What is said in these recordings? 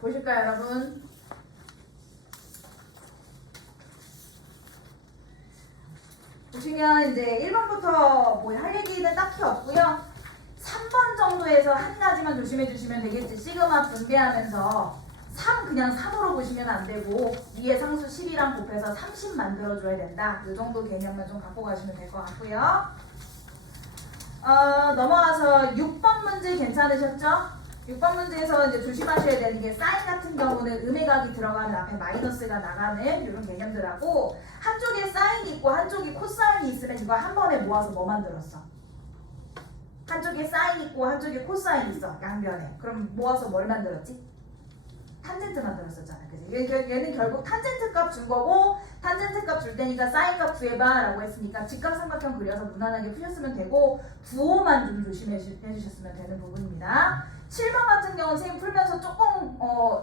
보실까요, 여러분? 보시면 이제 1번부터 뭐 할 얘기는 딱히 없고요. 3번 정도에서 한 가지만 조심해 주시면 되겠지. 시그마 분배하면서 3 그냥 3으로 보시면 안 되고 위에 상수 10이랑 곱해서 30 만들어줘야 된다. 이 정도 개념만 좀 갖고 가시면 될 것 같고요. 넘어가서 6번 문제 괜찮으셨죠? 6번 문제에서 이제 조심하셔야 되는 게 사인 같은 경우는 음의 들어가면 앞에 마이너스가 나가는 이런 개념들하고 한쪽에 사인이 있고 한쪽에 코사인이 있으면 이거 한 번에 모아서 뭐 만들었어? 한쪽에 사인 있고 한쪽에 코사인 있어 양변에. 그럼 모아서 뭘 만들었지? 탄젠트 만들었었잖아. 그지? 얘는 결국 탄젠트 값 준 거고 탄젠트 값 줄 테니까 사인 값 구해봐 라고 했으니까 직각삼각형 그려서 무난하게 푸셨으면 되고 부호만 좀 조심해 주셨으면 되는 부분입니다. 7번 같은 경우는 선생님 풀면서 조금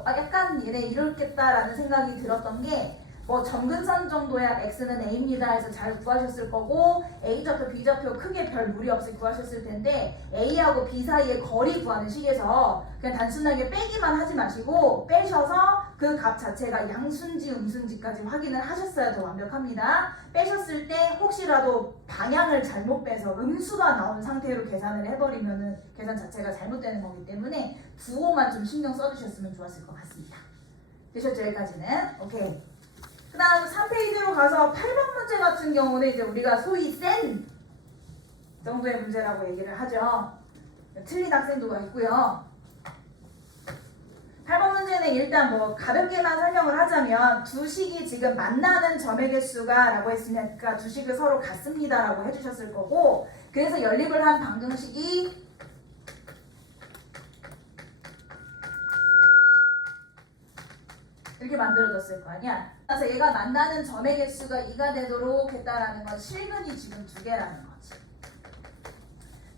약간 얘네 이렇겠다라는 생각이 들었던 게 뭐 점근선 정도야 x는 a입니다 해서 잘 구하셨을 거고 a좌표 b좌표 크게 별 무리 없이 구하셨을 텐데 a하고 b 사이의 거리 구하는 식에서 그냥 단순하게 빼기만 하지 마시고 빼셔서 그 값 자체가 양수인지 음수인지까지 확인을 하셨어야 더 완벽합니다. 빼셨을 때 혹시라도 방향을 잘못 빼서 음수가 나온 상태로 계산을 해버리면은 계산 자체가 잘못되는 거기 때문에 부호만 좀 신경 써주셨으면 좋았을 것 같습니다. 되셨죠? 여기까지는? 오케이. 그 다음 3페이지로 가서 8번 문제 같은 경우는 이제 우리가 소위 센 정도의 문제라고 얘기를 하죠. 틀린 학생도가 있고요. 8번 문제는 일단 뭐 가볍게만 설명을 하자면 두 식이 지금 만나는 점의 개수가 라고 했으니까 두 식을 서로 같습니다 라고 해주셨을 거고 그래서 연립을 한 방정식이 이렇게 만들어졌을 거 아니야. 그래서 얘가 만나는 점의 개수가 2가 되도록 했다라는 건 실근이 지금 2개라는 거지.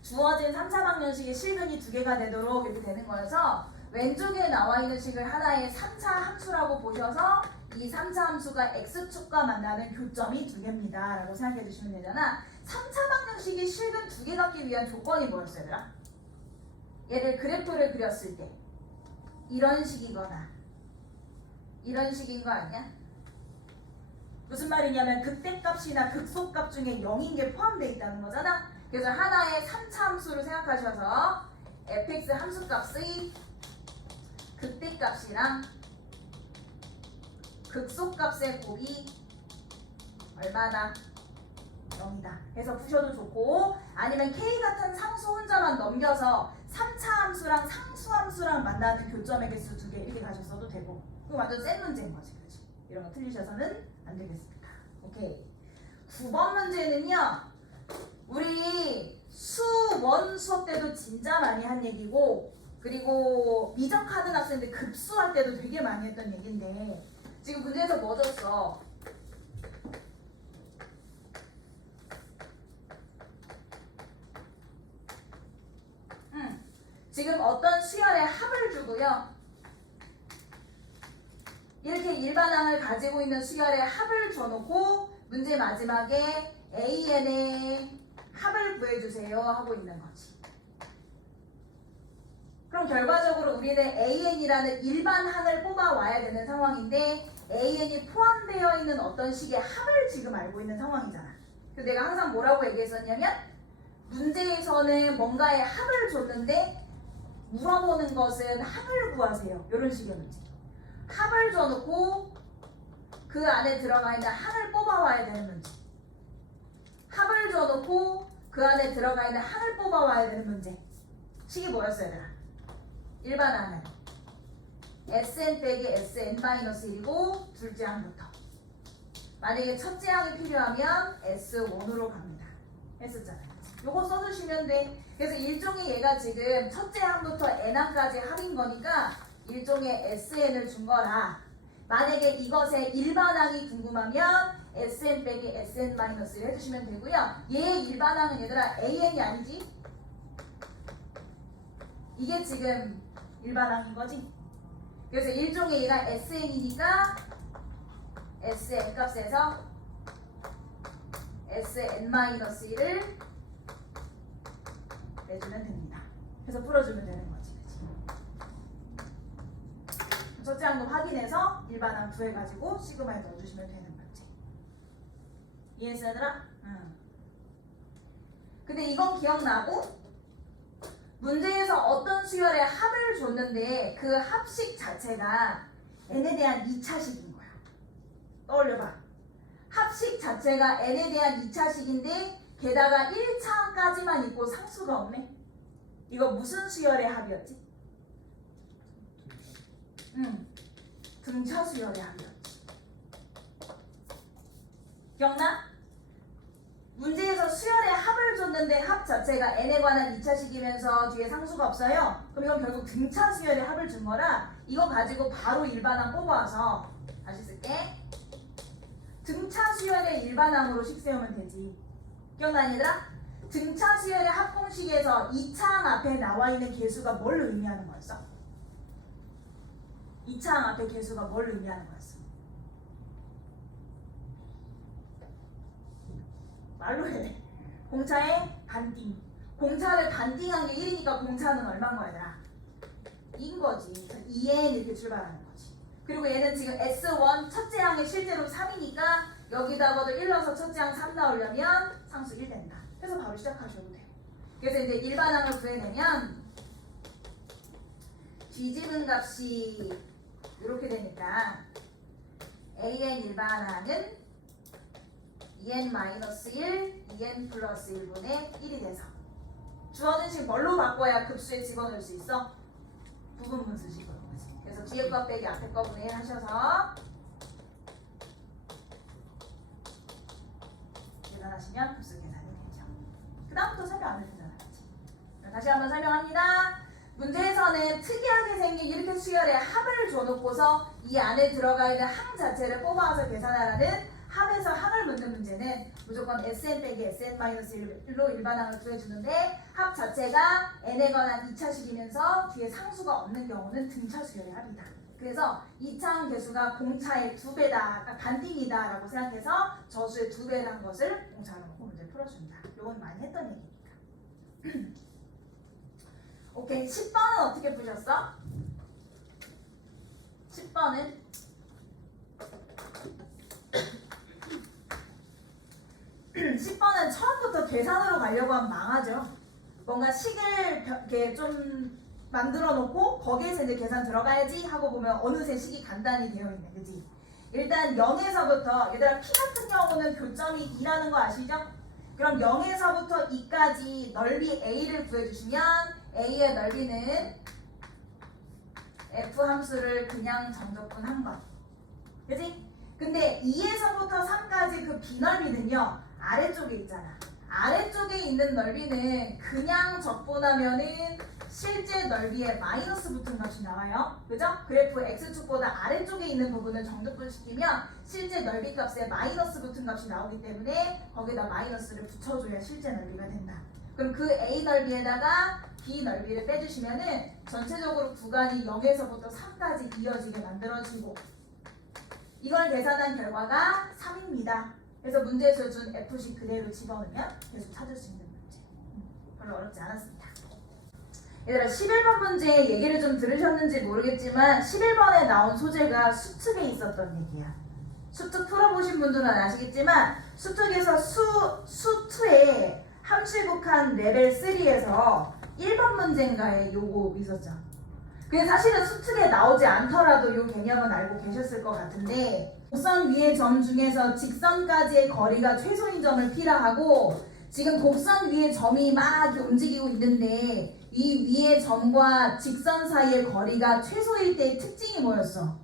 주어진 3차 방정식의 실근이 2개가 되도록 이렇게 되는 거여서 왼쪽에 나와 있는 식을 하나의 3차 함수라고 보셔서 이 3차 함수가 x축과 만나는 교점이 2개입니다 라고 생각해 주시면 되잖아. 3차 방정식이 실근 2개 갖기 위한 조건이 뭐였어요 얘들아? 얘를 그래프를 그렸을 때 이런 식이거나 이런 식인 거 아니야? 무슨 말이냐면 극대값이나 극소값 중에 0인 게 포함되어 있다는 거잖아. 그래서 하나의 3차 함수를 생각하셔서 fx 함수값의 극대값이랑 극소값의 곱이 얼마나 0이다 해서 푸셔도 좋고 아니면 k 같은 상수 혼자만 넘겨서 3차 함수랑 상수 함수랑 만나는 교점의 개수 2개 이렇게 가셨어도 되고 그거 완전 센 문제인 거지. 그렇지? 이런 거 틀리셔서는 안 되겠습니다. 오케이. 9번 문제는요. 우리 수원 수업 때도 진짜 많이 한 얘기고 그리고 미적하는 학생들 급수할 때도 되게 많이 했던 얘기인데 지금 문제에서 뭐 줬어? 지금 어떤 수열의 합을 주고요. 이렇게 일반항을 가지고 있는 수열의 합을 줘놓고 문제 마지막에 AN의 합을 구해주세요 하고 있는 거지. 그럼 결과적으로 우리는 AN이라는 일반항을 뽑아와야 되는 상황인데 AN이 포함되어 있는 어떤 식의 합을 지금 알고 있는 상황이잖아. 그래서 내가 항상 뭐라고 얘기했었냐면 문제에서는 뭔가의 합을 줬는데 물어보는 것은 합을 구하세요. 이런 식의 문제. 합을 줘놓고 그 안에 들어가 있는 항을 뽑아와야 되는 문제. 합을 줘놓고 그 안에 들어가 있는 항을 뽑아와야 되는 문제. 식이 뭐였어야 되나? 일반항은 Sn 빼기 Sn-1이고 둘째 항부터. 만약에 첫째 항이 필요하면 S1으로 갑니다. 했었잖아요. 요거 써주시면 돼. 그래서 일종의 얘가 지금 첫째 항부터 n항까지 합인 거니까 일종의 SN을 준 거라. 만약에 이것의 일반항이 궁금하면 SN 빼기 SN-를 해주시면 되고요. 얘의 일반항은 얘들아 AN이 아니지? 이게 지금 일반항인 거지? 그래서 일종의 얘가 SN이니까 SN 값에서 SN-1을 내주면 됩니다. 그래서 풀어주면 되는 거지. 그치? 첫째 항도 확인해서 일반항 구해가지고 시그마에 넣어주시면 되는 문제. 이해했어 얘들아? 응. 근데 이건 기억나고 문제에서 어떤 수열의 합을 줬는데 그 합식 자체가 n에 대한 2차식인 거야. 떠올려봐. 합식 자체가 n에 대한 2차식인데 게다가 1차까지만 있고 상수가 없네. 이거 무슨 수열의 합이었지? 등차 수열의 합이었지. 기억나? 문제에서 수열의 합을 줬는데 합 자체가 n에 관한 2차식이면서 뒤에 상수가 없어요. 그럼 이건 결국 등차 수열의 합을 준 거라 이거 가지고 바로 일반항 뽑아와서 다시 쓸게. 등차 수열의 일반항으로 식 세우면 되지. 기억나니 얘들아? 등차 수열의 합공식에서 2차항 앞에 나와 있는 개수가 뭘 의미하는 거였어? 2차항 앞에 개수가 뭘 의미하는 거였어? 말로 해. 공차의 반띵. 공차를 반띵한 게 1이니까 공차는 얼마인 거야 얘들아? 2인 거지. 2n 이렇게 출발하는 거지. 그리고 얘는 지금 S1 첫째 항이 실제로 3이니까 여기다가도 1 넣어서 첫째 항 3 나오려면 상수 1 된다. 그래서 바로 시작하셔도 돼요. 그래서 이제 일반항을 구해내면 뒤집은 값이 이렇게 되니까 an 일반항은 2n-1, 2n 플러스 1분의 1이 돼서 주어진 식 뭘로 바꿔야 급수에 집어넣을 수 있어? 부분분수식으로. 그래서 뒤에 거 빼기 앞에 거 분의 1 하셔서 계산하시면 급수 계산이 되죠. 그 다음부터 설명 안 해도 되잖아. 다시 한번 설명합니다. 문제에서는 특이하게 생긴 이렇게 수열의 합을 줘놓고서 이 안에 들어가 있는 항 자체를 뽑아서 계산하라는 합에서 항을 묻는 문제는 무조건 Sn 빼기 Sn-1로 일반항을 구해주는데 합 자체가 n에 관한 2차식이면서 뒤에 상수가 없는 경우는 등차 수열의 합이다. 그래서 2차항 개수가 공차의 2배다, 그러니까 반띵이다 라고 생각해서 저수의 2배를 한 것을 공차로 놓고 문제 풀어줍니다. 요건 많이 했던 얘기니까. 오케이, 10번은 어떻게 푸셨어? 10번은 10번은 처음부터 계산으로 가려고 하면 망하죠. 뭔가 식을 이렇게 좀 만들어 놓고 거기에서 이제 계산 들어가야지 하고 보면 어느새 식이 간단히 되어 있네. 그지? 일단 0에서부터 얘들아 P 같은 경우는 교점이 2라는 거 아시죠? 그럼 0에서부터 2까지 넓이 A를 구해주시면 A의 넓이는 F 함수를 그냥 정적분한 것. 그지? 근데 2에서부터 3까지 그 비넓이는요 아래쪽에 있잖아. 아래쪽에 있는 넓이는 그냥 적분하면은 실제 넓이에 마이너스 붙은 값이 나와요. 그죠? 그래프 x축보다 아래쪽에 있는 부분을 정적분시키면 실제 넓이 값에 마이너스 붙은 값이 나오기 때문에 거기다 마이너스를 붙여줘야 실제 넓이가 된다. 그럼 그 A 넓이에다가 B 넓이를 빼주시면은 전체적으로 구간이 0에서부터 3까지 이어지게 만들어지고 이걸 계산한 결과가 3입니다. 그래서 문제에서 준 F식 그대로 집어넣으면 계속 찾을 수 있는 문제. 별로 어렵지 않았습니다. 얘들아 11번 문제 얘기를 좀 들으셨는지 모르겠지만 11번에 나온 소재가 수특에 있었던 얘기야. 수특 풀어보신 분들은 아시겠지만 수특에서 수투에 함실국한 레벨 3에서 1번 문제인가에 요거 있었죠. 근데 사실은 수특에 나오지 않더라도 요 개념은 알고 계셨을 것 같은데 곡선 위의 점 중에서 직선까지의 거리가 최소인 점을 P라 하고 지금 곡선 위의 점이 막 이렇게 움직이고 있는데 이 위의 점과 직선 사이의 거리가 최소일 때의 특징이 뭐였어?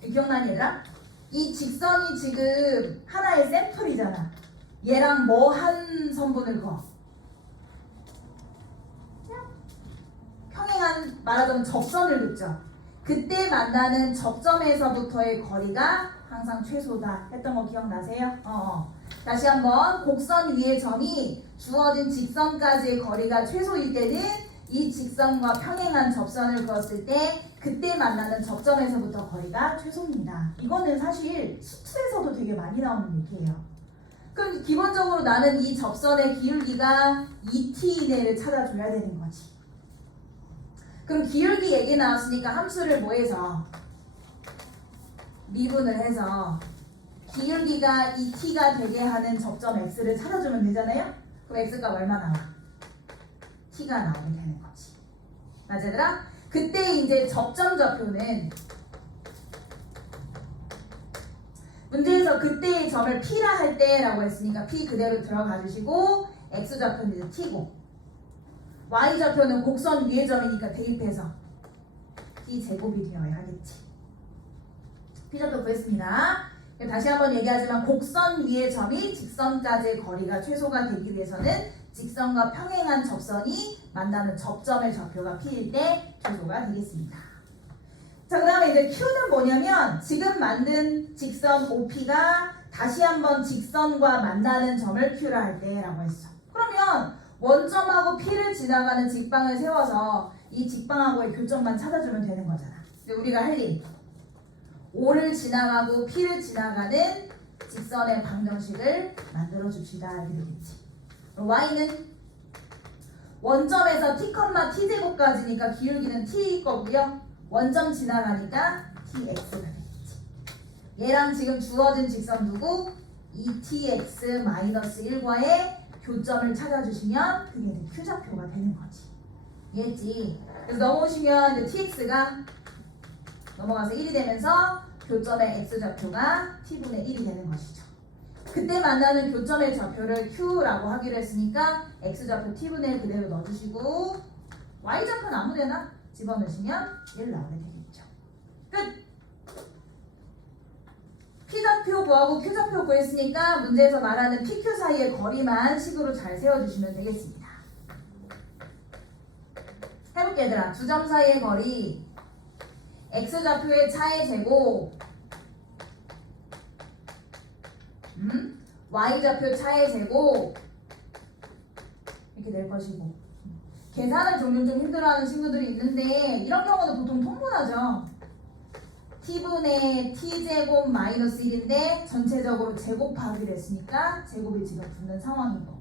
기억나니 얘들아? 이 직선이 지금 하나의 샘플이잖아. 얘랑 뭐 한 선분을 그어? 평행한 말하자면 접선을 긋죠. 그때 만나는 접점에서부터의 거리가 항상 최소다 했던 거 기억나세요? 다시 한번 곡선 위의 점이 주어진 직선까지의 거리가 최소일 때는 이 직선과 평행한 접선을 그었을 때 그때 만나는 접점에서부터 거리가 최소입니다. 이거는 사실 수투에서도 되게 많이 나오는 얘기예요. 그럼 기본적으로 나는 이 접선의 기울기가 2t 이내를 찾아줘야 되는 거지. 그럼 기울기 얘기 나왔으니까 함수를 뭐해서 미분을 해서 기울기가 2t가 되게 하는 접점 x를 찾아주면 되잖아요? 그럼 x가 얼마 나와? t가 나오게 되는 거지. 맞아 얘들아? 그때 이제 접점 좌표는 문제에서 그때의 점을 p라 할 때라고 했으니까 p 그대로 들어가 주시고 x 좌표는 이제 t고 y 좌표는 곡선 위의 점이니까 대입해서 p 제곱이 되어야 하겠지. p 좌표 구했습니다. 다시 한번 얘기하지만 곡선 위의 점이 직선까지의 거리가 최소가 되기 위해서는 직선과 평행한 접선이 만나는 접점의 좌표가 p일 때 최소가 되겠습니다. 자, 그 다음에 이제 q는 뭐냐면 지금 만든 직선 OP가 다시 한번 직선과 만나는 점을 q라 할 때라고 했어. 그러면 원점하고 p를 지나가는 직방을 세워서 이 직방하고의 교점만 찾아주면 되는 거잖아. 근데 우리가 할 일, O를 지나가고 P를 지나가는 직선의 방정식을 만들어 줍시다 이렇게 되겠지. Y는 원점에서 t, t제곱까지니까 기울기는 t일 거고요. 원점 지나가니까 tx가 되겠지. 얘랑 지금 주어진 직선 두고 2tx-1과의 교점을 찾아주시면 그게 q좌표가 되는 거지. 이해했지? 그래서 넘어오시면 이제 tx가 넘어가서 1이 되면서 교점의 x좌표가 t분의 1이 되는 것이죠. 그때 만나는 교점의 좌표를 q라고 하기로 했으니까 x좌표 t분의 1 그대로 넣어주시고 y좌표는 아무데나 집어넣으시면 1 나오게 되겠죠. 끝! p좌표 구하고 q좌표 구했으니까 문제에서 말하는 pq 사이의 거리만 식으로 잘 세워주시면 되겠습니다. 해볼게 얘들아. 두 점 사이의 거리 x좌표의 차의 제곱 y좌표 차의 제곱 이렇게 될 것이고 계산을 종종 좀 힘들어하는 친구들이 있는데 이런 경우는 보통 통분하죠. t분의 t제곱 마이너스 1인데 전체적으로 제곱하기로 했으니까 제곱이 지금 붙는 상황인 거고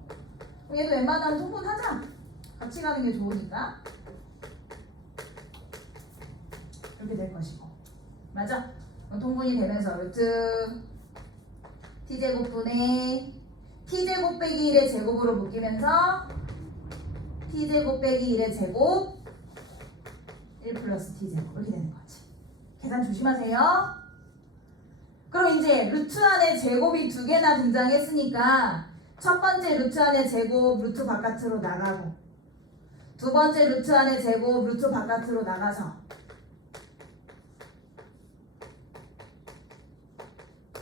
얘도 웬만하면 통분하자. 같이 가는 게 좋으니까 이렇게 될 것이고 맞아? 통분이 되면서 루트 t제곱분의 t제곱 빼기 1의 제곱으로 묶이면서 t제곱 빼기 1의 제곱 1 플러스 t제곱 이렇게 되는 거지. 계산 조심하세요. 그럼 이제 루트 안에 제곱이 두 개나 등장했으니까 첫 번째 루트 안에 제곱 루트 바깥으로 나가고 두 번째 루트 안에 제곱 루트 바깥으로 나가서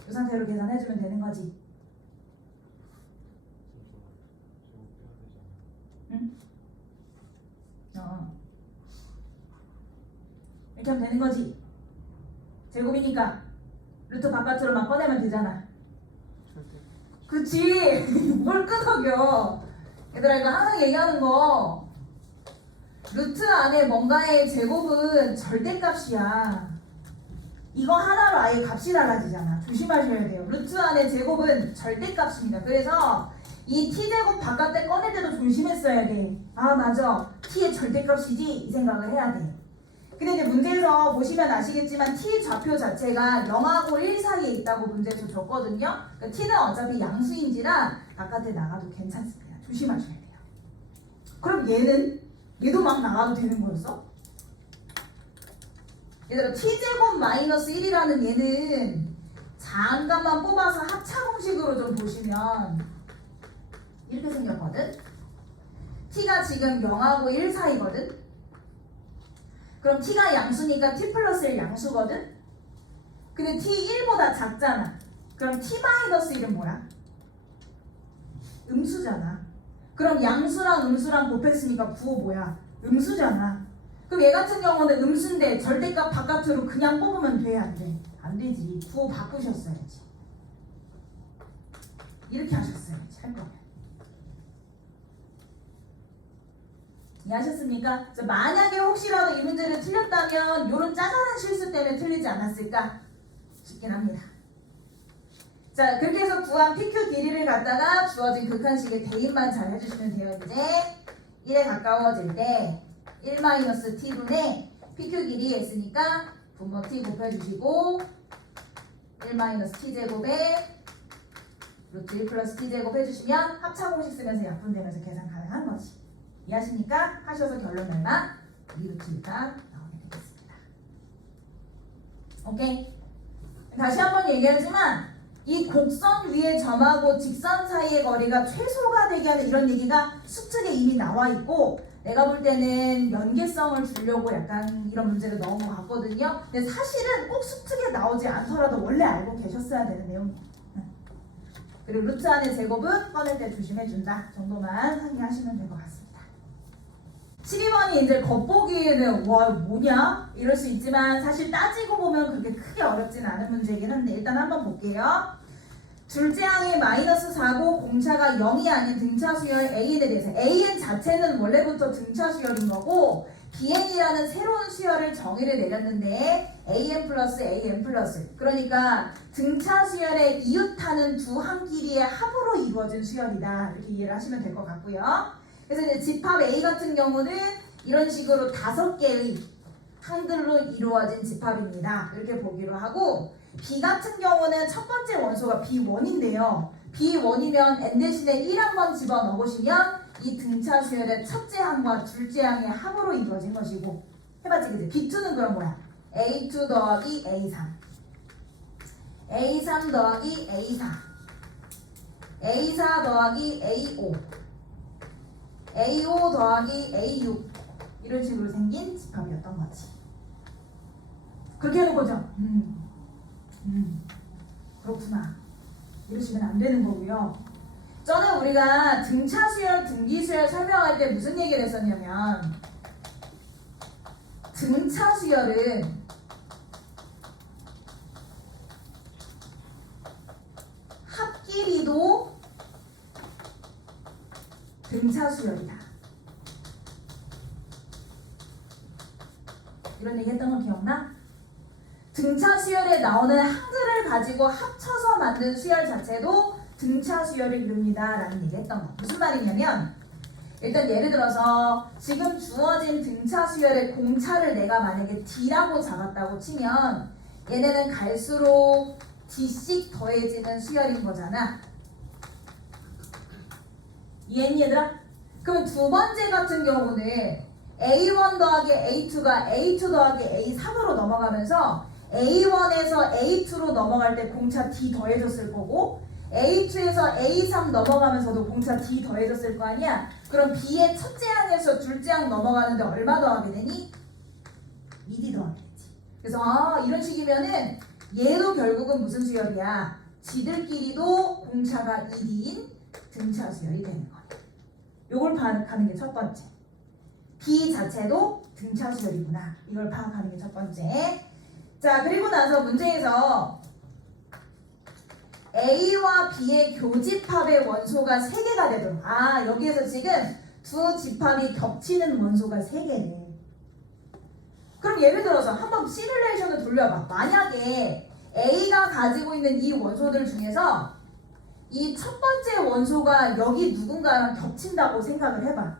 이 상태로 계산해주면 되는 거지. 응? 이렇게 하면 되는 거지. 제곱이니까 루트 바깥으로 막 꺼내면 되잖아. 그치? 뭘 끄덕여. 얘들아 이거 항상 얘기하는 거 루트 안에 뭔가의 제곱은 절대값이야. 이거 하나로 아예 값이 달라지잖아. 조심하셔야 돼요. 루트 안에 제곱은 절대값입니다. 그래서 이 t제곱 바깥에 꺼낼 때도 조심했어야 돼. 아 맞아. t의 절대값이지 이 생각을 해야 돼. 근데 이제 문제에서 보시면 아시겠지만 t 좌표 자체가 0하고 1 사이에 있다고 문제에서 줬거든요. 그러니까 t는 어차피 양수인지라 바깥에 나가도 괜찮습니다. 조심하셔야 돼요. 그럼 얘도 막 나가도 되는 거였어? 얘들아 t제곱 마이너스 1이라는 얘는 잠깐만 뽑아서 합차 공식으로 좀 보시면 이렇게 생겼거든. t가 지금 0하고 1 사이거든. 그럼 t가 양수니까 t 플러스 1 양수거든. 근데 t 1보다 작잖아. 그럼 t 마이너스 1은 뭐야? 음수잖아. 그럼 양수랑 음수랑 곱했으니까 부호 뭐야? 음수잖아. 그럼 얘 같은 경우는 음수인데 절대값 바깥으로 그냥 뽑으면 돼? 안 돼? 안 되지. 부호 바꾸셨어야지. 이렇게 하셨어야지. 할 거면. 이해하셨습니까? 만약에 혹시라도 이 문제를 틀렸다면 이런 짜잘한 실수 때문에 틀리지 않았을까 싶긴 합니다. 자, 그렇게 해서 구한 PQ 길이를 갖다가 주어진 극한식의 대입만 잘 해주시면 돼요. 이제 1에 가까워질 때 1-t분의 PQ 길이 했으니까 분모 t 곱해주시고 1-t제곱에 루트 1 플러스 t제곱 해주시면 합차공식 쓰면서 약분되면서 계산 가능한 거지. 이해하십니까? 하셔서 결론 얼마? 2루트가 나오게 되겠습니다. 오케이? 다시 한번 얘기하지만 이 곡선 위의 점하고 직선 사이의 거리가 최소가 되게 하는 이런 얘기가 수특에 이미 나와 있고 내가 볼 때는 연계성을 주려고 약간 이런 문제를 넣은 것 같거든요. 근데 사실은 꼭 수특에 나오지 않더라도 원래 알고 계셨어야 되는 내용이에요. 그리고 루트 안의 제곱은 꺼낼 때 조심해준다 정도만 상기하시면 될 것 같습니다. 12번이 이제 겉보기에는 와 뭐냐? 이럴 수 있지만 사실 따지고 보면 그렇게 크게 어렵진 않은 문제이긴 한데 일단 한번 볼게요. 둘째 항이 -4고 공차가 0이 아닌 등차 수열 AN에 대해서 AN 자체는 원래부터 등차 수열인 거고 BN이라는 새로운 수열을 정의를 내렸는데 AN 플러스 그러니까 등차 수열의 이웃하는 두 항끼리의 합으로 이루어진 수열이다 이렇게 이해를 하시면 될 것 같고요. 그래서 이제 집합 A 같은 경우는 이런 식으로 5개의 항들로 이루어진 집합입니다. 이렇게 보기로 하고 B 같은 경우는 첫 번째 원소가 B1인데요. B1이면 N 대신에 1 한번 집어넣어 보시면 이 등차 수열의 첫째 항과 둘째 항의 합으로 이루어진 것이고 해봤지 그지? B2는 그럼 뭐야? A2 더하기 A3 A3 더하기 A4 A4 더하기 A5 A5 더하기 A6 이런 식으로 생긴 집합이었던 거지. 그렇게 하는 거죠. 그렇구나. 이러시면 안 되는 거고요. 전에 우리가 등차 수열, 등기 수열 설명할 때 무슨 얘기를 했었냐면 등차 수열은 합끼리도 등차 수열이다. 이런 얘기 했던 거 기억나? 등차 수열에 나오는 항들을 가지고 합쳐서 만든 수열 자체도 등차 수열을 이룹니다 라는 얘기 했던 거. 무슨 말이냐면 일단 예를 들어서 지금 주어진 등차 수열의 공차를 내가 만약에 D라고 잡았다고 치면 얘네는 갈수록 D씩 더해지는 수열인 거잖아. 이해했니 얘들아? 그럼 두 번째 같은 경우는 A1 더하기 A2가 A2 더하기 A3으로 넘어가면서 A1에서 A2로 넘어갈 때 공차 D 더해졌을 거고 A2에서 A3 넘어가면서도 공차 D 더해졌을 거 아니야? 그럼 B의 첫째 항에서 둘째 항 넘어가는데 얼마 더하게 되니? 2D 더하게 되지. 그래서 이런 식이면은 얘도 결국은 무슨 수열이야? 지들끼리도 공차가 2D인 등차 수열이 되는 거야. 요걸 파악하는 게 첫 번째. B 자체도 등차 수열이구나. 이걸 파악하는 게 첫 번째. 자, 그리고 나서 문제에서 A와 B의 교집합의 원소가 3개가 되도록 여기에서 지금 두 집합이 겹치는 원소가 3개네. 그럼 예를 들어서 한번 시뮬레이션을 돌려봐. 만약에 A가 가지고 있는 이 원소들 중에서 이 첫 번째 원소가 여기 누군가랑 겹친다고 생각을 해봐.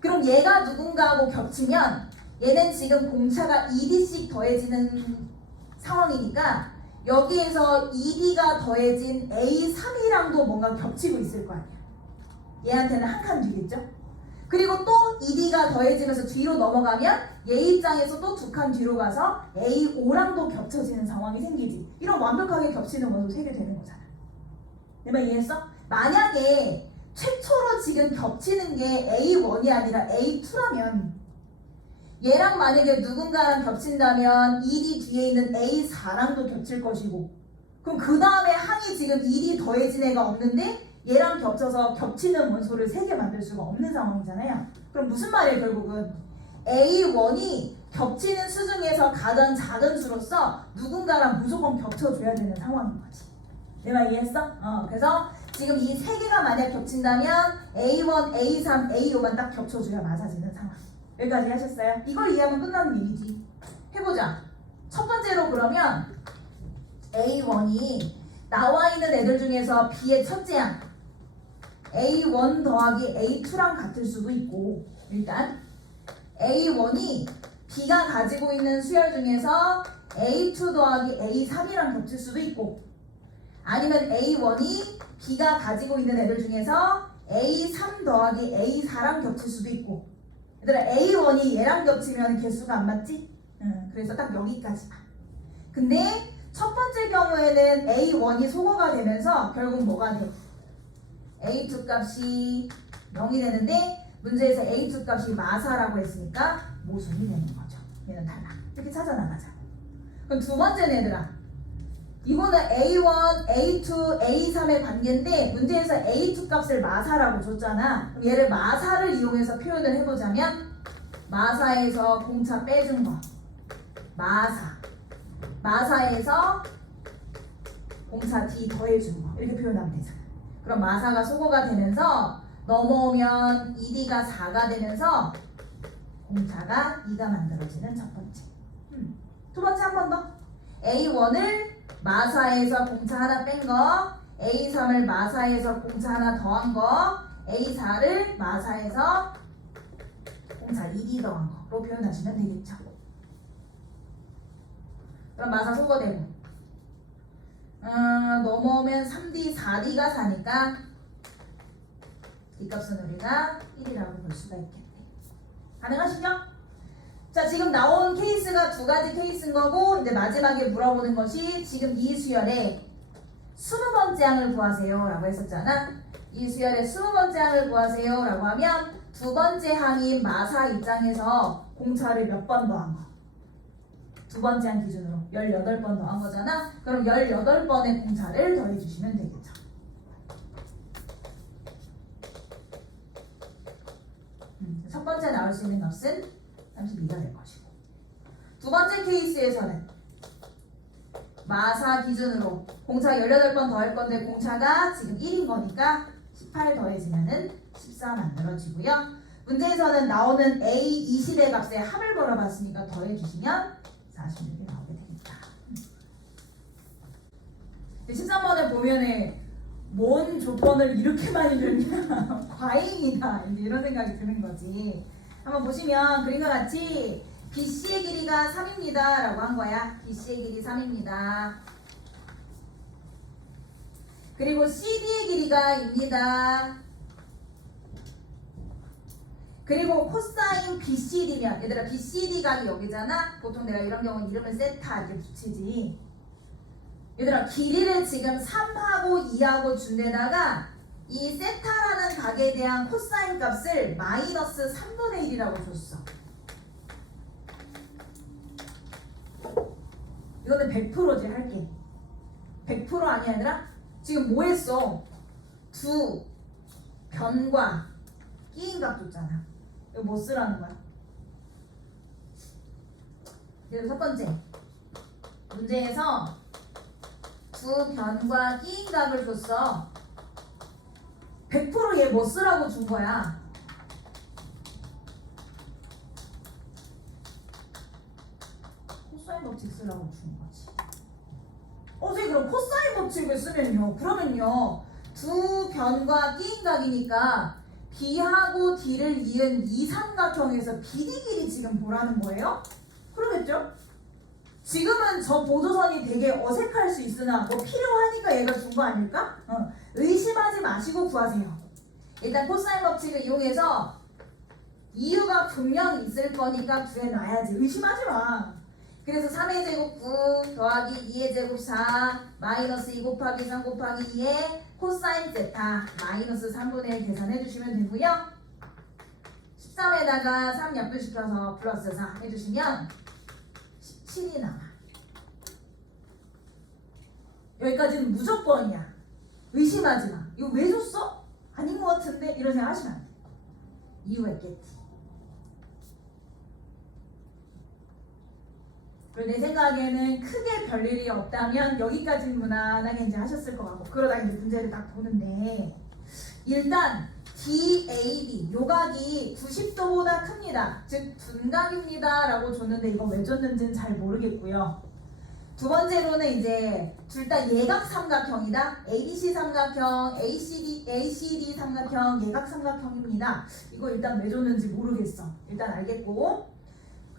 그럼 얘가 누군가하고 겹치면 얘는 지금 공차가 2D씩 더해지는 상황이니까 여기에서 2D가 더해진 A3이랑도 뭔가 겹치고 있을 거 아니야. 얘한테는 한 칸 뒤겠죠? 그리고 또 2D가 더해지면서 뒤로 넘어가면 얘 입장에서 또 2칸 뒤로 가서 A5랑도 겹쳐지는 상황이 생기지. 이런 완벽하게 겹치는 원소 3개 되는 거잖아. 내 말 이해했어? 만약에 최초로 지금 겹치는 게 A1이 아니라 A2라면 얘랑 만약에 누군가랑 겹친다면 2D 뒤에 있는 A4랑도 겹칠 것이고 그럼 그 다음에 항이 지금 2D 더해진 애가 없는데 얘랑 겹쳐서 겹치는 원소를 3개 만들 수가 없는 상황이잖아요. 그럼 무슨 말이에요 결국은 A1이 겹치는 수 중에서 가장 작은 수로서 누군가랑 무조건 겹쳐줘야 되는 상황인 거지. 내 말 이해했어? 그래서 지금 이 3개가 만약 겹친다면 A1, A3, A5만 딱 겹쳐줘야 맞아지는 상황. 여기까지 하셨어요? 이걸 이해하면 끝나는 얘기지. 해보자. 첫 번째로 그러면 A1이 나와 있는 애들 중에서 B의 첫째 항 A1 더하기 A2랑 같을 수도 있고 일단 A1이 B가 가지고 있는 수열 중에서 A2 더하기 A3이랑 겹칠 수도 있고 아니면 A1이 B가 가지고 있는 애들 중에서 A3 더하기 A4랑 겹칠 수도 있고 얘들아 A1이 얘랑 겹치면 개수가 안 맞지? 그래서 딱 여기까지만. 근데 첫 번째 경우에는 A1이 소거가 되면서 결국 뭐가 돼? A2 값이 0이 되는데 문제에서 A2 값이 마사라고 했으니까 모순이 되는 거죠. 얘는 달라. 이렇게 찾아나가자. 그럼 두 번째는 얘들아 이거는 A1, A2, A3의 관계인데 문제에서 A2 값을 마사라고 줬잖아. 그럼 얘를 마사를 이용해서 표현을 해보자면 마사에서 공차 빼준 거 마사에서 공차 D 더해준 거 이렇게 표현하면 되잖아. 그럼 마사가 소거가 되면서 넘어오면 2D가 4가 되면서 공차가 2가 만들어지는 첫 번째. 두 번째 한 번 더. A1을 마사에서 공차 하나 뺀 거, A3을 마사에서 공차 하나 더한 거, A4를 마사에서 공차 2D 더한 거로 표현하시면 되겠죠. 그럼 마사 소거되고 넘어오면 3D, 4D가 4니까 이 값은 우리가 1이라고 볼 수가 있겠네. 가능하시죠? 자, 지금 나온 케이스가 두 가지 케이스인 거고 이제 마지막에 물어보는 것이 지금 이 수열의 20번째 항을 구하세요 라고 했었잖아. 이 수열의 20번째 항을 구하세요 라고 하면 두 번째 항인 마사 입장에서 공차를 몇 번 더한 거? 두 번째 항 기준으로 18번 더한 거잖아. 그럼 18번의 공차를 더해 주시면 되겠죠. 첫 번째 나올 수 있는 값은 32가 될 것이고 두 번째 케이스에서는 마사 기준으로 공차 18번 더할 건데 공차가 지금 1인 거니까 18 더해지면은 14 만들어지고요. 문제에서는 나오는 A20의 값에 합을 물어봤으니까 더해주시면 46이 나오게 되겠다. 13번에 보면은 뭔 조건을 이렇게 많이 줬냐 과잉이다 이제 이런 생각이 드는 거지. 한번 보시면 그림과 같이 BC의 길이가 3입니다 라고 한 거야. BC의 길이 3입니다. 그리고 CD의 길이가 입니다. 그리고 코사인 BCD면 얘들아 BCD 각이 여기잖아. 보통 내가 이런 경우는 이름을 세타 이렇게 붙이지. 얘들아 길이를 지금 3하고 2하고 준 데다가 이 세타라는 각에 대한 코사인 값을 마이너스 3분의 1이라고 줬어. 이거는 100%지 할게. 100% 아니야 얘들아? 지금 뭐 했어? 두 변과 끼인 값 줬잖아. 이거 뭐 쓰라는 거야? 그래서 첫 번째 문제에서 두 변과 끼인 값을 줬어. 100% 얘 뭐 쓰라고 준 거야? 코사인 법칙 쓰라고 준 거지. 선생님 그럼 코사인 법칙을 쓰면요. 그러면요. 두 변과 끼인 각이니까 B하고 D를 이은 이 삼각형에서 BD 길이 지금 보라는 거예요? 그러겠죠? 지금은 저 보조선이 되게 어색할 수 있으나 뭐 필요하니까 얘가 준 거 아닐까? 의심하지 마시고 구하세요. 일단 코사인 법칙을 이용해서 이유가 분명히 있을 거니까 구해놔야지. 의심하지 마. 그래서 3의 제곱 9 더하기 2의 제곱 4 마이너스 2 곱하기 3 곱하기 2의 코사인 세타 마이너스 3분의 1 계산해 주시면 되고요. 13에다가 3 약분시켜서 플러스 4 해주시면 17이 나와. 여기까지는 무조건이야. 의심하지 마. 이거 왜 줬어? 아닌 것 같은데? 이런 생각 하시면 안 돼. 이유가 있겠지. 그리고 내 생각에는 크게 별일이 없다면 여기까지는 무난하게 이제 하셨을 것 같고 그러다 이제 문제를 딱 보는데 일단 DAB 요각이 90도보다 큽니다. 즉 둔각입니다 라고 줬는데 이거 왜 줬는지는 잘 모르겠고요. 두 번째로는 이제 둘 다 예각 삼각형이다. ABC 삼각형, ACD 삼각형, 예각 삼각형입니다. 이거 일단 왜 줬는지 모르겠어. 일단 알겠고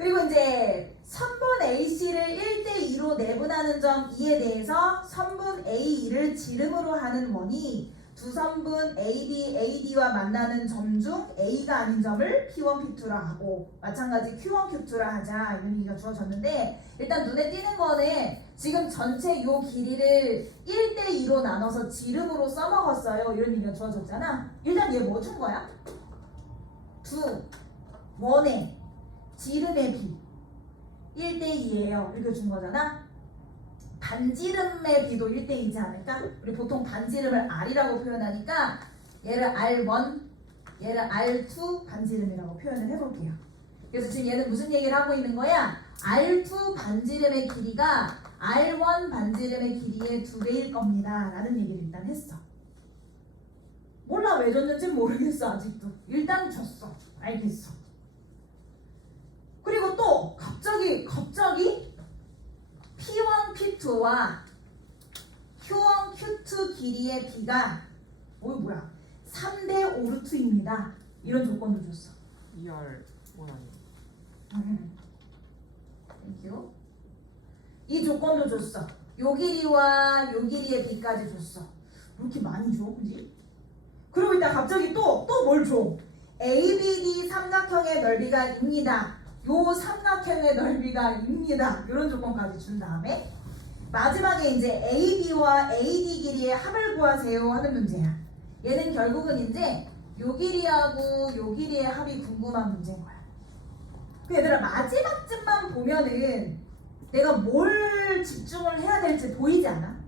그리고 이제 선분 AC를 1대2로 내분하는 점 2에 대해서 선분 AE를 지름으로 하는 원이 두 선분 AB, AD와 만나는 점 중 A가 아닌 점을 P1, P2라 하고 마찬가지 Q1, Q2라 하자 이런 얘기가 주어졌는데 일단 눈에 띄는 거는 지금 전체 요 길이를 1대2로 나눠서 지름으로 써먹었어요. 이런 얘기가 주어졌잖아. 일단 얘 뭐 준 거야? 두 원의 지름의 비 1대2예요. 이렇게 준 거잖아. 반지름의 비도 1대2지 않을까? 우리 보통 반지름을 R이라고 표현하니까 얘를 R1, 얘를 R2 반지름이라고 표현을 해볼게요. 그래서 지금 얘는 무슨 얘기를 하고 있는 거야? R2 반지름의 길이가 R1 반지름의 길이의 2배일 겁니다. 라는 얘기를 일단 했어. 몰라 왜 줬는지 모르겠어 아직도. 일단 줬어. 알겠어. 그리고 또 갑자기 P1, P2와 Q1, Q2 길이의 비가 뭐야? 3대 5루트입니다. 이런 조건도 줬어. ER 원하는. 땡큐. 이 조건도 줬어. 요 길이와 요 길이의 비까지 줬어. 왜 이렇게 많이 줘? 그지? 그리고 이따 갑자기 또 뭘 줘? ABD 삼각형의 넓이가 입니다. 요 삼각형의 넓이가 입니다. 이런 조건까지 준 다음에 마지막에 이제 AB와 AD 길이의 합을 구하세요 하는 문제야. 얘는 결국은 이제 요 길이하고 요 길이의 합이 궁금한 문제인 거야. 그 얘들아 마지막쯤만 보면은 내가 뭘 집중을 해야 될지 보이지 않아?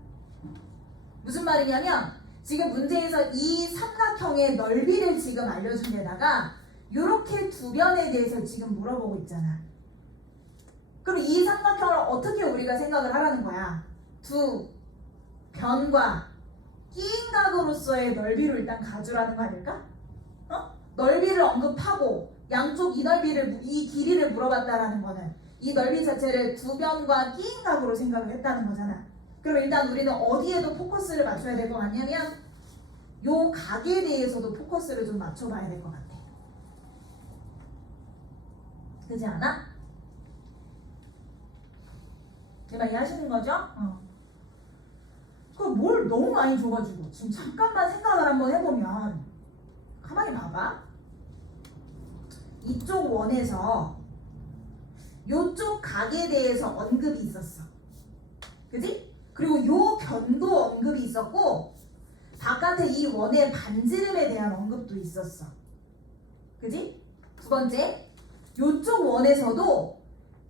무슨 말이냐면 지금 문제에서 이 삼각형의 넓이를 지금 알려준 데다가 요렇게 두 변에 대해서 지금 물어보고 있잖아. 그럼 이 삼각형을 어떻게 우리가 생각을 하라는 거야? 두 변과 끼인 각으로서의 넓이로 일단 가주라는 거 아닐까? 넓이를 언급하고 양쪽 이 길이를 물어봤다라는 거는 이 넓이 자체를 두 변과 끼인 각으로 생각을 했다는 거잖아. 그럼 일단 우리는 어디에도 포커스를 맞춰야 될 것 같냐면 요 각에 대해서도 포커스를 좀 맞춰봐야 될 것 같아. 그렇지 않아? 제 말 이해하시는 거죠? 그럼 뭘 너무 많이 줘가지고 지금 잠깐만 생각을 한번 해보면 가만히 봐봐. 이쪽 원에서 요쪽 각에 대해서 언급이 있었어. 그지? 그리고 요 변도 언급이 있었고 바깥에 이 원의 반지름에 대한 언급도 있었어. 그지? 두 번째, 요쪽 원에서도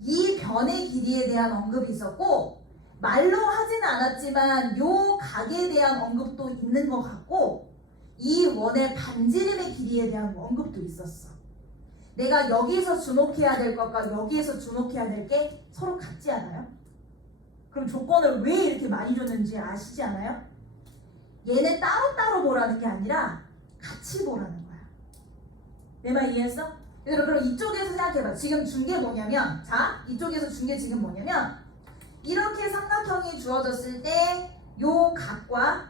이 변의 길이에 대한 언급이 있었고 말로 하진 않았지만 요 각에 대한 언급도 있는 것 같고 이 원의 반지름의 길이에 대한 언급도 있었어. 내가 여기에서 주목해야 될 것과 여기에서 주목해야 될 게 서로 같지 않아요? 그럼 조건을 왜 이렇게 많이 줬는지 아시지 않아요? 얘네 따로따로 보라는 게 아니라 같이 보라는 거야. 내 말 이해했어? 얘들아 그럼 이쪽에서 생각해봐. 지금 준 게 뭐냐면 이쪽에서 준 게 지금 뭐냐면 이렇게 삼각형이 주어졌을 때 요 각과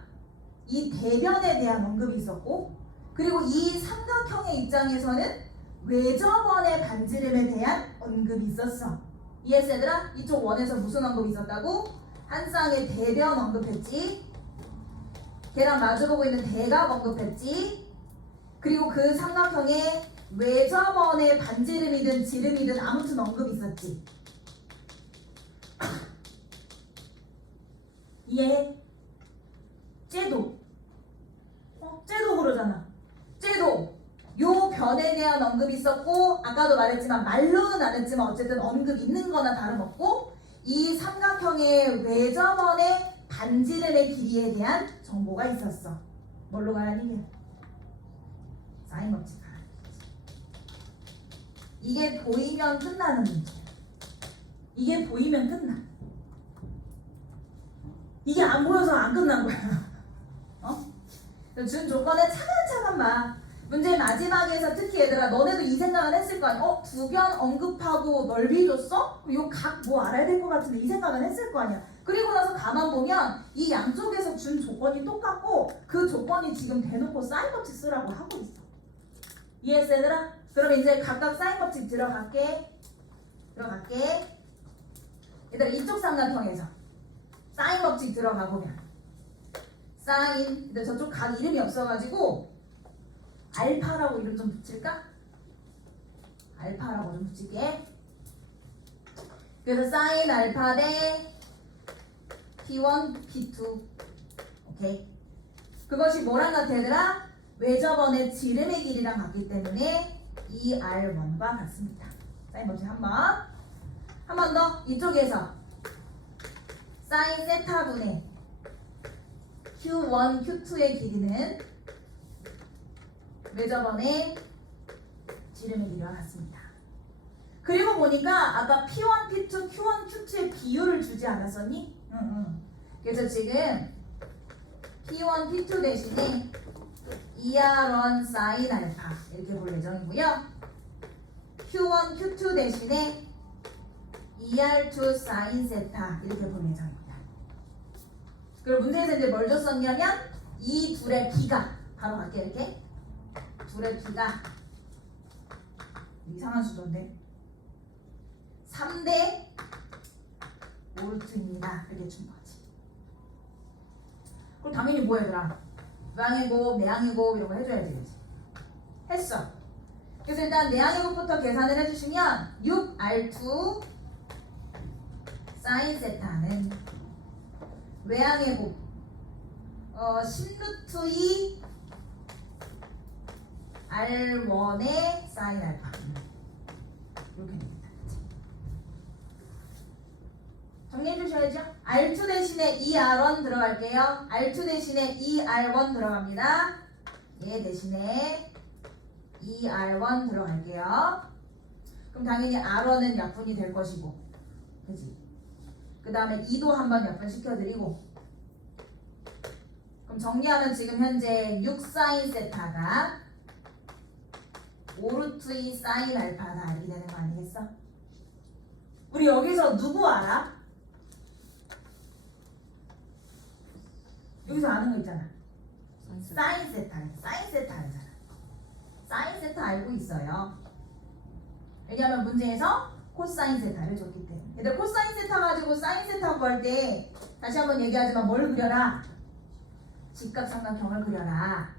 이 대변에 대한 언급이 있었고 그리고 이 삼각형의 입장에서는 외접원의 반지름에 대한 언급이 있었어. 이해했어 얘들아? 이쪽 원에서 무슨 언급이 있었다고? 한 쌍의 대변 언급했지. 걔랑 마주보고 있는 대각 언급했지. 그리고 그 삼각형의 외접원의 반지름이든 지름이든 아무튼 언급이 있었지. 이해해? 쟤도 쟤도 그러잖아. 쟤도 요 변에 대한 언급이 있었고 아까도 말했지만 말로는 안 했지만 어쨌든 언급 있는 거나 다름없고 이 삼각형의 외접원의 반지름의 길이에 대한 정보가 있었어. 뭘로 가라는 얘기야? 사인 법칙 가라는 얘기지. 이게 보이면 끝나는 문제야. 이게 보이면 끝나. 이게 안 보여서 안 끝난 거야. 준 조건을 차근차근 봐. 문제 마지막에서 특히 얘들아 너네도 이 생각을 했을 거 아니야. 두 변 언급하고 넓이 줬어? 요 각 뭐 알아야 될 것 같은데 이 생각은 했을 거 아니야. 그리고 나서 가만 보면 이 양쪽에서 준 조건이 똑같고 그 조건이 지금 대놓고 사인 법칙 쓰라고 하고 있어. 이해했어 얘들아? 그럼 이제 각각 사인 법칙 들어갈게. 들어갈게. 얘들아 이쪽 삼각형에서 사인 법칙 들어가 보면 사인, 근데 저쪽 각 이름이 없어가지고 알파라고 이름 좀 붙일까? 알파라고 좀 붙일게. 그래서 사인 알파 대 P1, P2. 오케이. 그것이 뭐랑 같아 얘들아? 외접원의 지름의 길이랑 같기 때문에 ER1과 같습니다. 사인 법칙 한 번 더. 이쪽에서 사인 세타분의 Q1, Q2의 길이는 외접원의 지름의 길이와 같습니다. 그리고 보니까 아까 P1, P2, Q1, Q2의 비율을 주지 않았었니? 응. 그래서 지금 P1, P2 대신에 ER1 사인 알파 이렇게 볼 예정이고요. Q1, Q2 대신에 ER2 사인 세타 이렇게 볼 예정입니다. 그리고 문제에서 이제 뭘 줬었냐면 이 둘의 비가 바로 갈게요. 이렇게 둘의 비가 이상한 수도인데 3대 5루트입니다. 이렇게 준 거지. 그럼 당연히 뭐 얘들아? 외항의 곱, 내항의 곱 이런 거 해줘야지. 그치? 했어. 그래서 일단 내항의 곱부터 계산을 해주시면 6R2 사인 세타는 외항의 곱 10루트 2 R1의 사인 알파 이렇게 됩니다. 정리해 주셔야죠. R2 대신에 2R1 들어갈게요. R2 대신에 2R1 들어갑니다. 얘 대신에 2R1 들어갈게요. 그럼 당연히 R1은 약분이 될 것이고, 그치? 그 다음에 2도 한번 약분 시켜드리고, 그럼 정리하면 지금 현재 6사인 세타가 5루트 2 사인 알파다 이렇게 되는 거 아니겠어? 우리 여기서 누구 알아? 여기서 아는 거 있잖아. 사인 세타. 사인 세타 알잖아. 사인 세타 알고 있어요. 왜냐하면 문제에서 코사인 세타를 줬기 때문에. 얘들 코사인 세타 가지고 사인 세타 구할 때 다시 한번 얘기하지만 뭘 그려라? 직각삼각형을 그려라.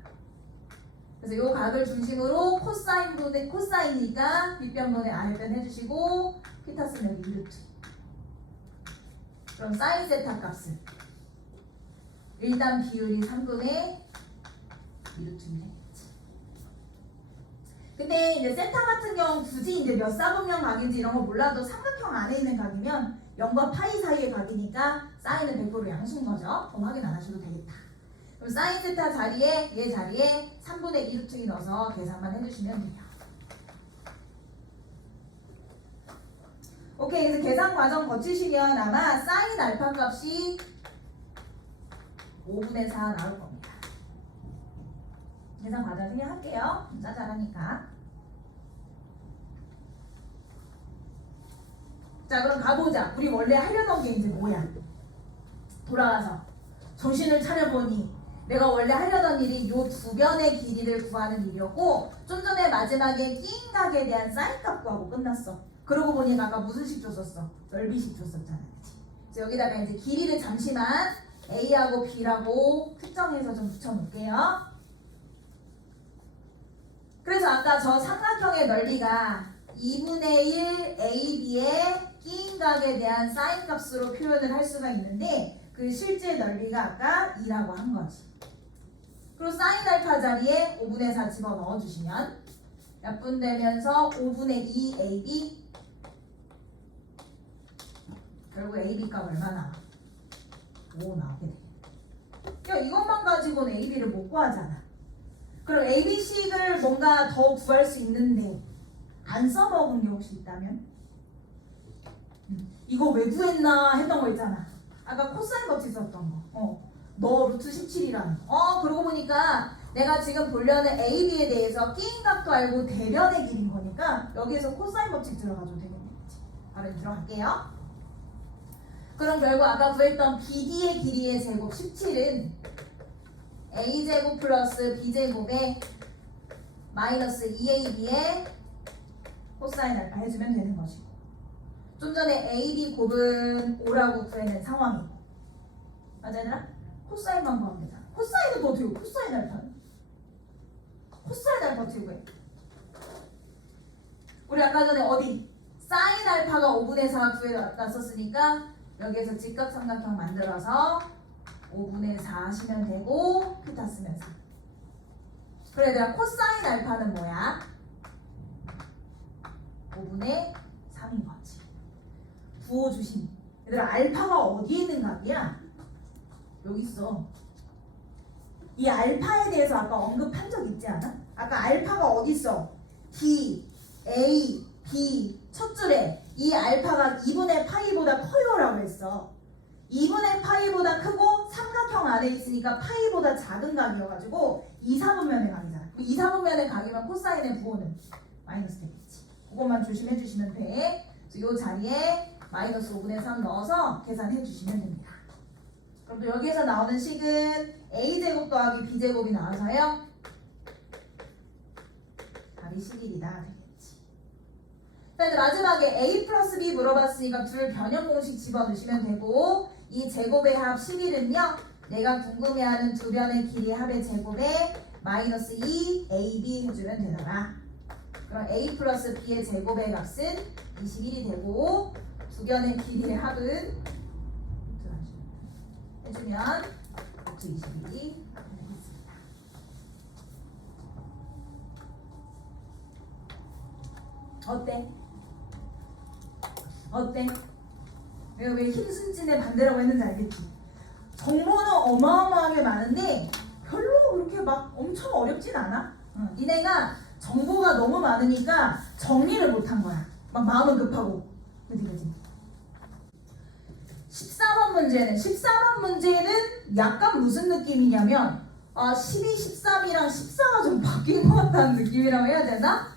그래서 요 각을 중심으로 코사인 분의 코사인이니까 윗변분의 아랫변 해주시고 피타스는 여기 2루트. 그럼 사인 세타 값은 일단 비율이 3분의 2루트면 되겠지. 근데 이제 세타 같은 경우 굳이 이제 몇 사분면 각인지 이런 거 몰라도 삼각형 안에 있는 각이면 0과 파이 사이의 각이니까 사인은 100% 양수인 거죠. 그럼 확인 안 하셔도 되겠다. 그럼 사인 세타 자리에 얘 자리에 3분의 2루트 넣어서 계산만 해주시면 돼요. 오케이. 그래서 계산 과정 거치시면 아마 사인 알파 값이 5분의 4 나올 겁니다. 계산 과정 그냥 할게요. 짜잘하니까. 자, 그럼 가보자. 우리 원래 하려던 게 이제 뭐야? 돌아가서 정신을 차려보니 내가 원래 하려던 일이 요 두 변의 길이를 구하는 일이었고 좀 전에 마지막에 끼인 각에 대한 사인 값 구하고 끝났어. 그러고 보니 아까 무슨 식 줬었어? 넓이식 줬었잖아. 그치? 그래서 여기다가 이제 길이를 잠시만 A하고 B라고 특정해서 좀 붙여놓을게요. 그래서 아까 저 삼각형의 넓이가 2분의 1 AB의 끼인 각에 대한 사인 값으로 표현을 할 수가 있는데 그 실제 넓이가 아까 2라고 한 거지. 그리고 사인 알파 자리에 5분의 4 집어넣어 주시면 약분되면서 5분의 2 AB 결국 AB 값 얼마 나와? 5 나오게 되겠다. 야, 이것만 가지고는 AB를 못 구하잖아. 그럼 AB식을 뭔가 더 구할 수 있는데 안 써먹은 게 혹시 있다면? 이거 왜 구했나 했던 거 있잖아. 아까 코사인 법칙 썼던 거. 너 루트 17이라는 거. 그러고 보니까 내가 지금 보려는 AB에 대해서 끼인 값도 알고 대변의 길인 거니까 여기에서 코사인 법칙 들어가도 되겠지. 바로 들어갈게요. 그럼 결국 아까 구했던 BD의 길이의 제곱 17은 A제곱 플러스 B제곱에 마이너스 2AB의 코사인 알파 해주면 되는 것이고 좀 전에 AB 곱은 5라고 구해낸 상황이고 맞아 얘들아? 코사인만 구하면 되잖아. 코사인은 또 어떻게 구해? 코사인 알파는? 코사인 알파 어떻게 구해? 우리 아까 전에 어디? 사인 알파가 5분의 4 구해놨었으니까 여기에서 직각삼각형 만들어서 5분의 4 하시면 되고 피타 쓰면서 그래 얘들아 코사인 알파는 뭐야? 5분의 3인 거지. 부호주심. 얘들아 알파가 어디에 있는 값이야? 여기 있어. 이 알파에 대해서 아까 언급한 적 있지 않아? 아까 알파가 어디 있어? D, A, B 첫 줄에 이 알파가 2분의 파이보다 커요라고 했어. 2분의 파이보다 크고 삼각형 안에 있으니까 파이보다 작은 각이어가지고 2, 4분면의 각이잖아. 2, 4분면의 각이면 코사인의 부호는 마이너스 되겠지. 그것만 조심해 주시면 돼. 그래서 이 자리에 마이너스 5분의 3 넣어서 계산해 주시면 됩니다. 그럼 또 여기에서 나오는 식은 a제곱 더하기 b제곱이 나와서요. 답이 11이다 되겠지. 자 이제 마지막에 a 플러스 b 물어봤으니까 둘 변형 공식 집어넣으시면 되고 이 제곱의 합 11은요. 내가 궁금해하는 두 변의 길이 합의 제곱에 마이너스 2 ab 해주면 되더라. 그럼 a 플러스 b의 제곱의 값은 21이 되고 두 변의 길이의 합은 해주면 21이 되겠습니다. 어때? 어때? 내가 왜 힘순진의 반대라고 했는지 알겠지? 정보는 어마어마하게 많은데 별로 그렇게 막 엄청 어렵진 않아. 니네가 정보가 너무 많으니까 정리를 못한 거야. 막 마음은 급하고. 그치? 14번 문제는 약간 무슨 느낌이냐면 12, 13이랑 14가 좀 바뀐 것 같다는 느낌이라고 해야 되나?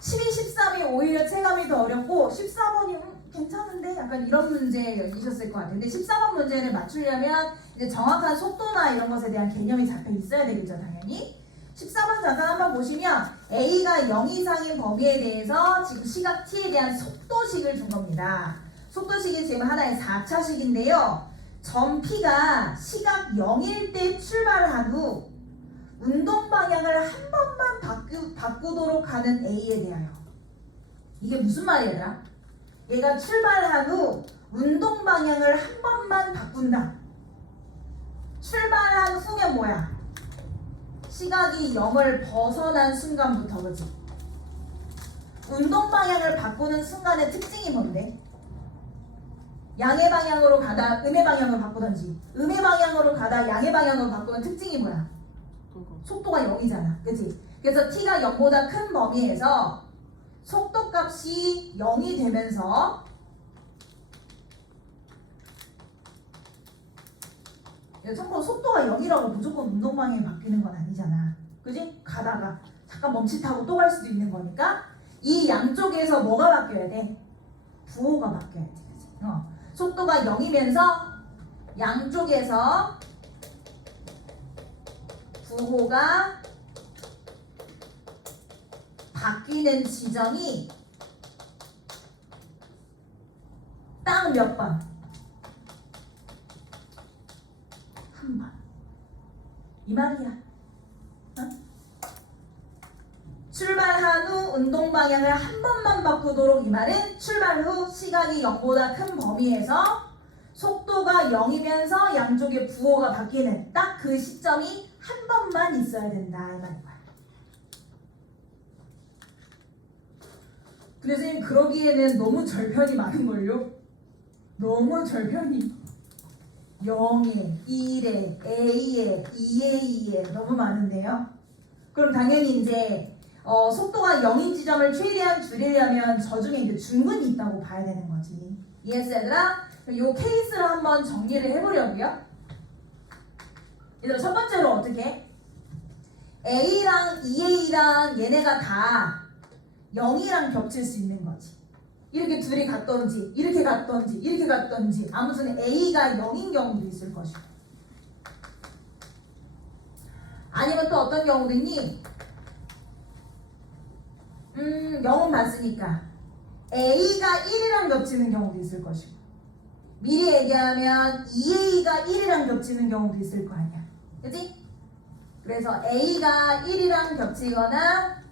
12, 13이 오히려 체감이 더 어렵고 14번이 괜찮은데? 약간 이런 문제이셨을 것 같아요. 근데 14번 문제를 맞추려면 이제 정확한 속도나 이런 것에 대한 개념이 잡혀 있어야 되겠죠, 당연히. 14번 잠깐 한번 보시면 A가 0 이상인 범위에 대해서 지금 시각 T에 대한 속도식을 준 겁니다. 속도식이 지금 하나의 4차식인데요. 점 P가 시각 0일 때 출발한 후 운동 방향을 한 번만 바꾸도록 하는 A에 대하여. 이게 무슨 말이야? 얘가 출발한 후 운동 방향을 한 번만 바꾼다. 출발한 후면 뭐야? 시각이 0을 벗어난 순간부터 그지? 운동 방향을 바꾸는 순간의 특징이 뭔데? 양의 방향으로 가다 음의 방향으로 바꾸던지 음의 방향으로 가다 양의 방향으로 바꾸는 특징이 뭐야? 속도가 0이잖아. 그치? 그래서 t가 0보다 큰 범위에서 속도값이 0이 되면서 참고로 속도가 0이라고 무조건 운동 방향이 바뀌는 건 아니잖아. 그지? 가다가 잠깐 멈칫하고 또 갈 수도 있는 거니까 이 양쪽에서 뭐가 바뀌어야 돼? 부호가 바뀌어야 돼. 그치? 속도가 0이면서 양쪽에서 부호가 바뀌는 지점이 딱 몇 번? 한 번. 이 말이야. 출발한 후 운동 방향을 한 번만 바꾸도록 이 말은 출발 후 시간이 0보다 큰 범위에서 속도가 0이면서 양쪽의 부호가 바뀌는 딱 그 시점이 한 번만 있어야 된다 이 말인 거야. 근데 선생님 그러기에는 너무 절편이 많은걸요? 너무 절편이 0에 1에 A에 2에 2에 너무 많은데요? 그럼 당연히 이제 속도가 0인 지점을 최대한 줄이려면 저 중에 이제 중근이 있다고 봐야 되는 거지. 이해했어 얘들아? 이 케이스를 한번 정리를 해보려고요. 얘들아 첫 번째로 어떻게? A랑 2A랑 얘네가 다 0이랑 겹칠 수 있는 거지. 이렇게 둘이 같던지 이렇게 같던지 이렇게 같던지 아무튼 A가 0인 경우도 있을 것이고 아니면 또 어떤 경우든지 0은 맞으니까 A가 1이랑 겹치는 경우도 있을 것이고 미리 얘기하면 2A가 1이랑 겹치는 경우도 있을 거 아니야. 그치? 그래서 A가 1이랑 겹치거나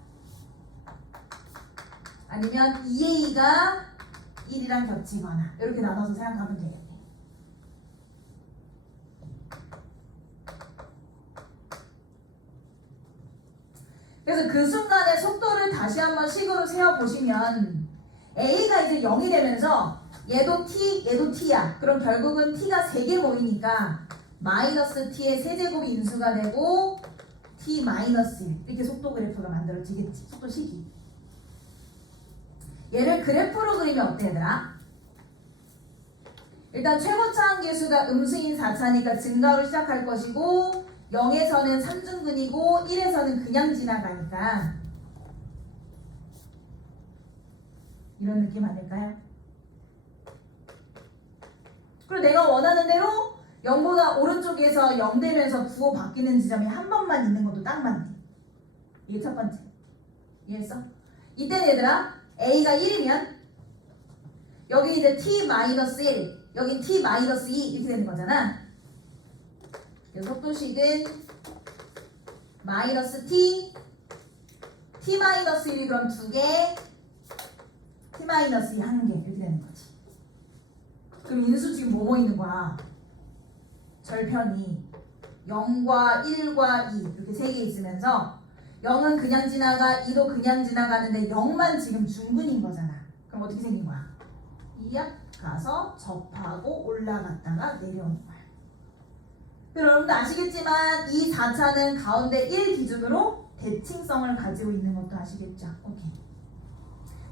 아니면 2A가 1이랑 겹치거나 이렇게 나눠서 생각하면 되겠네. 그래서 그 순간의 속도를 다시 한번 식으로 세어보시면 A가 이제 0이 되면서 얘도 T, 얘도 T야. 그럼 결국은 T가 3개 모이니까 마이너스 T의 세제곱이 인수가 되고 T 마이너스 1 이렇게 속도 그래프가 만들어지겠지. 속도식이. 얘를 그래프로 그리면 어때 얘들아? 일단 최고차 한계수가 음수인 4차니까 증가로 시작할 것이고 0에서는 3중근이고 1에서는 그냥 지나가니까 이런 느낌 아닐까요? 그리고 내가 원하는 대로 0보다 오른쪽에서 0 되면서 부호 바뀌는 지점이 한 번만 있는 것도 딱 맞네. 이게 첫 번째. 이해했어? 이때는 얘들아 A가 1이면 여기 이제 T-1 여기 T-2 이렇게 되는 거잖아. 그래서 속도식은 마이너스 T T-1이 그럼 2개 T-2 1개 이렇게 되는 거지. 그럼 인수 지금 뭐뭐 있는 거야? 절편이 0과 1과 2 이렇게 3개 있으면서 0은 그냥 지나가 2도 그냥 지나가는데 0만 지금 중근인 거잖아. 그럼 어떻게 생긴 거야? 2약 가서 접하고 올라갔다가 내려오는 거야. 여러분도 아시겠지만 이 4차는 가운데 1 기준으로 대칭성을 가지고 있는 것도 아시겠죠? 오케이.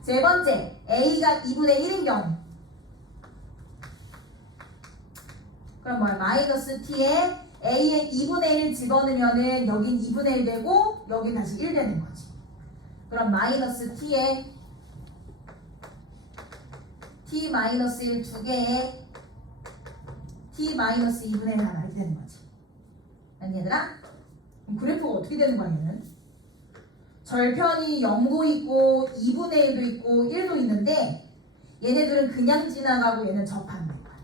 세 번째, A가 2분의 1인 경우. 그럼 뭐야? 마이너스 T에 A에 2분의 1 집어넣으면은 여긴 2분의 1 되고 여긴 다시 1 되는 거지. 그럼 마이너스 T에 T 마이너스 1 2개에 T 마이너스 2분의 1 하나 이렇게 되는 거지. 아니 얘들아? 그럼 그래프가 어떻게 되는 거야 얘는? 절편이 0도 있고 2분의 1도 있고 1도 있는데 얘네들은 그냥 지나가고 얘는 접하는 거야.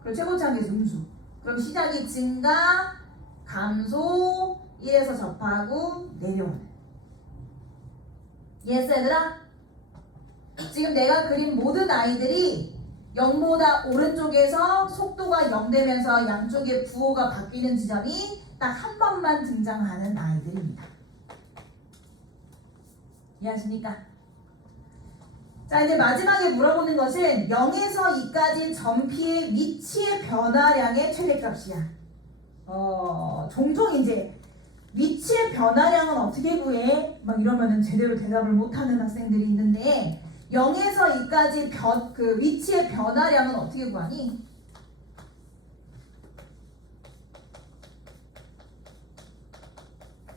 그럼 최고차 한계수 음수. 그럼 시작이 증가, 감소, 1에서 접하고 내려오는. 이해했어 얘들아? 지금 내가 그린 모든 아이들이 0보다 오른쪽에서 속도가 0 되면서 양쪽의 부호가 바뀌는 지점이 딱 한 번만 등장하는 아이들입니다. 이해하십니까? 자 이제 마지막에 물어보는 것은 0에서 2까지 점피의 위치의 변화량의 최대값이야. 종종 이제 위치의 변화량은 어떻게 구해? 막 이러면은 제대로 대답을 못하는 학생들이 있는데 0에서 2까지 그 위치의 변화량은 어떻게 구하니?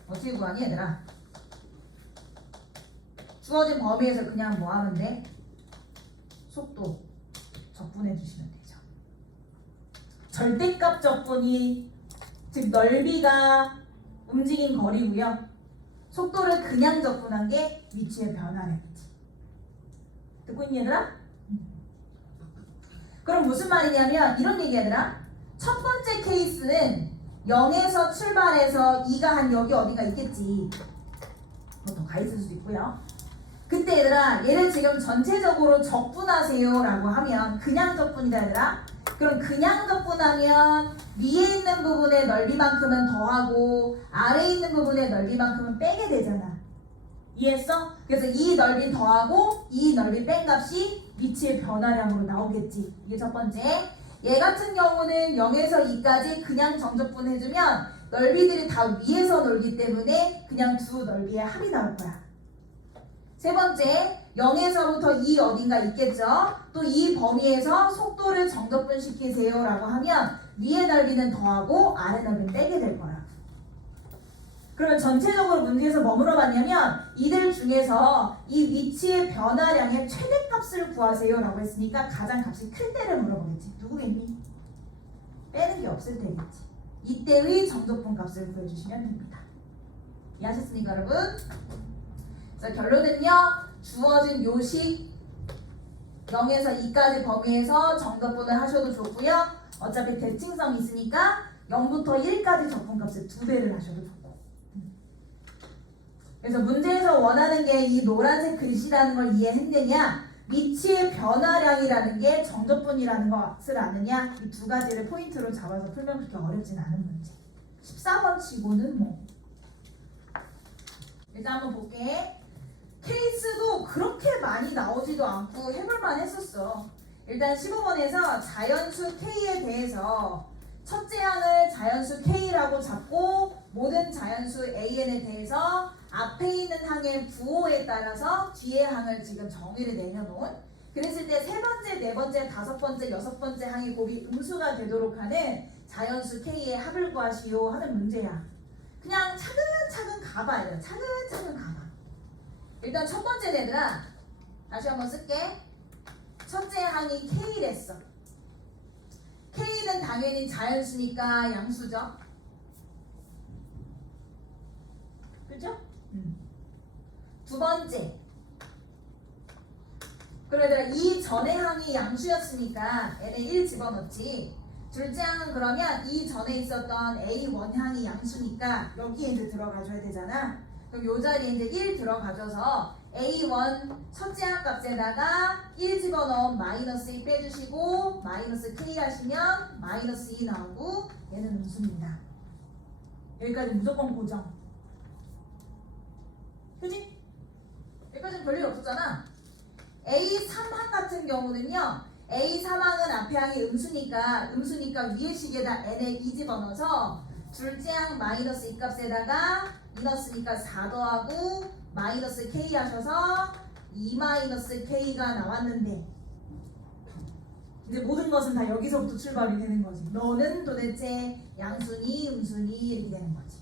어떻게 구하니 얘들아? 주어진 범위에서 그냥 뭐 하면 돼? 속도 적분해 주시면 되죠. 절대값 적분이 즉 넓이가 움직인 거리고요. 속도를 그냥 적분한 게 위치의 변화량이지. 듣고 있니 얘들아? 그럼 무슨 말이냐면 이런 얘기 얘들아. 첫 번째 케이스는 0에서 출발해서 2가 한 여기 어디가 있겠지. 더 가 있을 수도 있고요. 그때 얘들아 얘를 지금 전체적으로 적분하세요 라고 하면 그냥 적분이다 얘들아. 그럼 그냥 적분하면 위에 있는 부분의 넓이만큼은 더하고 아래에 있는 부분의 넓이만큼은 빼게 되잖아. 이해했어? 그래서 이 넓이 더하고 이 넓이 뺀 값이 위치의 변화량으로 나오겠지. 이게 첫 번째. 얘 같은 경우는 0에서 2까지 그냥 정적분 해주면 넓이들이 다 위에서 놀기 때문에 그냥 두 넓이의 합이 나올 거야. 세 번째, 0에서부터 2 어딘가 있겠죠? 또 이 범위에서 속도를 정적분 시키세요 라고 하면 위의 넓이는 더하고 아래 넓이는 빼게 될 거야. 그러면 전체적으로 문제에서 뭐 물어봤냐면 이들 중에서 이 위치의 변화량의 최대값을 구하세요 라고 했으니까 가장 값이 클 때를 물어보겠지. 누구겠니? 빼는 게 없을 때겠지. 이때의 정적분 값을 구해주시면 됩니다. 이해하셨습니까 여러분? 자, 결론은요. 주어진 요식 0에서 2까지 범위에서 정답분을 하셔도 좋고요. 어차피 대칭성이 있으니까 0부터 1까지 적분값을 2배를 하셔도 좋고. 그래서 문제에서 원하는 게 이 노란색 글씨라는 걸 이해했느냐, 위치의 변화량이라는 게 정적분이라는 것을 아느냐, 이 두 가지를 포인트로 잡아서 풀면 그렇게 어렵진 않은 문제. 14번 치고는 뭐 일단 한번 볼게. 케이스도 그렇게 많이 나오지도 않고 해볼만 했었어. 일단 15번에서 자연수 K에 대해서 첫째 항을 자연수 K라고 잡고 모든 자연수 AN에 대해서 앞에 있는 항의 부호에 따라서 뒤에 항을 지금 정의를 내려놓은, 그랬을 때 세 번째, 네 번째, 다섯 번째, 여섯 번째 항의 곱이 음수가 되도록 하는 자연수 K의 합을 구하시오 하는 문제야. 그냥 차근차근 가봐요. 차근차근 가봐. 일단 첫 번째 얘들아, 다시 한번 쓸게. 첫째 항이 K랬어. K는 당연히 자연수니까 양수죠. 그죠? 두 번째, 그러더라 이 전의 항이 양수였으니까 n에 1 집어넣지. 둘째 항은 그러면 이 전에 있었던 A1 항이 양수니까 여기에 이제 들어가줘야 되잖아. 그럼 요 자리에 이제 1 들어가줘서 A1 첫째 항 값에다가 1 집어넣은 마이너스 2 빼주시고 마이너스 K 하시면 마이너스 2 나오고 얘는 음수입니다. 여기까지 무조건 고정. 그지? 여기까지는 별일 없었잖아. A3항 같은 경우는요, A3항은 앞에 항이 음수니까 위에 식에다 n에 2 집어넣어서 둘째 항 마이너스 2 값에다가 2 넣었으니까 4 더하고 마이너스 K 하셔서 2 마이너스 K가 나왔는데, 이제 모든 것은 다 여기서부터 출발이 되는 거지. 너는 도대체 양수니 음수니 이렇게 되는 거지.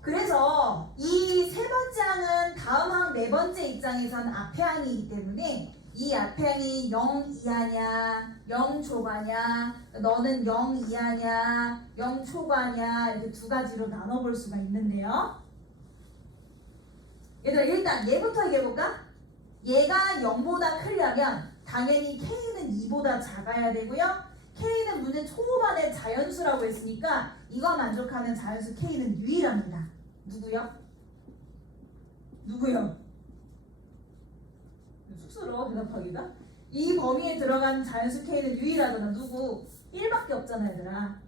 그래서 이 세 번째 항은 다음 항 네 번째 입장에서는 앞에 항이기 때문에 이 앞에 항이 0 이하냐 0 초과냐, 너는 0 이하냐 0 초과냐, 이렇게 두 가지로 나눠볼 수가 있는데요. 얘들아 일단 얘부터 얘기해볼까? 얘가 0보다 크려면 당연히 K는 2보다 작아야 되고요. K는 문제 초반에 자연수라고 했으니까 이거 만족하는 자연수 K는 유일합니다. 누구요? 누구요? 쑥스러워 대답하기가. 이 범위에 들어간 자연수 K는 유일하잖아. 누구? 1밖에 없잖아 얘들아.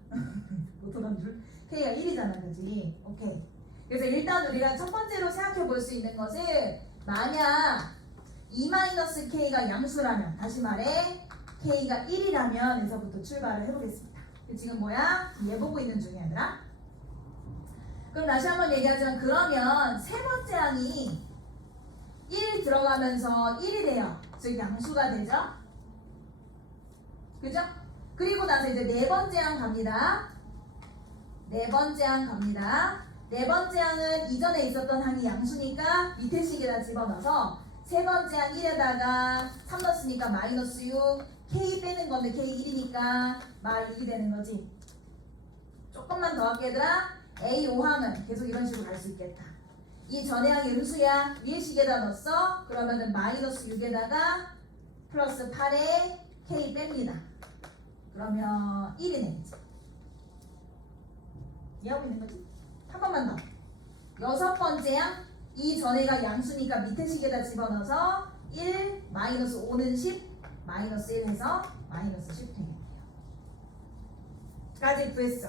못하던 줄. K가 1이잖아 그지? 오케이. 그래서 일단 우리가 첫 번째로 생각해 볼 수 있는 것은, 만약 2-K가 양수라면, 다시 말해 K가 1이라면 에서부터 출발을 해보겠습니다. 지금 뭐야? 얘 보고 있는 중이야 얘들아. 그럼 다시 한번 얘기하자면, 그러면 세 번째 항이 1 들어가면서 1이 돼요. 즉 양수가 되죠. 그죠? 그리고 나서 이제 네 번째 항 갑니다. 네 번째 항 갑니다. 네 번째 항은 이전에 있었던 항이 양수니까 밑에 식에다 집어넣어서 세 번째 항 1에다가 3 넣었으니까 마이너스 6, K 빼는 건데 K 1이니까 말 1이 되는 거지. 조금만 더 할게 얘들아. A5항은 계속 이런 식으로 갈 수 있겠다. 이 전의 항이 음수야. 위에 식에다 넣었어. 그러면은 마이너스 6에다가 플러스 8에 K 뺍니다. 그러면 1이네. 이해하고 있는 거지? 한 번만 더. 여섯 번째 항, 이 전에가 양수니까 밑에 식에다 집어넣어서 1 마이너스 5는 10 마이너스 1 해서 마이너스 10 되겠네요. 까지 구했어.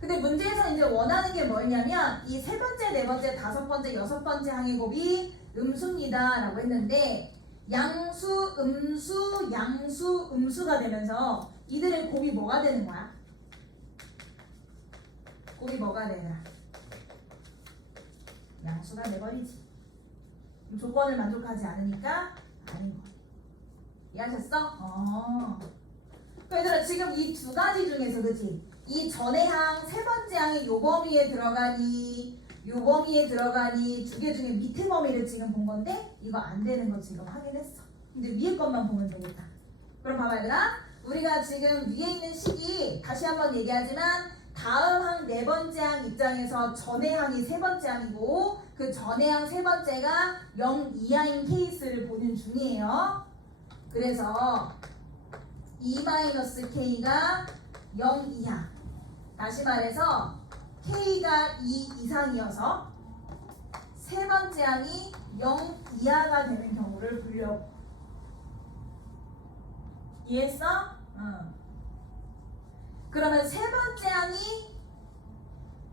근데 문제에서 이제 원하는 게 뭐냐면 이 세 번째, 네 번째, 다섯 번째, 여섯 번째 항의 곱이 음수입니다 라고 했는데, 양수, 음수, 양수, 음수가 되면서 이들의 곱이 뭐가 되는 거야? 곱이 뭐가 되나? 양수가 돼버리지. 조건을 만족하지 않으니까 아닌 거. 이해하셨어? 얘들아 지금 이 두 가지 중에서 그치? 이 전의 항, 세 번째 항이 요 범위에 들어가니 요 범위에 들어가니 두 개 중에 밑에 범위를 지금 본 건데 이거 안 되는 거 지금 확인했어. 근데 위에 것만 보면 되겠다. 그럼 봐봐 얘들아, 우리가 지금 위에 있는 식이 다시 한번 얘기하지만 다음 항 네 번째 항 입장에서 전의 항이 세 번째 항이고 그 전의 항 세 번째가 0 이하인 케이스를 보는 중이에요. 그래서 2-k가 0 이하. 다시 말해서 k가 2 이상이어서 세 번째 항이 0 이하가 되는 경우를 보려고. 이해했어? 응. 그러면 세 번째 항이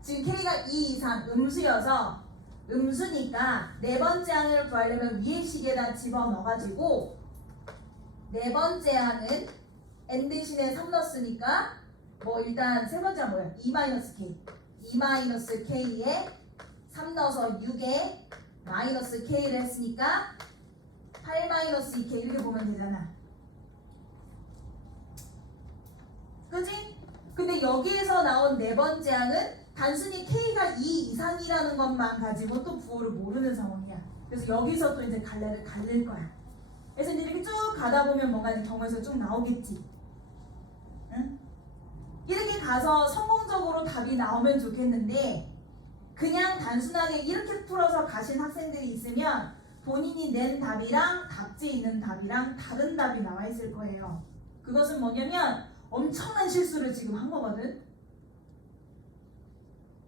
지금 k가 2 이상 음수여서 음수니까 네 번째 항을 구하려면 위의 식에다 집어넣어가지고 네 번째 항은 n 대신에 3 넣었으니까 뭐 일단 세 번째 항 뭐야? 2-k 2-k에 3 넣어서 6에 마이너스 k를 했으니까 8-2k 이렇게 보면 되잖아. 그지? 근데 여기에서 나온 네 번째 항은 단순히 k가 2 이상이라는 것만 가지고 또 부호를 모르는 상황이야. 그래서 여기서 또 이제 갈래를 갈릴 거야. 그래서 이제 이렇게 쭉 가다 보면 뭔가 이제 경우에서 쭉 나오겠지. 응? 이렇게 가서 성공적으로 답이 나오면 좋겠는데 그냥 단순하게 이렇게 풀어서 가신 학생들이 있으면 본인이 낸 답이랑 답지에 있는 답이랑 다른 답이 나와 있을 거예요. 그것은 뭐냐면 엄청난 실수를 지금 한 거거든.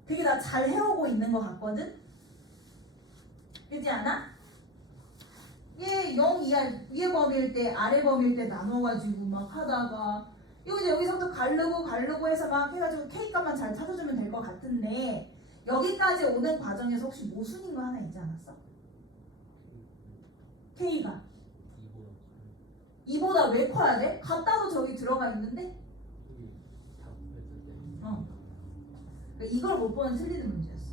되게 나 잘 해오고 있는 것 같거든. 그렇지 않아? 얘 0 이하 위에 범위일 때 아래 범위일 때 나눠가지고 막 하다가 이거 이제 여기서부터 가르고 해서 막 해가지고 K 값만 잘 찾아주면 될 것 같은데 여기까지 오는 과정에서 혹시 모순인 거 하나 있지 않았어? K가 2보다 왜 커야 돼? 같다고 저기 들어가 있는데? 그러니까 이걸 못 보는 틀리는 문제였어.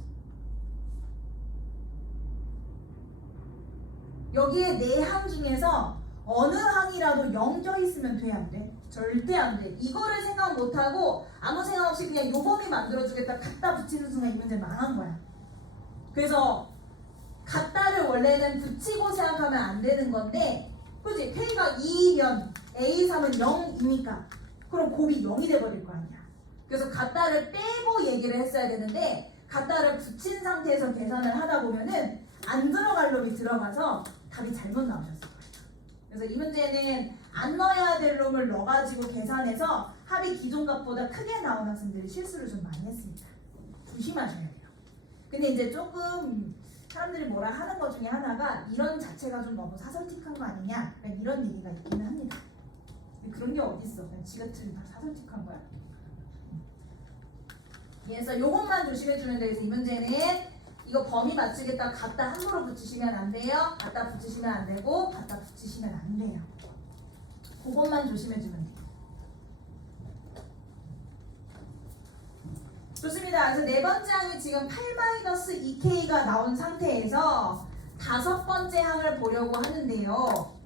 여기에 네 항 중에서 어느 항이라도 0 껴있으면 돼, 안 돼? 절대 안 돼. 이거를 생각 못하고 아무 생각 없이 그냥 요 범위 만들어주겠다 갖다 붙이는 순간 이 문제 망한 거야. 그래서 갖다를 원래는 붙이고 생각하면 안 되는 건데 그치? K가 2면 A3은 0이니까 그럼 곱이 0이 돼버릴 거 아니야. 그래서 갖다를 빼고 얘기를 했어야 되는데 갖다를 붙인 상태에서 계산을 하다 보면은 안 들어갈 놈이 들어가서 답이 잘못 나오셨을 거예요. 그래서 이 문제는 안 넣어야 될 놈을 넣어가지고 계산해서 합이 기존 값보다 크게 나온 학생들이 실수를 좀 많이 했습니다. 조심하셔야 돼요. 근데 이제 조금 사람들이 뭐라 하는 것 중에 하나가 이런 자체가 좀 너무 사설틱한 거 아니냐 이런 얘기가 있기는 합니다. 그런 게 어딨어. 그냥 지 같은 다 사설틱한 거야. 그래서 요것만 조심해주면 되겠어요. 이 문제는 이거 범위 맞추겠다 갖다 함부로 붙이시면 안 돼요. 갖다 붙이시면 안 되고 갖다 붙이시면 안 돼요. 그것만 조심해주면 돼요. 좋습니다. 그래서 네 번째 항이 지금 8-2k가 나온 상태에서 다섯 번째 항을 보려고 하는데요.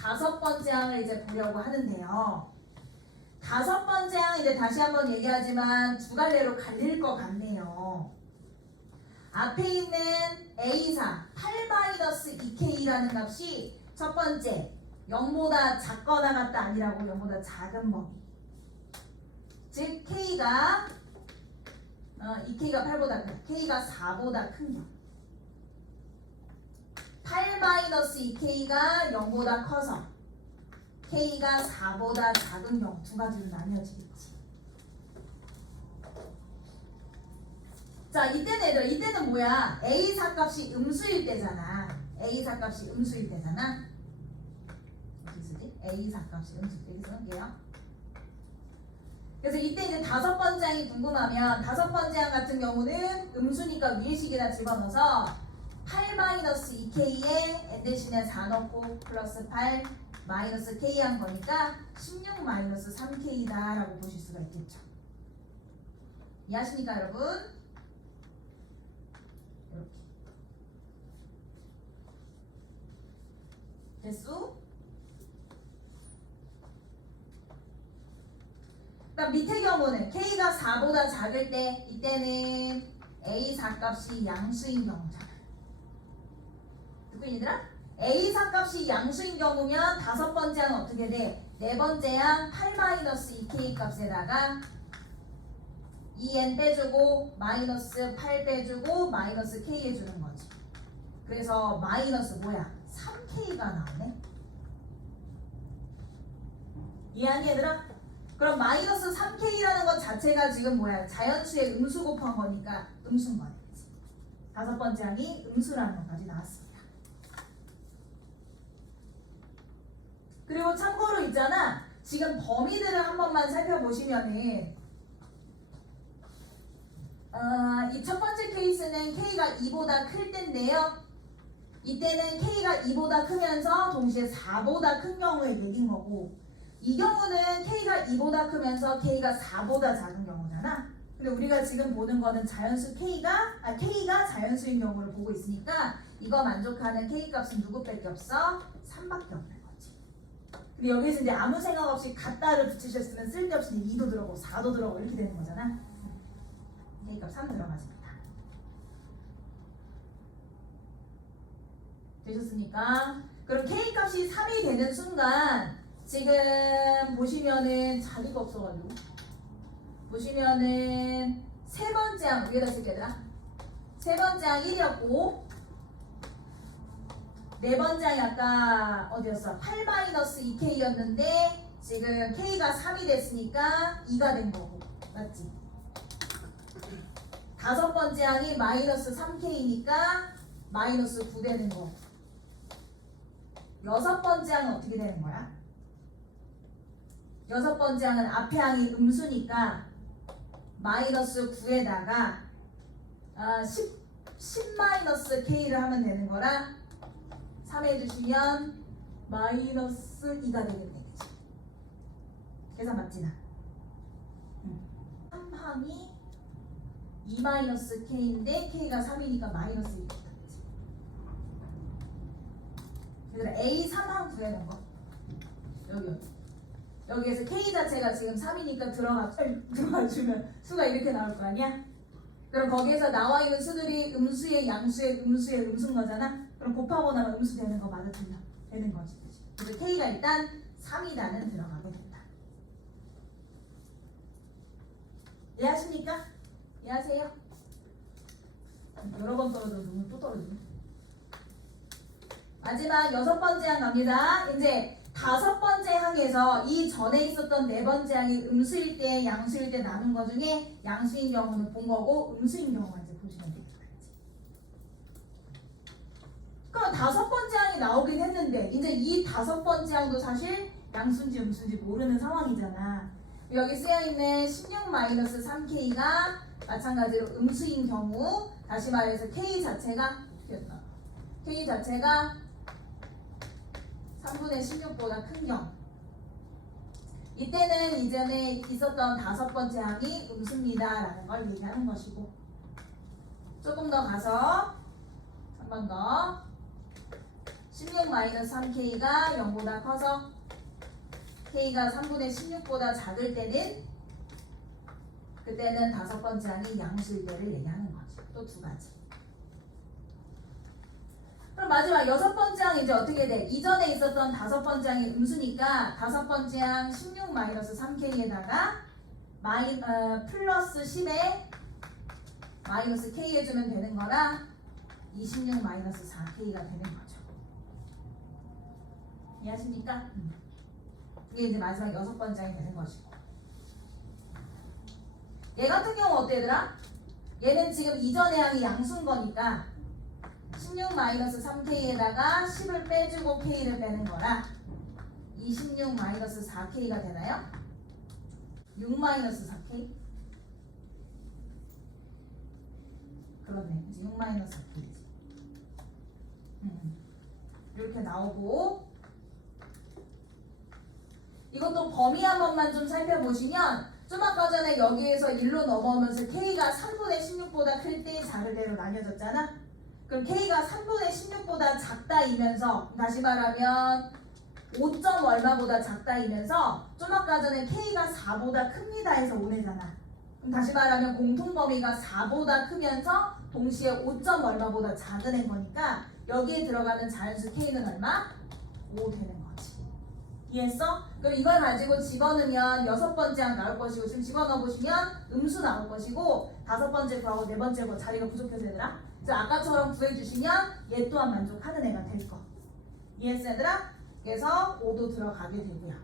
다섯 번째 항을 이제 보려고 하는데요. 다섯 번째 항 이제 다시 한번 얘기하지만 두 갈래로 갈릴 것 같네요. 앞에 있는 A4 8-2k라는 값이 첫 번째 0보다 작거나 같다 아니라고 0보다 작은 범위. 즉 K가 2K가 8보다 큰, K가 4보다 큰 경우. 8-2K가 0보다 커서 K가 4보다 작은 경우 두 가지로 나뉘어지겠지. 자, 이때는 뭐야? A4 값이 음수일 때잖아. A4 값이 음수일 때잖아. 어떻게 쓰지? A4 값이 음수일 때. 이렇게 쓸게요. 그래서 이때 이제 다섯 번째 항이 궁금하면 다섯 번째 항 같은 경우는 음수니까 위에 식에다 집어넣어서 8-2k에 n 대신에 4 넣고 플러스 8 마이너스 k 한 거니까 16-3k다 라고 보실 수가 있겠죠. 이해하십니까 여러분? 이렇게 됐수? 그럼 밑에 경우는 k가 4보다 작을 때 이때는 a4 값이 양수인 경우잖아요. 듣고 있느라? A4 값이 양수인 경우면 다섯 번째 항은 어떻게 돼? 네 번째 항 8-2k 값에다가 2n 빼주고 마이너스 8 빼주고 마이너스 k 해주는 거지. 그래서 마이너스 뭐야? 3k가 나오네. 이해하니 얘들아? 그럼 마이너스 3k라는 것 자체가 지금 뭐야? 자연수의 음수 곱한 거니까 음수인 거야. 다섯 번째 항이 음수라는 것까지 나왔습니다. 그리고 참고로 있잖아. 지금 범위들을 한 번만 살펴보시면은 이 첫 번째 케이스는 k가 2보다 클 때인데요. 이때는 k가 2보다 크면서 동시에 4보다 큰 경우의 얘기인 거고, 이 경우는 k가 2보다 크면서 k가 4보다 작은 경우잖아. 근데 우리가 지금 보는 거는 자연수 k가 자연수인 경우를 보고 있으니까 이거 만족하는 k 값은 누구밖에 없어? 3밖에 없는 거지. 근데 여기서 이제 아무 생각 없이 갖다를 붙이셨으면 쓸데없이 2도 들어가고 4도 들어가고 이렇게 되는 거잖아. k 값 3 들어가집니다. 되셨습니까? 그럼 k 값이 3이 되는 순간 지금 보시면은 자리가 없어가지고 보시면은 세 번째 항 위에다 쓸게 얘들아. 세 번째 항 1이었고 네 번째 항이 아까 어디였어? 8-2k였는데 지금 k가 3이 됐으니까 2가 된 거고 맞지? 다섯 번째 항이 마이너스 3k니까 마이너스 9 되는 거. 여섯 번째 항은 어떻게 되는 거야? 여섯 번째 항은 앞에 항이 음수니까 마이너스 9에다가 10-k를 하면 되는 거라 3 해주시면 마이너스 2가 되겠네. 그치? 계산 맞지 나? 3항이 2-k인데 k가 3이니까 마이너스 2가 얘들아 A 3항 구해놓은 거 여기에서 K 자체가 지금 3이니까 들어가주면 수가 이렇게 나올 거 아니야? 그럼 거기에서 나와 있는 수들이 음수의 양수의 음수의 음수인 거잖아? 그럼 곱하고 나면 음수 되는 거 맞아 틀려? 되는 거지. 그래서 K가 일단 3이다는 들어가게 된다. 이해하십니까? 이해하세요? 여러 번 떨어져도 눈은 또 떨어지네. 마지막 여섯 번째 항 갑니다. 이제 다섯 번째 항에서 이 전에 있었던 네 번째 항이 음수일 때 양수일 때 나눈 거 중에 양수인 경우는 본 거고 음수인 경우만 이제 보시면 되겠다. 그럼 다섯 번째 항이 나오긴 했는데 이제 이 다섯 번째 항도 사실 양수인지 음수인지 모르는 상황이잖아. 여기 쓰여있는 16-3k가 마찬가지로 음수인 경우 다시 말해서 k 자체가 3분의 16보다 큰 경우 이때는 이전에 있었던 다섯 번째 항이 음수입니다 라는 걸 얘기하는 것이고 조금 더 가서 한 번 더 16-3k가 0보다 커서 k가 3분의 16보다 작을 때는 그때는 다섯 번째 항이 양수일 때를 얘기하는 거지. 또 두 가지. 그럼 마지막 여섯 번째 항이 이제 어떻게 돼? 이전에 있었던 다섯 번째 항이 음수니까 다섯 번째 항 16-3k에다가 플러스 10에 마이너스 k 해주면 되는 거라 26-4k가 되는 거죠. 이해하십니까? 이게 이제 마지막 여섯 번째 항이 되는 것이고 얘 같은 경우 어때 얘들아? 얘는 지금 이전의 항이 양수인 거니까 16-3k에다가 10을 빼주고 k를 빼는 거라 26-4k가 되나요? 6-4k? 그렇네. 6-4k지. 이렇게 나오고 이것도 범위 한 번만 좀 살펴보시면 좀 아까 전에 여기에서 1로 넘어오면서 k가 3분의 16보다 클 때 작을 때로 나뉘어졌잖아. 그럼 k가 3분의 16보다 작다이면서 다시 말하면 5점 얼마보다 작다이면서 좀 아까 전에 k가 4보다 큽니다 해서 5내잖아. 그럼 다시 말하면 공통범위가 4보다 크면서 동시에 5점 얼마보다 작은 애 거니까 여기에 들어가는 자연수 k는 얼마? 5 되는 거지. 이해했어? 그럼 이걸 가지고 집어넣으면 6번째 항 나올 것이고 지금 집어넣어보시면 음수 나올 것이고 5번째 거하고 4번째 거 자리가 부족해서 얘들아 그래서 아까처럼 구해주시면 얘 또한 만족하는 애가 될 거. 이해했어 얘들아? 그래서 5도 들어가게 되고요.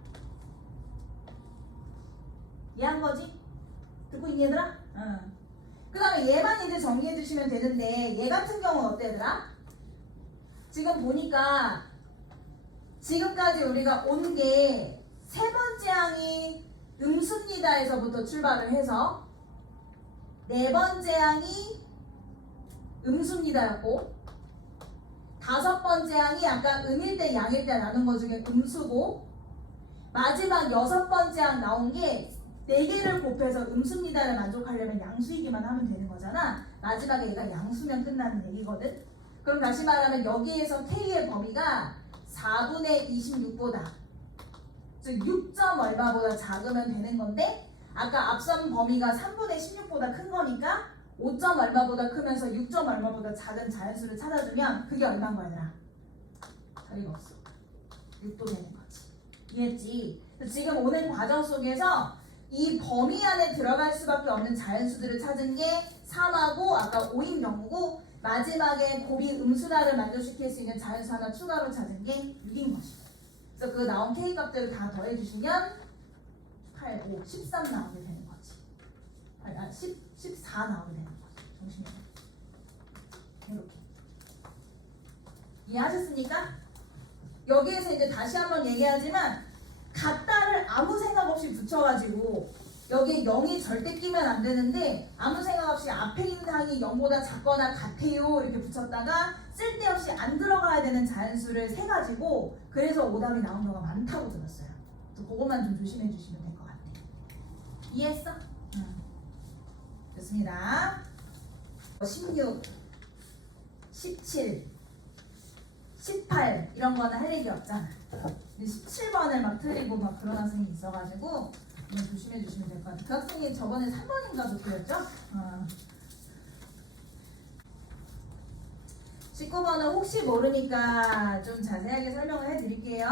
이해한 거지? 듣고 있니 얘들아? 응. 그 다음에 얘만 이제 정리해 주시면 되는데 얘 같은 경우는 어때 얘들아? 지금 보니까 지금까지 우리가 온 게 세 번째 항이 음수입니다에서부터 출발을 해서 네 번째 항이 음수입니다였고 5번째 항이 아까 음일 때 양일 때 나눈 거 중에 음수고 마지막 6번째 항 나온 게 4개를 곱해서 음수입니다를 만족하려면 양수이기만 하면 되는 거잖아. 마지막에 얘가 양수면 끝나는 얘기거든. 그럼 다시 말하면 여기에서 K의 범위가 4분의 26보다 즉 6점 얼마보다 작으면 되는 건데 아까 앞선 범위가 3분의 16보다 큰 거니까 5점 얼마보다 크면서 6점 얼마보다 작은 자연수를 찾아주면 그게 얼마인 거야 얘들아? 자리가 없어. 6도 되는 거지. 이해했지? 지금 오는 과정 속에서 이 범위 안에 들어갈 수밖에 없는 자연수들을 찾은 게 3하고 아까 5인 경우고 마지막에 곱이 음수라를 만족시킬 수 있는 자연수 하나 추가로 찾은 게 6인 것이고 그래서 그 나온 K 값들을 다 더해주시면 8, 5, 13 나오게 되는 거지. 14 나오게 되는 거지. 정신이 이렇게 이해하셨습니까? 여기에서 이제 다시 한번 얘기하지만 같다를 아무 생각 없이 붙여가지고 여기에 0이 절대 끼면 안 되는데 아무 생각 없이 앞에 있는 항이 0보다 작거나 같아요 이렇게 붙였다가 쓸데없이 안 들어가야 되는 자연수를 세가지고 그래서 오답이 나온 경우가 많다고 들었어요. 그래서 그것만 좀 조심해 주시면 될 것 같아. 이해했어? 응. 좋습니다. 16, 17, 18 이런 거는 할 얘기 없잖아. 17번을 막 틀리고 막 그런 학생이 있어가지고 조심해 주시면 될 것 같아요. 그 학생이 저번에 3번인가 좋고였죠? 19번은 혹시 모르니까 좀 자세하게 설명을 해드릴게요.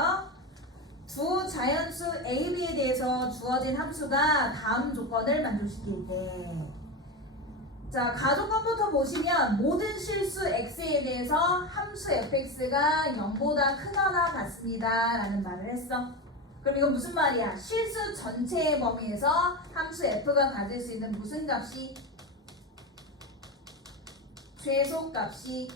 두 자연수 A, B에 대해서 주어진 함수가 다음 조건을 만족시킬 때 자, 가조건부터 보시면 모든 실수 x에 대해서 함수 fx가 0보다 크거나 같습니다 라는 말을 했어. 그럼 이건 무슨 말이야? 실수 전체의 범위에서 함수 f가 가질 수 있는 무슨 값이? 최소값이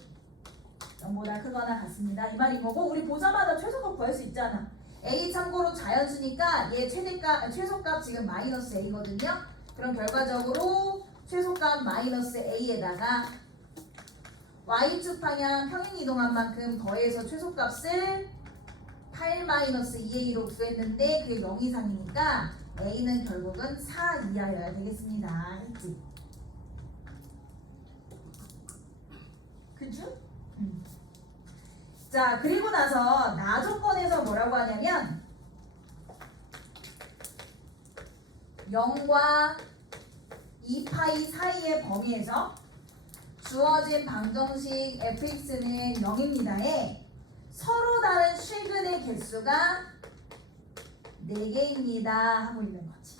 0보다 크거나 같습니다 이 말인 거고 우리 보자마자 최소값 구할 수 있잖아. a 참고로 자연수니까 얘 최소값 지금 마이너스 a거든요. 그럼 결과적으로 최소값 마이너스 a에다가 y축 방향 평행 이동한 만큼 더해서 최소값을 8-2a로 구했는데 그게 0 이상이니까 a는 결국은 4 이하여야 되겠습니다. 했지? 그죠? 자, 그리고 나서 나 조건에서 뭐라고 하냐면 0과 2파이 사이의 범위에서 주어진 방정식 fx는 0입니다에 서로 다른 실근의 개수가 4개입니다 하고 있는 거지.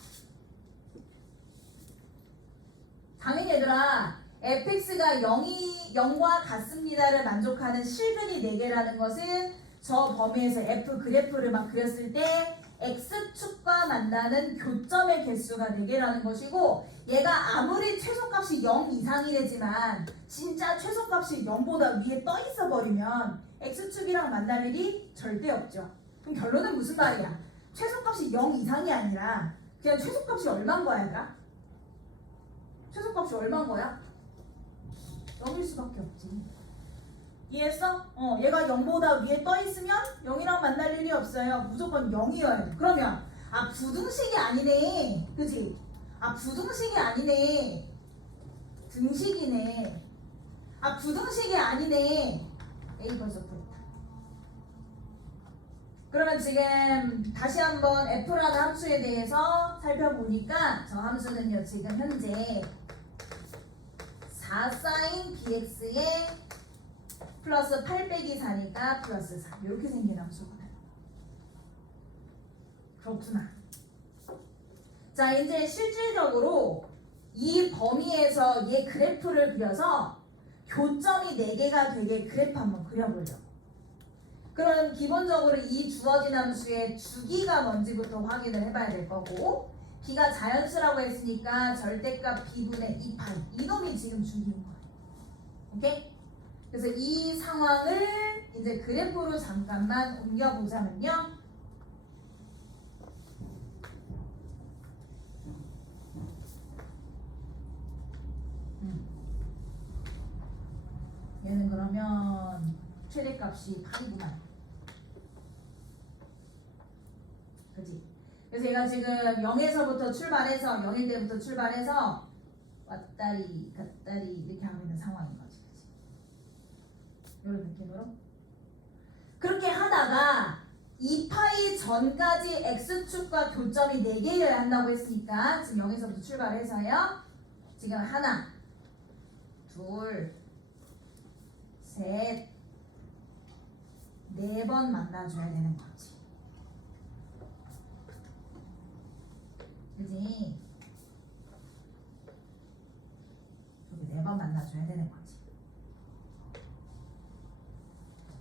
당연히 얘들아 fx가 0과 같습니다를 만족하는 실근이 4개라는 것은 저 범위에서 f 그래프를 막 그렸을 때 x축과 만나는 교점의 개수가 4개라는 것이고 얘가 아무리 최소값이 0 이상이래지만 진짜 최소값이 0보다 위에 떠 있어 버리면 x축이랑 만날 일이 절대 없죠. 그럼 결론은 무슨 말이야? 최소값이 0 이상이 아니라 그냥 최소값이 얼마인 거야 얘들아? 최소값이 얼마인 거야? 0일 수밖에 없지. 이해했어? 얘가 0보다 위에 떠 있으면 0이랑 만날 일이 없어요. 무조건 0이어야 돼. 그러면 부등식이 아니네. 그지? 부등식이 아니네. 등식이네. 부등식이 아니네. A 벌써 구했다. 그러면 지금 다시 한번 F라는 함수에 대해서 살펴보니까 저 함수는요 지금 현재 4sin bx에 플러스 8 빼기 4니까 플러스 4 이렇게 생긴 함수거든. 그렇구나. 자, 이제 실질적으로 이 범위에서 얘 그래프를 그려서 교점이 4개가 되게 그래프 한번 그려보려고. 그럼 기본적으로 이 주어진 함수의 주기가 뭔지부터 확인을 해봐야 될 거고, 기가 자연수라고 했으니까 절대값 b분의 2파이, 이놈이 지금 주기인 거예요. 오케이? 그래서 이 상황을 이제 그래프로 잠깐만 옮겨보자면요. 얘는 그러면 최대값이 파이구만. 그치? 그래서 얘가 지금 0에서부터 출발해서 0일 때부터 출발해서 왔다리 갔다리 이렇게 하고 있는 상황인 거지. 그치? 이런 느낌으로. 그렇게 하다가 2파이 전까지 x축과 교점이 4개여야 한다고 했으니까 지금 0에서부터 출발해서요. 지금 하나, 둘, 셋, 4번 만나줘야 되는 거지. 그지? 여기 4번 만나줘야 되는 거지.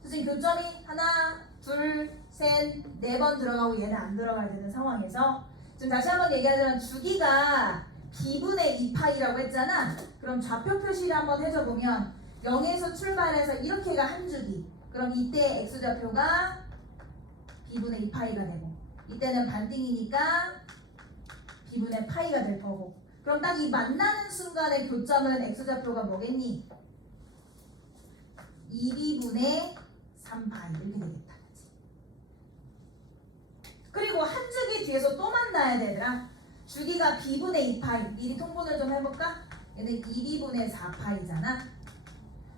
지금 교점이 하나, 둘, 셋, 4번 들어가고 얘는 안 들어가야 되는 상황에서 지금 다시 한번 얘기하자면 주기가 b분의 2파이라고 했잖아. 그럼 좌표 표시를 한번 해줘 보면 0에서 출발해서 이렇게가 한 주기. 그럼 이때 x좌표가 b분의 2파이가 되고, 이때는 반띵이니까 b분의 파이가 될 거고, 그럼 딱 이 만나는 순간의 교점은 x좌표가 뭐겠니? 2b분의 3파이 이렇게 되겠다. 그리고 한 주기 뒤에서 또 만나야 되더라. 주기가 b분의 2파이. 미리 통분을 좀 해볼까? 얘는 2b분의 4파이잖아.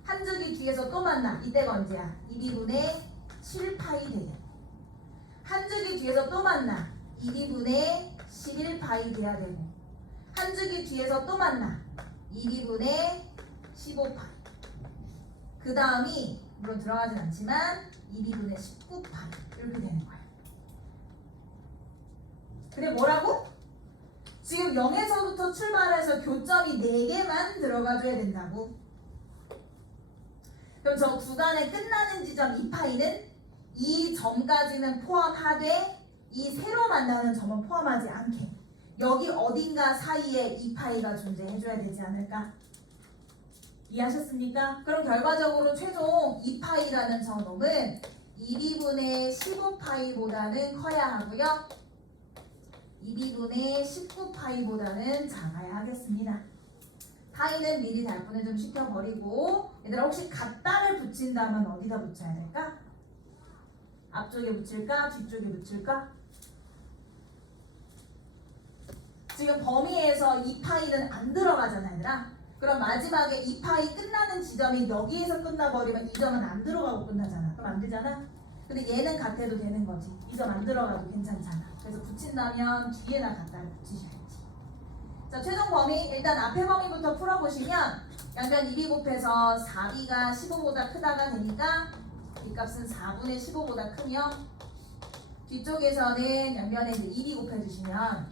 한 주기 뒤에서 또 만나. 이때가 언제야? 2b분의 7파이 되겠네. 한 주기 뒤에서 또 만나. 2b분의 11파이 돼야 되고, 한 주기 뒤에서 또 만나. 2b분의 15파이. 그 다음이 물론 들어가진 않지만 2b분의 19파이 이렇게 되는 거야. 근데 뭐라고? 지금 0에서부터 출발해서 교점이 4개만 들어가줘야 된다고. 그럼 저 구간의 끝나는 지점 2파이는 이 점까지는 포함하되 이 새로 만나는 점은 포함하지 않게 여기 어딘가 사이에 2파이가 존재해줘야 되지 않을까? 이해하셨습니까? 그럼 결과적으로 최종 2파이라는 저놈은 2b분의 15파이보다는 커야 하고요. 2b분의 19파이보다는 작아야 하겠습니다. 파이는 미리 달분을 좀 시켜버리고, 얘들아 혹시 같다를 붙인다면 어디다 붙여야 될까? 앞쪽에 붙일까? 뒤쪽에 붙일까? 지금 범위에서 2파이는 안 들어가잖아, 얘들아. 그럼 마지막에 2파이 끝나는 지점이 여기에서 끝나버리면 이 점은 안 들어가고 끝나잖아. 그럼 안 되잖아? 근데 얘는 같아도 되는 거지. 이 점 안 들어가도 괜찮잖아. 그래서 붙인다면 뒤에다 갖다를 붙이셔야지. 자, 최종 범위 일단 앞에 범위부터 풀어보시면 양변 2b 곱해서 4b가 15보다 크다가 되니까 이 값은 4분의 15보다 크며, 뒤쪽에서는 양변에 이제 2b 곱해주시면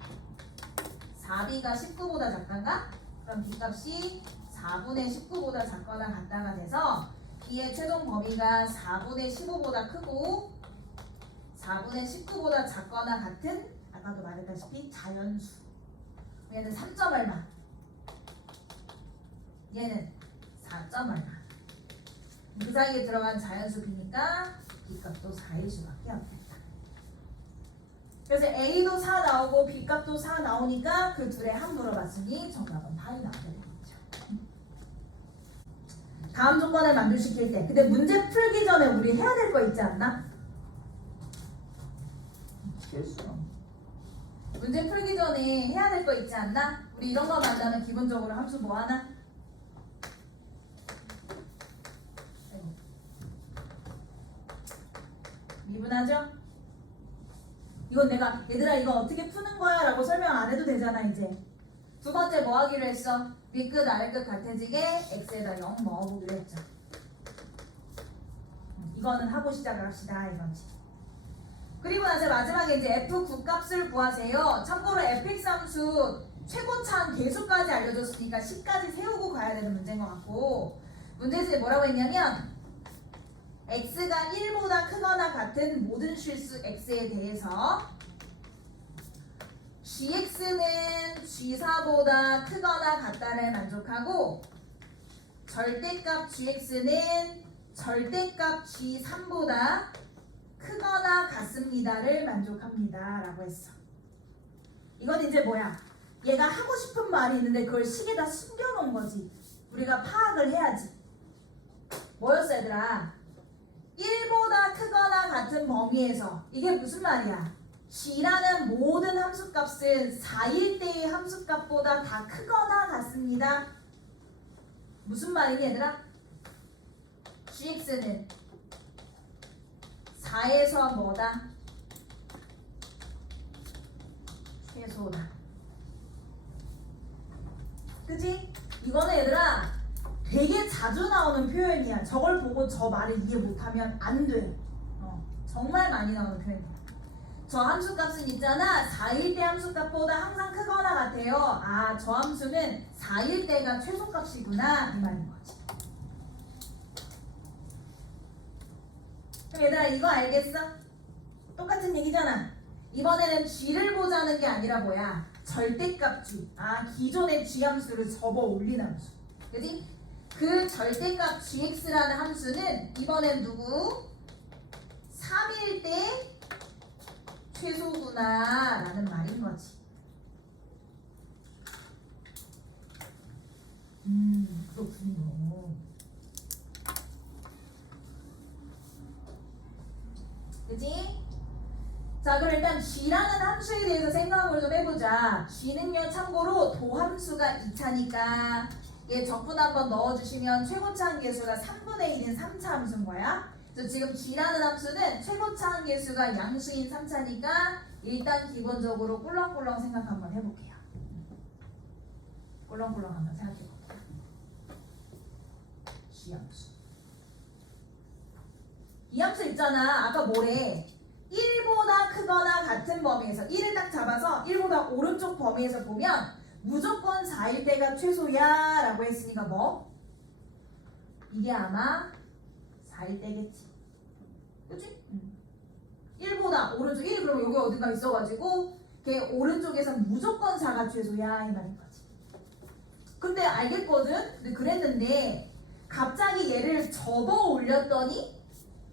4b가 19보다 작단가? 그럼 뒷값이 4분의 19보다 작거나 같다가 돼서 b의 최종 범위가 4분의 15보다 크고 4분의 19보다 작거나 같은, 아까도 말했다시피 자연수. 얘는 3점 얼마, 얘는 4점 얼마. 그 사이에 들어간 자연수 b니까 b값도 4일 수밖에 없겠다. 그래서 a도 4 나오고 b값도 4 나오니까 그 둘의 합 물어봤으니 정답은 8이 나오게 되겠죠. 다음 조건을 만족시킬 때, 근데 문제 풀기 전에 우리 해야 될 거 있지 않나? 실수. 문제 풀기 전에 해야 될 거 있지 않나? 우리 이런 거 만나면 기본적으로 함수 뭐 하나? 미분하죠? 이건 내가 얘들아 이거 어떻게 푸는 거야 라고 설명 안 해도 되잖아. 이제 두 번째 뭐 하기로 했어? 윗끝 아래끝 같아지게 x에다 0 넣어보기로 했죠. 이거는 하고 시작을 합시다 이거지. 그리고 나서 마지막에 이제 f9 값을 구하세요. 참고로 fx 함수 최고차항 계수까지 알려줬으니까 10까지 세우고 가야 되는 문제인 것 같고, 문제에서 뭐라고 했냐면 x가 1보다 크거나 같은 모든 실수 x에 대해서 gx는 g4보다 크거나 같다를 만족하고 절대값 gx는 절대값 g3보다 크거나 같습니다를 만족합니다 라고 했어. 이건 이제 뭐야? 얘가 하고 싶은 말이 있는데 그걸 식에다 숨겨놓은 거지. 우리가 파악을 해야지. 뭐였어 얘들아? 1보다 크거나 같은 범위에서 이게 무슨 말이야? g라는 모든 함수값은 4일 때의 함수값보다 다 크거나 같습니다. 무슨 말이니 얘들아? gx는 4에서 뭐다? 최소다. 그치? 이거는 얘들아 되게 자주 나오는 표현이야. 저걸 보고 저 말을 이해 못하면 안 돼. 정말 많이 나오는 표현이야. 저 함수값은 있잖아. 4일 때 함수값보다 항상 크거나 같아요. 아, 저 함수는 4일 때가 최소값이구나 이 말인 거지. 그럼 얘들아 이거 알겠어? 똑같은 얘기잖아. 이번에는 g를 보자는 게 아니라 뭐야? 절대값 g. 아, 기존의 g 함수를 접어 올린 함수. 그지? 그 절대값 gx라는 함수는 이번엔 누구? 3일 때 최소구나 라는 말인 거지. 그렇군요. 그치? 자, 그럼 일단 g라는 함수에 대해서 생각을 좀 해보자. g는요 참고로 도함수가 2차니까 얘 적분 한번 넣어주시면 최고차항 계수가 3분의 1인 3차 함수인 거야. 그래서 지금 g라는 함수는 최고차항 계수가 양수인 3차니까 일단 기본적으로 꿀렁꿀렁 생각 한번 해볼게요. 꿀렁꿀렁 한번 생각해볼게요. g 함수. 이 함수 있잖아. 아까 뭐래? 1보다 크거나 같은 범위에서 1을 딱 잡아서 1보다 오른쪽 범위에서 보면 무조건 4일 때가 최소야 라고 했으니까 뭐? 이게 아마 4일 때겠지. 그치? 1보다 오른쪽 1 그러면 여기 어딘가 있어가지고 걔 오른쪽에서 무조건 4가 최소야 이 말인 거지. 근데 알겠거든? 근데 그랬는데 갑자기 얘를 접어 올렸더니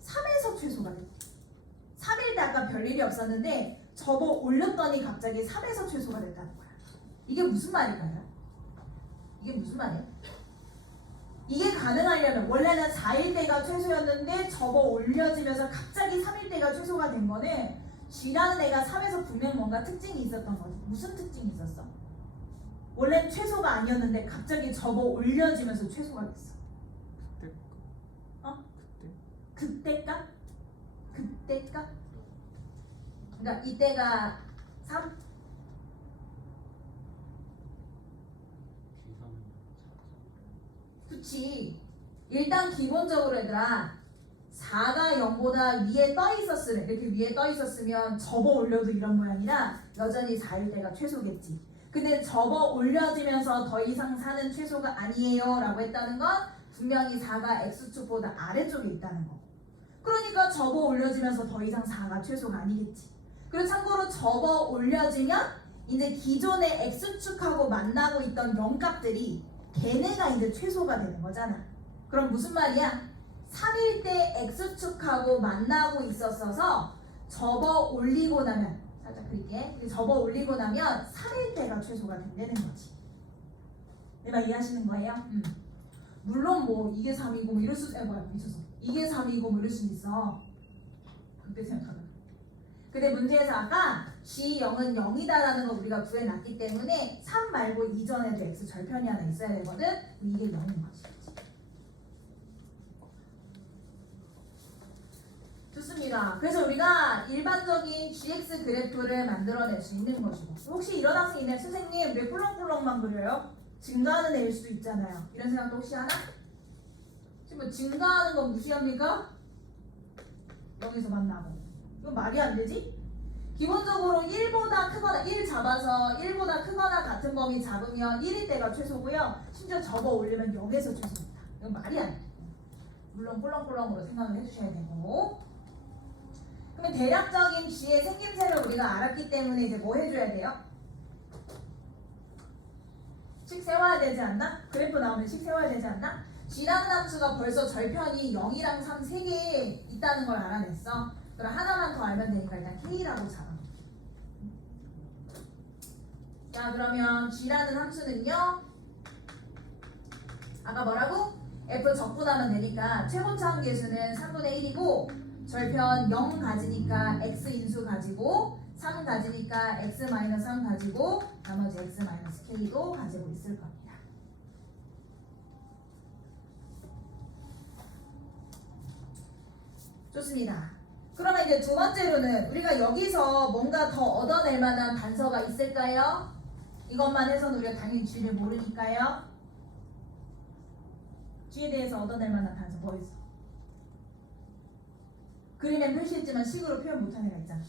3에서 최소가 돼. 3일 때 아까 별일이 없었는데 접어 올렸더니 갑자기 3에서 최소가 됐다는 거야. 이게 무슨 말일까요? 이게 무슨 말이야? 이게 가능하려면 원래는 4일 때가 최소였는데 접어 올려지면서 갑자기 3일 때가 최소가 된 거는 G라는 애가 3에서 분명 뭔가 특징이 있었던 거지. 무슨 특징이 있었어? 원래는 최소가 아니었는데 갑자기 접어 올려지면서 최소가 됐어. 그때 어? 그때 그때까? 그때까? 그러니까 이때가 3? 그치. 일단 기본적으로 얘들아 4가 0보다 위에 떠 있었으면 이렇게 위에 떠 있었으면 접어 올려도 이런 모양이라 여전히 4일 때가 최소겠지. 근데 접어 올려지면서 더 이상 4는 최소가 아니에요 라고 했다는 건 분명히 4가 x축보다 아래쪽에 있다는 거고, 그러니까 접어 올려지면서 더 이상 4가 최소가 아니겠지. 그리고 참고로 접어 올려지면 이제 기존의 x축하고 만나고 있던 0값들이 걔네가 이제 최소가 되는 거잖아. 그럼 무슨 말이야? 3일 때 x축하고 만나고 있었어서 접어 올리고 나면, 살짝 그릴게. 접어 올리고 나면 3일 때가 최소가 된다는 거지. 내 말 이해하시는 거예요? 물론 뭐 이게 3이고 뭐 이럴 수, 미쳤어. 이게 3이고 뭐 이럴 수 있어. 그때 생각하면. 근데 문제에서 아까 G0은 0이다라는 거 우리가 구해놨기 때문에 3 말고 이전에도 X 절편이 하나 있어야 되거든. 이게 0인 거지. 좋습니다. 그래서 우리가 일반적인 GX 그래프를 만들어낼 수 있는 것이고, 혹시 이런 학생 있나요? 선생님 왜 꿀렁꿀렁만 그려요? 증가하는 애일 수도 있잖아요. 이런 생각도 혹시 하나? 지금 뭐 증가하는 건 무시합니까? 여기서 만나고 이거 말이 안 되지? 기본적으로 1보다 크거나 1 잡아서 1보다 크거나 같은 범위 잡으면 1일 때가 최소고요. 심지어 접어 올리면 0에서 최소입니다. 이건 말이 안 돼. 물론 꿀렁꿀렁으로 생각을 해주셔야 되고. 그러면 대략적인 G의 생김새를 우리가 알았기 때문에 이제 뭐 해줘야 돼요? 식 세워야 되지 않나? 그래프 나오면 식 세워야 되지 않나? G라는 함수가 벌써 절편이 0이랑 3 세 개 있다는 걸 알아냈어. 그럼 하나만 더 알면 되니까 일단 K라고 잡아. 자, 그러면 G라는 함수는요. 아까 뭐라고? F 적분하면 되니까 최고차 함계수는 3분의 1이고 절편 0 가지니까 X 인수 가지고 3 가지니까 X-3 가지고 나머지 X-K도 가지고 있을 겁니다. 좋습니다. 그러면 이제 두 번째로는 우리가 여기서 뭔가 더 얻어낼 만한 단서가 있을까요? 이것만 해서는 우리가 당연히 G를 모르니까요. G에 대해서 얻어낼 만한 단서 뭐 있어? 그림에 표시했지만 식으로 표현 못한 애가 있잖아.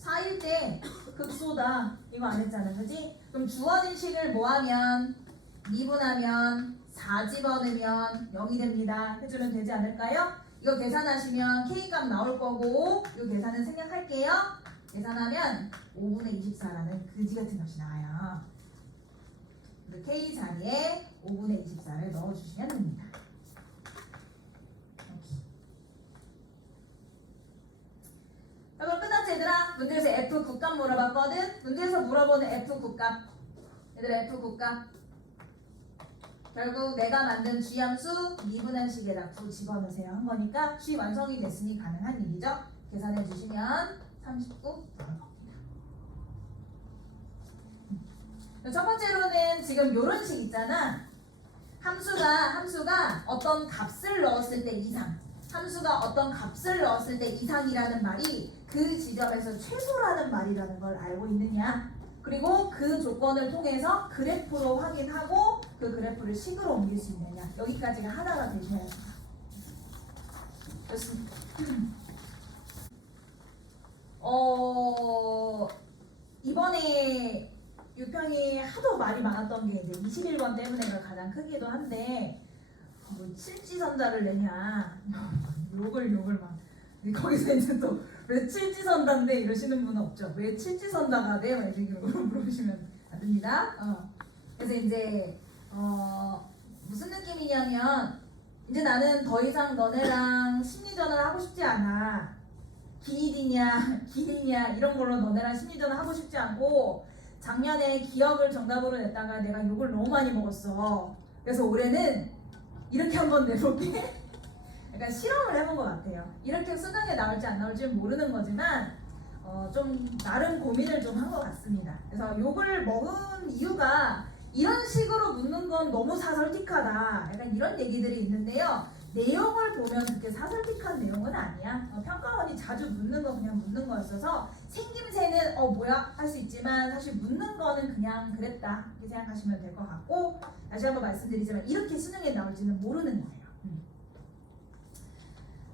4일 때 극소다 이거 안 했잖아, 그지? 그럼 주어진 식을 뭐하면 미분하면 4 집어넣으면 0이 됩니다. 해주면 되지 않을까요? 이거 계산하시면 K값 나올 거고 이 계산은 생략할게요. 계산하면 5분의 24라는 그지 같은 값이 나와요. K 자리에 5분의 24를 넣어주시면 됩니다. 자, 그럼 끝났지 얘들아? 문제에서 F 국값 물어봤거든? 문제에서 물어보는 F 국값. 얘들아 F 국값. 결국 내가 만든 G 함수 미분한 식에다 부 집어넣으세요 한 거니까 G 완성이 됐으니 가능한 일이죠. 계산해 주시면 39 나올 겁니다. 첫 번째로는 지금 요런 식 있잖아. 함수가 어떤 값을 넣었을 때 이상, 함수가 어떤 값을 넣었을 때 이상이라는 말이 그 지점에서 최소라는 말이라는 걸 알고 있느냐. 그리고 그 조건을 통해서 그래프로 확인하고 그 그래프를 식으로 옮길 수 있느냐. 여기까지가 하나가 되셔야 돼요. 좋습니다. 이번에 유평이 하도 말이 많았던 게 이제 21번 때문에가 가장 크기도 한데 뭐 칠지선다를 내냐 욕을 막 거기서 이제 또 왜 칠지선다인데 이러시는 분은 없죠. 왜 칠지선다가 돼? 막 이렇게 물어보시면 안 됩니다. 그래서 이제 무슨 느낌이냐면 이제 나는 더 이상 너네랑 심리전을 하고 싶지 않아. 기이냐 이런 걸로 너네랑 심리전을 하고 싶지 않고 작년에 기억을 정답으로 냈다가 내가 욕을 너무 많이 먹었어. 그래서 올해는 이렇게 한번 내볼게. 약간 실험을 해본 것 같아요. 이렇게 수능에 나올지 안 나올지는 모르는 거지만 좀 나름 고민을 좀 한 것 같습니다. 그래서 욕을 먹은 이유가 이런 식으로 묻는 건 너무 사설틱하다. 약간 이런 얘기들이 있는데요. 내용을 보면 그렇게 사설틱한 내용은 아니야. 평가원이 자주 묻는 거 그냥 묻는 거였어서 생김새는 뭐야 할 수 있지만 사실 묻는 거는 그냥 그랬다 이렇게 생각하시면 될 것 같고 다시 한번 말씀드리지만 이렇게 수능에 나올지는 모르는 거예요.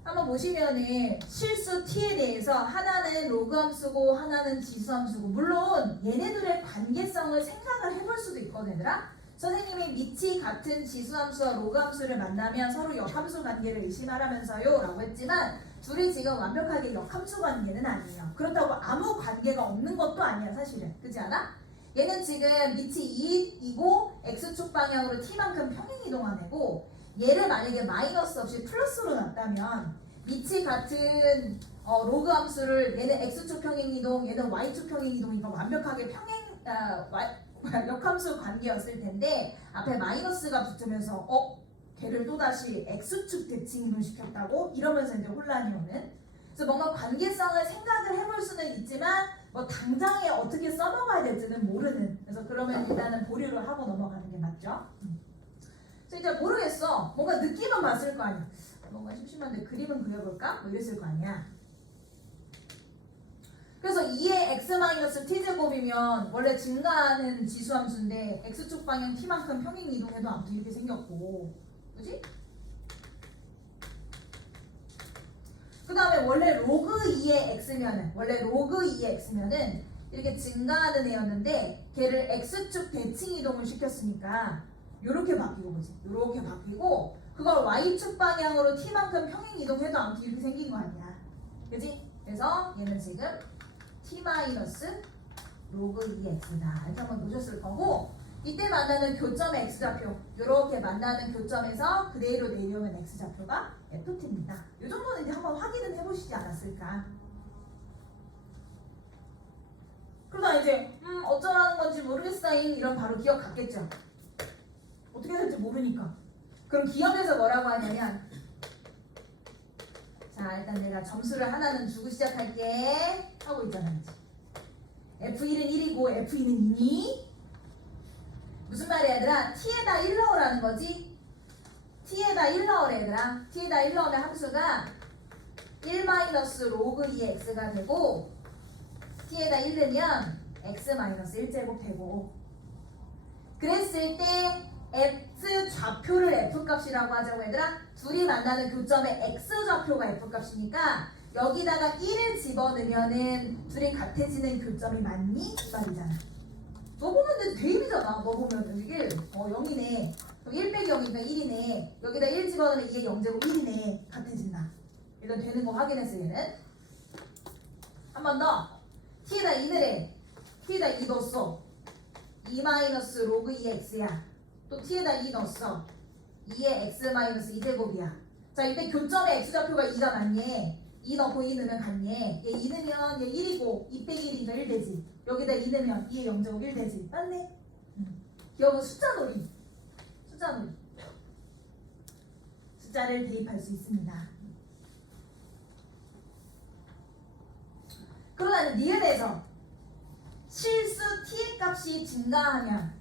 한번 보시면은 실수 t에 대해서 하나는 로그 함수고 하나는 지수 함수고 물론 얘네들의 관계성을 생각을 해볼 수도 있거든 얘들아. 선생님이 밑이 같은 지수 함수와 로그 함수를 만나면 서로 역함수 관계를 의심하라면서요 라고 했지만 둘이 지금 완벽하게 역함수 관계는 아니에요. 그렇다고 아무 관계가 없는 것도 아니야 사실은. 그렇지 않아? 얘는 지금 밑이 2이고 x축 방향으로 t만큼 평행이동한 애고 얘를 만약에 마이너스 없이 플러스로 놨다면 밑이 같은 로그 함수를 얘는 x축 평행이동 얘는 y축 평행이동이니까 완벽하게 역함수 관계였을 텐데 앞에 마이너스가 붙으면서 걔를 또다시 x축 대칭이동 시켰다고 이러면서 이제 혼란이 오는. 그래서 뭔가 관계성을 생각을 해볼 수는 있지만 뭐 당장에 어떻게 써먹어야 될지는 모르는. 그래서 그러면 일단은 보류를 하고 넘어가는 게 맞죠. 그래서 이제 모르겠어. 뭔가 느낌은 봤을 거 아니야. 뭔가 심심한데 그림은 그려볼까? 뭐 이랬을 거 아니야. 그래서 2의 x-t제곱이면 원래 증가하는 지수함수인데 x축 방향 t만큼 평행 이동해도 아무튼 이렇게 생겼고 그지? 그 다음에 원래 로그 2의 x면은 이렇게 증가하는 애였는데 걔를 x축 대칭 이동을 시켰으니까 요렇게 바뀌고 보지. 요렇게 바뀌고 그걸 y축 방향으로 t만큼 평행 이동해도 아무튼 이렇게 생긴 거 아니야. 그지? 그래서 얘는 지금 t 마이너스 로그 2x다. 이렇게 한번 놓으셨을 거고 이때 만나는 교점의 x좌표 요렇게 만나는 교점에서 그대로 내려오면 x좌표가 ft입니다. 이 정도는 이제 한번 확인은 해보시지 않았을까? 그러다 이제 어쩌라는 건지 모르겠어잉 이런 바로 기억 갔겠죠. 어떻게 될지 모르니까. 그럼 기억에서 뭐라고 하냐면 자 일단 내가 점수를 하나는 주고 시작할게 하고 있잖아. F1은 1이고 F2는 2니 무슨 말이야 얘들아? t에다 1 넣으라는 거지? t에다 1 넣으래 얘들아. t에다 1 넣으면 함수가 1 마이너스 로그 2x가 되고 t에다 1 넣으면 x 마이너스 1제곱 되고 그랬을 때 x 좌표를 f 값이라고 하자고 얘들아. 둘이 만나는 교점의 x 좌표가 f 값이니까 여기다가 1을 집어넣으면은 둘이 같아지는 교점이 맞니? 이 말이잖아. 너 보면 대입이잖아. 너 보면 이게 0이네. 그럼 1 빼기 0이니까 1이네. 여기다 1 집어넣으면 2의 0제곱 1이네. 같아진다. 이거 되는 거 확인했어 얘는. 한 번 더. t에다 2를 해. t에다 2 넣었어. 2 마이너스 로그 2x야. 또 t에다 2 넣었어. 2의 x 마이너스 2제곱이야. 자 이때 교점의 x좌표가 2가 맞니? 2 넣고 2 넣으면 같니? 얘 2 넣으면 얘 1이고 2 빼기 1이니까 1 되지. 여기다 2 넣으면 2의 0제곱 1 되지. 맞네? 기억은 숫자 놀이. 숫자 놀이. 숫자를 대입할 수 있습니다. 그러나 니은에서 실수 t의 값이 증가하면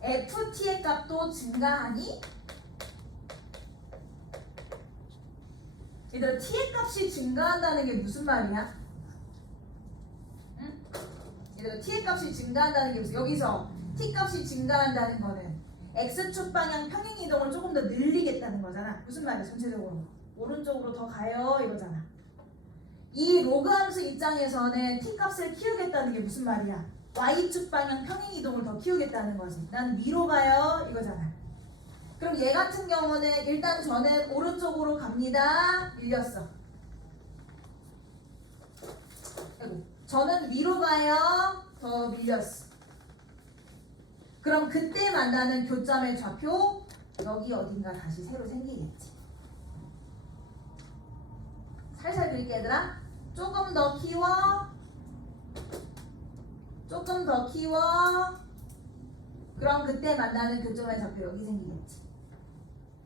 ft의 값도 증가하니? 얘들아 t의 값이 증가한다는 게 무슨 말이야? 응? 얘들아 t의 값이 증가한다는 게 무슨 여기서 t 값이 증가한다는 거는 x축 방향 평행 이동을 조금 더 늘리겠다는 거잖아. 무슨 말이야 전체적으로? 오른쪽으로 더 가요 이거잖아. 이 로그 함수 입장에서는 t 값을 키우겠다는 게 무슨 말이야? y축 방향 평행 이동을 더 키우겠다는 거지. 난 위로 가요 이거잖아. 그럼 얘 같은 경우는 일단 저는 오른쪽으로 갑니다. 밀렸어. 아이고. 저는 위로 가요. 더 밀렸어. 그럼 그때 만나는 교점의 좌표 여기 어딘가 다시 새로 생기겠지. 살살 그릴게 얘들아. 조금 더 키워. 조금 더 키워. 그럼 그때 만나는 교점의 좌표 여기 생기겠지.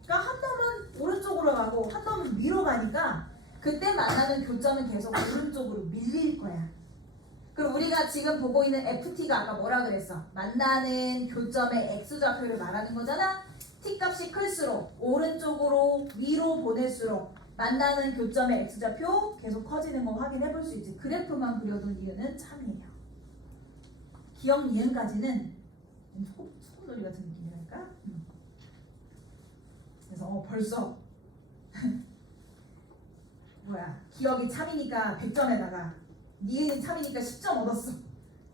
그러니까 한 놈은 오른쪽으로 가고 한 놈은 위로 가니까 그때 만나는 교점은 계속 오른쪽으로 밀릴 거야. 그럼 우리가 지금 보고 있는 FT가 아까 뭐라 그랬어? 만나는 교점의 X좌표를 말하는 거잖아? T값이 클수록 오른쪽으로 위로 보낼수록 만나는 교점의 X좌표 계속 커지는 거 확인해 볼 수 있지. 그래프만 그려둔 이유는 참이에요. 기억 니은까지는 소금놀이 같은 느낌이랄까? 그래서 벌써 뭐야 기억이 참이니까 100점에다가 니은이 참이니까 10점 얻었어.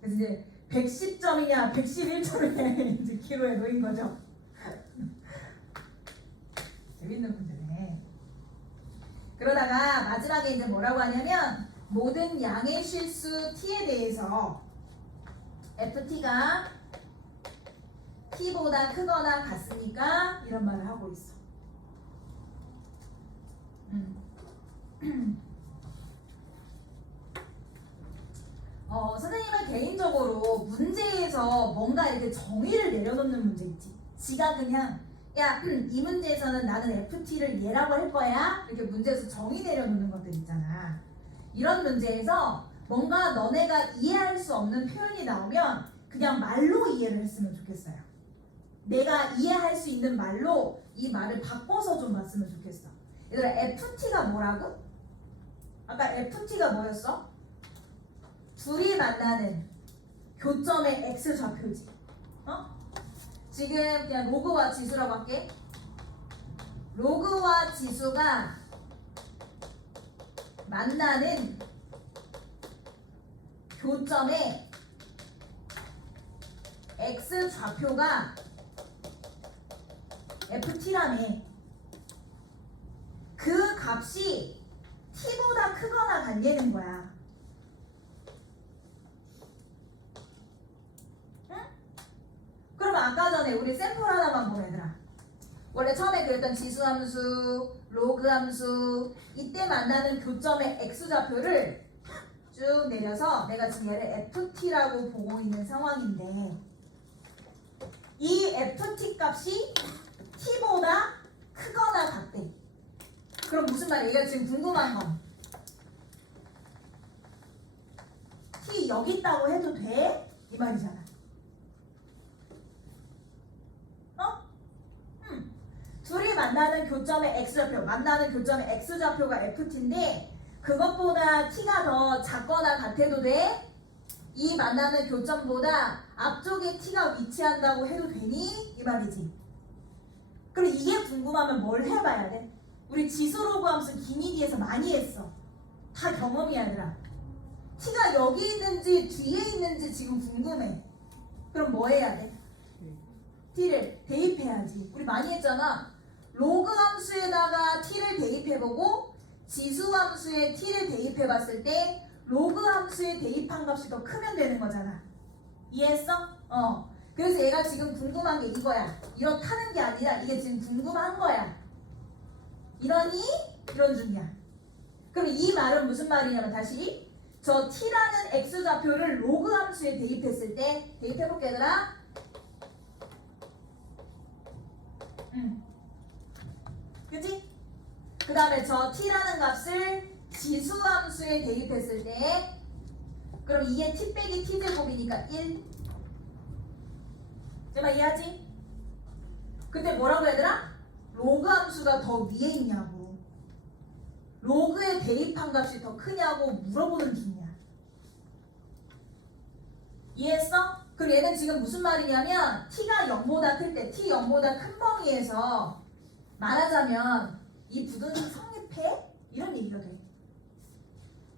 그래서 이제 110점이냐 111점이냐 이제 기로에 놓인 거죠. 재밌는 문제네. 그러다가 마지막에 이제 뭐라고 하냐면 모든 양의 실수 t에 대해서 ft가 t보다 크거나 같으니까 이런 말을 하고 있어. 선생님은 개인적으로 문제에서 뭔가 이렇게 정의를 내려놓는 문제 있지. 지가 그냥 야, 이 문제에서는 나는 FT를 얘라고 할 거야. 이렇게 문제에서 정의 내려놓는 것들 있잖아. 이런 문제에서 뭔가 너네가 이해할 수 없는 표현이 나오면 그냥 말로 이해를 했으면 좋겠어요. 내가 이해할 수 있는 말로 이 말을 바꿔서 좀 봤으면 좋겠어. 얘들아, FT가 뭐라고? 아까 FT가 뭐였어? 둘이 만나는 교점의 X좌표지. 지금 그냥 로그와 지수라고 할게. 로그와 지수가 만나는 교점의 x 좌표가 ft라네. 그 값이 t보다 크거나 같냐는 거야. 응? 그러면 아까 전에 우리 샘플 하나만 보면 얘들아, 원래 처음에 그랬던 지수함수, 로그함수, 이때 만나는 교점의 x좌표를 쭉 내려서 내가 지금 얘를 ft라고 보고 있는 상황인데, 이 ft 값이 t보다 크거나 같대. 그럼 무슨 말이야? 얘가 지금 궁금한 건 t 여기 있다고 해도 돼? 이 말이잖아. 어? 둘이 만나는 교점의 x좌표, 만나는 교점의 x좌표가 ft인데 그것보다 t가 더 작거나 같아도 돼? 이 만나는 교점보다 앞쪽에 t가 위치한다고 해도 되니? 이 말이지. 그럼 이게 궁금하면 뭘 해봐야 돼? 우리 지수로그 함수 기니디에서 많이 했어. 다 경험이야 얘들아. t가 여기 있는지 뒤에 있는지 지금 궁금해. 그럼 뭐 해야 돼? t를 대입해야지. 우리 많이 했잖아. 로그 함수에다가 t를 대입해보고 지수 함수에 t를 대입해봤을 때 로그 함수에 대입한 값이 더 크면 되는 거잖아. 이해했어? 그래서 얘가 지금 궁금한 게 이거야. 이렇다는 게 아니라 이게 지금 궁금한 거야. 이러니? 이런 중이야. 그럼 이 말은 무슨 말이냐면 다시 저 t라는 x좌표를 로그 함수에 대입했을 때 대입해볼게 얘들아. 그치? 그 다음에 저 t라는 값을 지수함수에 대입했을 때 그럼 이게 t 빼기 t제곱이니까 1. 제발 이해하지? 그때 뭐라고 얘들아? 로그 함수가 더 위에 있냐고, 로그에 대입한 값이 더 크냐고 물어보는 중이야. 이해했어? 그리고 얘는 지금 무슨 말이냐면 t가 0보다 클 때, t 0보다 큰 범위에서 말하자면 이 부등식 성립해? 이런 얘기가 돼.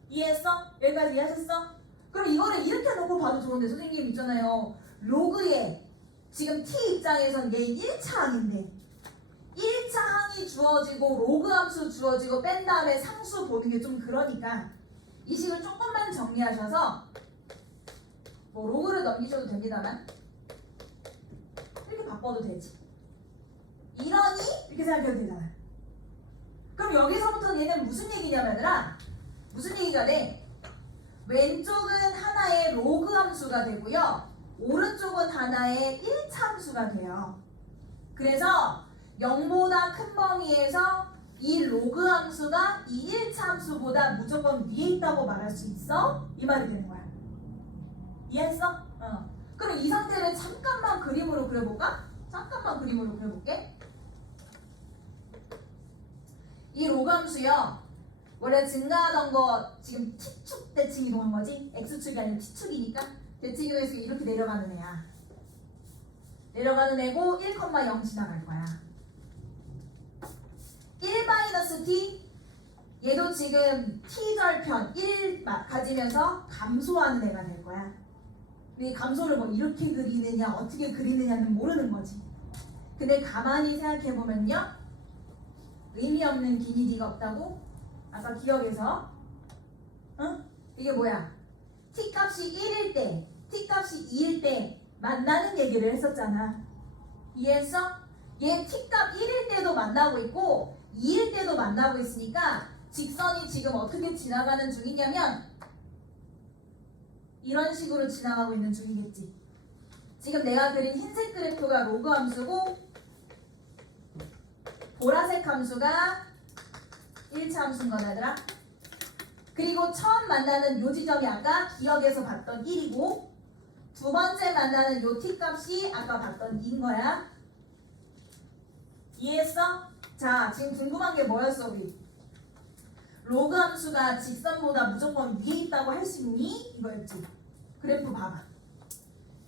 이해했어? 여기까지 이해하셨어? 그럼 이거를 이렇게 놓고 봐도 좋은데 선생님 있잖아요. 로그에 지금 t 입장에선 얘 1차 항인데 1차 항이 주어지고 로그 함수 주어지고 뺀 다음에 상수 보는 게 좀 그러니까 이 식을 조금만 정리하셔서 뭐 로그를 넘기셔도 됩니다만 이렇게 바꿔도 되지. 이러니? 이렇게 생각해도 되잖아. 그럼 여기서부터 얘는 무슨 얘기냐면은 무슨 얘기가 돼? 왼쪽은 하나의 로그 함수가 되고요, 오른쪽은 하나의 1차 함수가 돼요. 그래서 0보다 큰 범위에서 이 로그 함수가 이 1차 함수보다 무조건 위에 있다고 말할 수 있어? 이 말이 되는 거야. 이해했어? 그럼 이 상태를 잠깐만 그림으로 그려볼까? 잠깐만 그림으로 그려볼게. 이 로그 함수요, 원래 증가하던 거 지금 t축 대칭 이동한 거지? x축이 아니라 t축이니까 대칭 이동해서 이렇게 내려가는 애야. 내려가는 애고 1,0 지나갈 거야. 1-t, 얘도 지금 t절편 1 가지면서 감소하는 애가 될 거야. 근데 이 감소를 뭐 이렇게 그리느냐 어떻게 그리느냐는 모르는 거지. 근데 가만히 생각해보면요, 의미 없는 기니디가 없다고? 아까 기억에서 이게 뭐야? t 값이 1일 때, t 값이 2일 때 만나는 얘기를 했었잖아. 이해했어? 얘 t 값 1일 때도 만나고 있고 2일 때도 만나고 있으니까 직선이 지금 어떻게 지나가는 중이냐면 이런 식으로 지나가고 있는 중이겠지. 지금 내가 그린 흰색 그래프가 로그 함수고 보라색 함수가 1차 함수인 거다 얘들아. 그리고 처음 만나는 요 지점이 아까 기억에서 봤던 1이고 두 번째 만나는 요 t 값이 아까 봤던 2인 거야. 이해했어? 자, 지금 궁금한 게 뭐였어 우리? 로그 함수가 직선보다 무조건 위에 있다고 할 수 있니? 이거였지. 그래프 봐봐.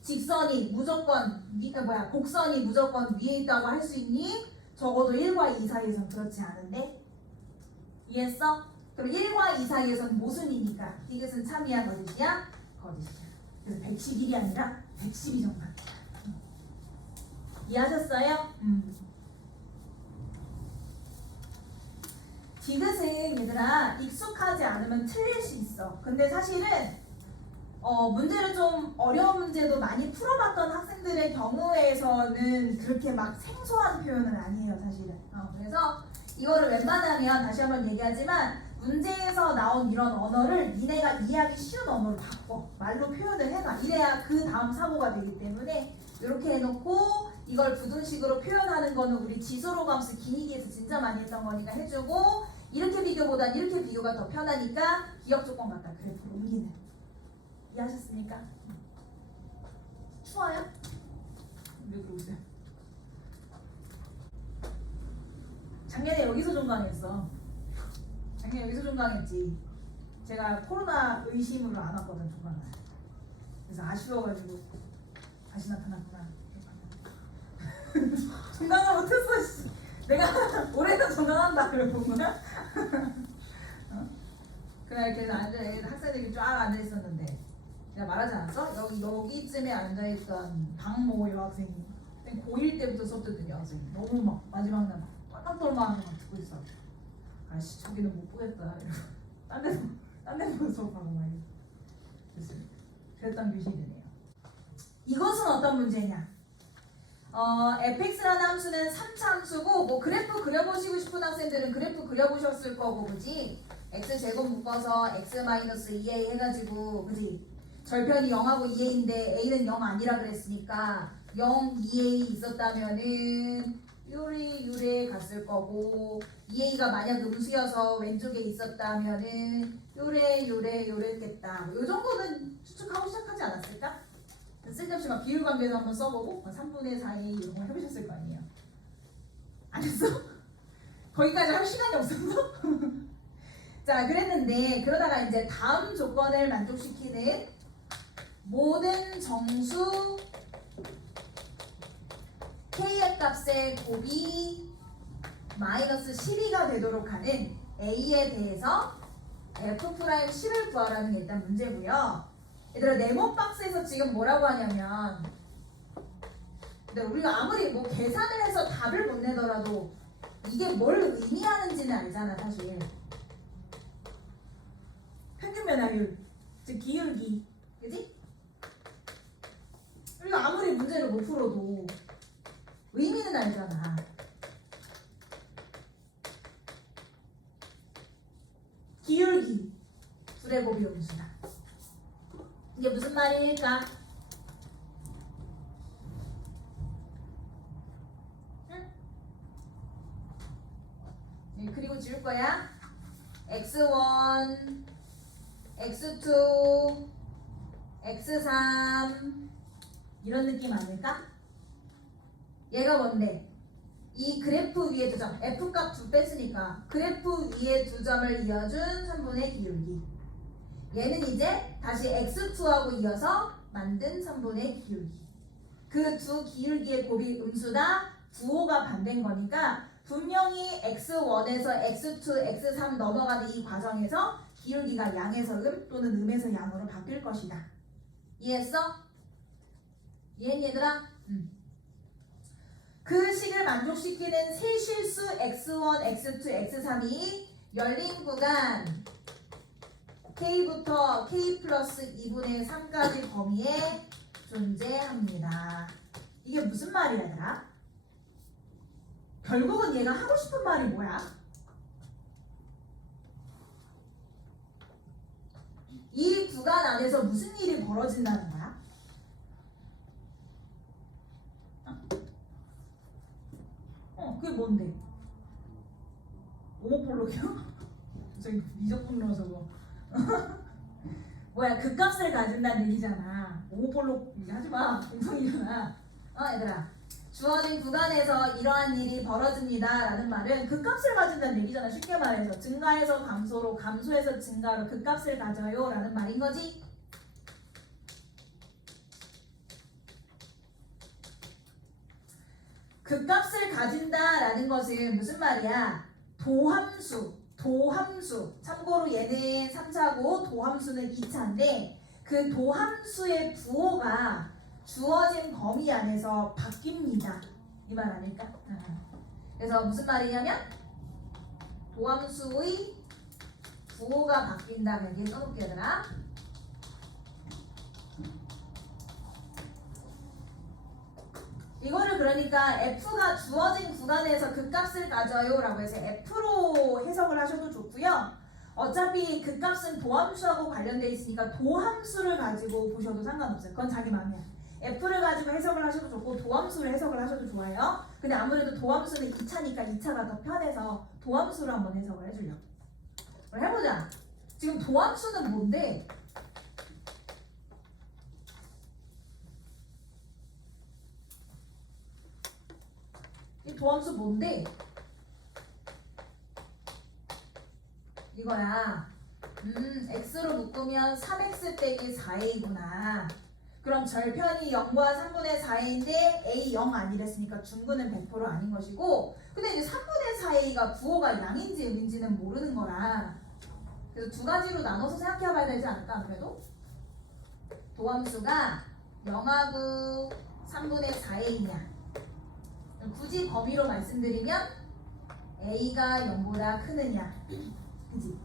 직선이 무조건 곡선이 무조건 위에 있다고 할 수 있니? 적어도 1과 2 사이에선 그렇지 않은데? 이해했어? 그럼 1과 2 사이에서는 모순이니까 디귿은 참이야 거짓이야? 거짓이야. 그래서 111이 아니라 112 정답. 이해하셨어요? 디귿은 얘들아 익숙하지 않으면 틀릴 수 있어. 근데 사실은 문제를 좀 어려운 문제도 많이 풀어봤던 학생들의 경우에서는 그렇게 막 생소한 표현은 아니에요 사실은. 그래서 이거를 웬만하면 다시 한번 얘기하지만 문제에서 나온 이런 언어를 니네가 이해하기 쉬운 언어로 바꿔 말로 표현을 해놔. 이래야 그 다음 사고가 되기 때문에 이렇게 해놓고 이걸 부등식으로 표현하는 거는 우리 지수로감수 기니기에서 진짜 많이 했던 거니까 해주고, 이렇게 비교보단 이렇게 비교가 더 편하니까 기억 조건 갖다 그래프로 옮기는. 이해하셨습니까? 추워요? 왜 그러세요? 작년에 여기서 종강했어. 작년에 여기서 종강했지. 제가 코로나 의심으로 안 왔거든 종강을. 그래서 아쉬워가지고 다시 나타났구나. 종강을 못했어. 씨. 내가 올해는 종강한다 그러구나. 그래 그래서 학생들이 쫙 앉아 있었는데 내가 말하지 않았어? 여기쯤에 앉아 있던 박모 여학생이 고1 때부터 수업 듣던 여학생이 너무 막 마지막 날 똘망똘망하게 막 듣고 있어. 아씨 저기는 못 보겠다 이러고 딴 데서 수업하고 막 이랬어. 그랬던 교실이네요. 이것은 어떤 문제냐? fx라는 함수는 3차함수고 뭐 그래프 그려보시고 싶은 학생들은 그래프 그려보셨을 거고 그지? x제곱 묶어서 x-2a 해가지고 그지? 절편이 0하고 2a인데 a는 0 아니라 그랬으니까 0, 2a 있었다면은 요래 갔을 거고 2a가 만약 음수여서 왼쪽에 있었다면은 요랬겠다. 요 정도는 추측하고 시작하지 않았을까? 쓸데없이 막 비율관계도 한번 써보고 3분의 4a 이런 거 해보셨을 거 아니에요. 안 했어? 거기까지 할 시간이 없어서? 자 그랬는데 그러다가 이제 다음 조건을 만족시키는 모든 정수 k의 값의 곱이 마이너스 12가 되도록 하는 a에 대해서 f'10을 구하라는 게 일단 문제고요. 얘들아 네모 박스에서 지금 뭐라고 하냐면 근데 우리가 아무리 뭐 계산을 해서 답을 못 내더라도 이게 뭘 의미하는지는 알잖아 사실. 평균 변화율 즉 기울기 그지? 우리가 아무리 문제를 못 풀어도 의미는 알잖아. 기울기 둘의 곱이 음수다. 이게 무슨 말일까? 응? 네, 그리고 지울 거야. x1, x2, x3 이런 느낌 아닐까? 얘가 뭔데? 이 그래프 위에 두 점, f값 2 뺐으니까 그래프 위에 두 점을 이어준 3분의 기울기. 얘는 이제 다시 x2하고 이어서 만든 3분의 기울기. 그 두 기울기의 곱이 음수다. 부호가 반대인 거니까 분명히 x1에서 x2, x3 넘어가는 이 과정에서 기울기가 양에서 음 또는 음에서 양으로 바뀔 것이다. 이해했어? 이해했니 얘들아? 그 식을 만족시키는 세 실수 x1, x2, x3이 열린 구간 k부터 k 플러스 2분의 3까지 범위에 존재합니다. 이게 무슨 말이야 얘들아? 결국은 얘가 하고 싶은 말이 뭐야? 이 구간 안에서 무슨 일이 벌어진다는 거야? 그게 뭔데? 오모폴록이요? 저기 미적분 넣어서 뭐 뭐야 그 값을 가진다는 얘기잖아. 오모폴록 얘기하지마. 공성이잖아. 얘들아 주어진 구간에서 이러한 일이 벌어집니다 라는 말은 그 값을 가진다는 얘기잖아. 쉽게 말해서 증가해서 감소로 감소해서 증가로 그 값을 가져요 라는 말인 거지. 그 값을 가진다 라는 것은 무슨 말이야? 도함수 도함수, 참고로 얘는 3차고 도함수는 2차인데 그 도함수의 부호가 주어진 범위 안에서 바뀝니다. 이 말 아닐까? 그래서 무슨 말이냐면 도함수의 부호가 바뀐다. 여기에 써놓을게요. 얘들아. 이거를 그러니까 f가 주어진 구간에서 극값을 가져요 라고 해서 f로 해석을 하셔도 좋고요. 어차피 극값은 도함수하고 관련돼 있으니까 도함수를 가지고 보셔도 상관없어요. 그건 자기 마음이야. f를 가지고 해석을 하셔도 좋고 도함수를 해석을 하셔도 좋아요. 근데 아무래도 도함수는 2차니까 2차가 더 편해서 도함수로 한번 해석을 해주려고. 그럼 해보자. 지금 도함수는 뭔데? 이 도함수 뭔데? 이거야. x로 묶으면 3x 빼기 4a구나. 그럼 절편이 0과 3분의 4a인데 a 0 아니랬으니까 중근은 100% 아닌 것이고, 근데 이제 3분의 4a가 부호가 양인지 음인지는 모르는 거라. 그래서 두 가지로 나눠서 생각해 봐야 되지 않을까 아무래도? 도함수가 0하고 3분의 4a냐. 굳이 범위로 말씀드리면 a가 0보다 크느냐. 그지?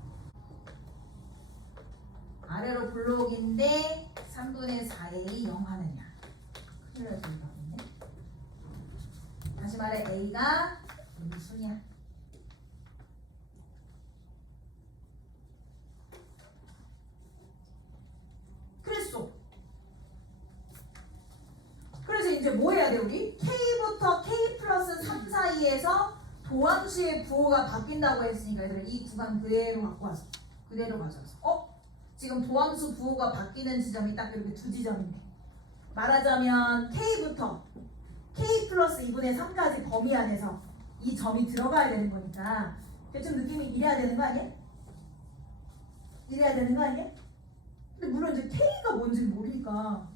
아래로 블록인데 3분의 4a 0 하느냐. 큰일 날 소리가 없네. 다시 말해 a가 음수냐. 그랬어. 그래서 이제 뭐 해야 돼 우리? K부터 K 플러스 3 사이에서 도함수의 부호가 바뀐다고 했으니까 얘들아 이 구간 그대로 갖고 왔어. 그대로 가져왔어. 지금 도함수 부호가 바뀌는 지점이 딱 이렇게 두 지점인데, 말하자면 K부터 K 플러스 2분의 3까지 범위 안에서 이 점이 들어가야 되는 거니까 대충 느낌이 이래야 되는 거 아니야? 이래야 되는 거 아니야? 근데 물론 이제 K가 뭔지 모르니까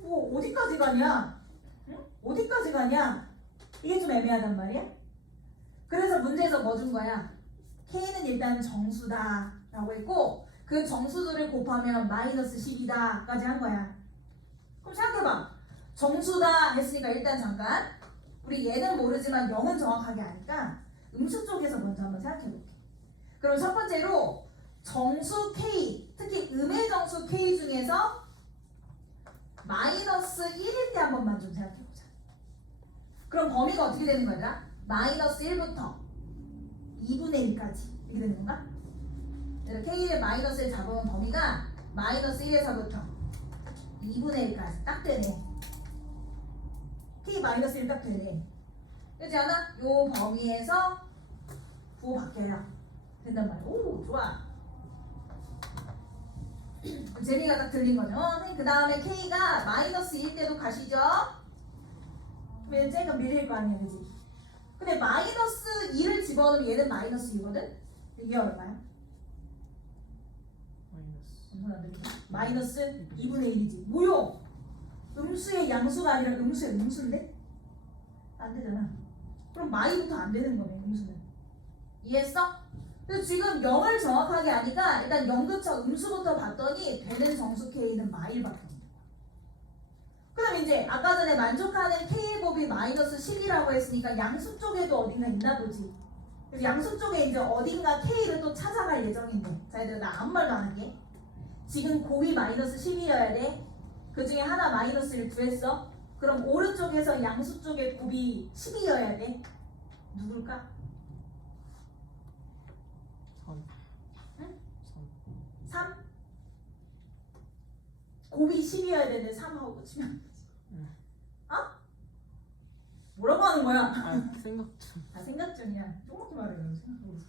뭐 어디까지 가냐? 응? 어디까지 가냐? 이게 좀 애매하단 말이야. 그래서 문제에서 뭐 준 거야? K는 일단 정수다 라고 했고 그 정수들을 곱하면 마이너스 10이다 까지 한 거야. 그럼 생각해봐. 정수다 했으니까 일단 잠깐 우리 얘는 모르지만 0은 정확하게 아니까 음수 쪽에서 먼저 한번 생각해볼게. 그럼 첫 번째로 정수 K, 특히 음의 정수 K 중에서 마이너스 1일 때 한 번만 좀 생각해보자. 그럼 범위가 어떻게 되는 거야? 마이너스 1부터 2분의 1까지 이렇게 되는 건가? K의 마이너스를 잡으면 범위가 마이너스 1에서부터 2분의 1까지 딱 되네. K 마이너스 1 딱 되네. 그렇지 않아? 요 범위에서 부호 바뀌어요. 된단 말이야. 오 좋아. 재미가 딱 들린 거죠. 그 다음에 K가 마이너스 1 때도 가시죠? 그럼 쟤가 밀릴 거 아니야, 그지? 근데 마이너스 2를 집어넣으면 얘는 마이너스 2거든? 이게 얼마야? 마이너스 2분의 1이지. 뭐요? 음수의 양수가 아니라 음수의 음수인데? 안 되잖아. 그럼 마이부터 안 되는 거네, 음수는. 이해했어? 그래서 지금 0을 정확하게 아니까 일단 0근처 음수부터 봤더니 되는 정수 K는 마일밖에 없는 거야. 그 다음 이제 아까 전에 만족하는 K의 곱이 마이너스 10이라고 했으니까 양수 쪽에도 어딘가 있나 보지. 그래서 양수 쪽에 이제 어딘가 K를 또 찾아갈 예정인데, 자 얘들아 나 아무 말도 안 할게. 지금 곱이 마이너스 10이어야 돼. 그 중에 하나 마이너스를 구했어. 그럼 오른쪽에서 양수 쪽에 곱이 10이어야 돼. 누굴까? 3. 응? 3. 3? 곱이 10이어야 되는데 3하고 붙이면 어? 뭐라고 하는 거야? 아 생각 좀. 아 생각 중이야. 조금만 말해. 생각하고 있어.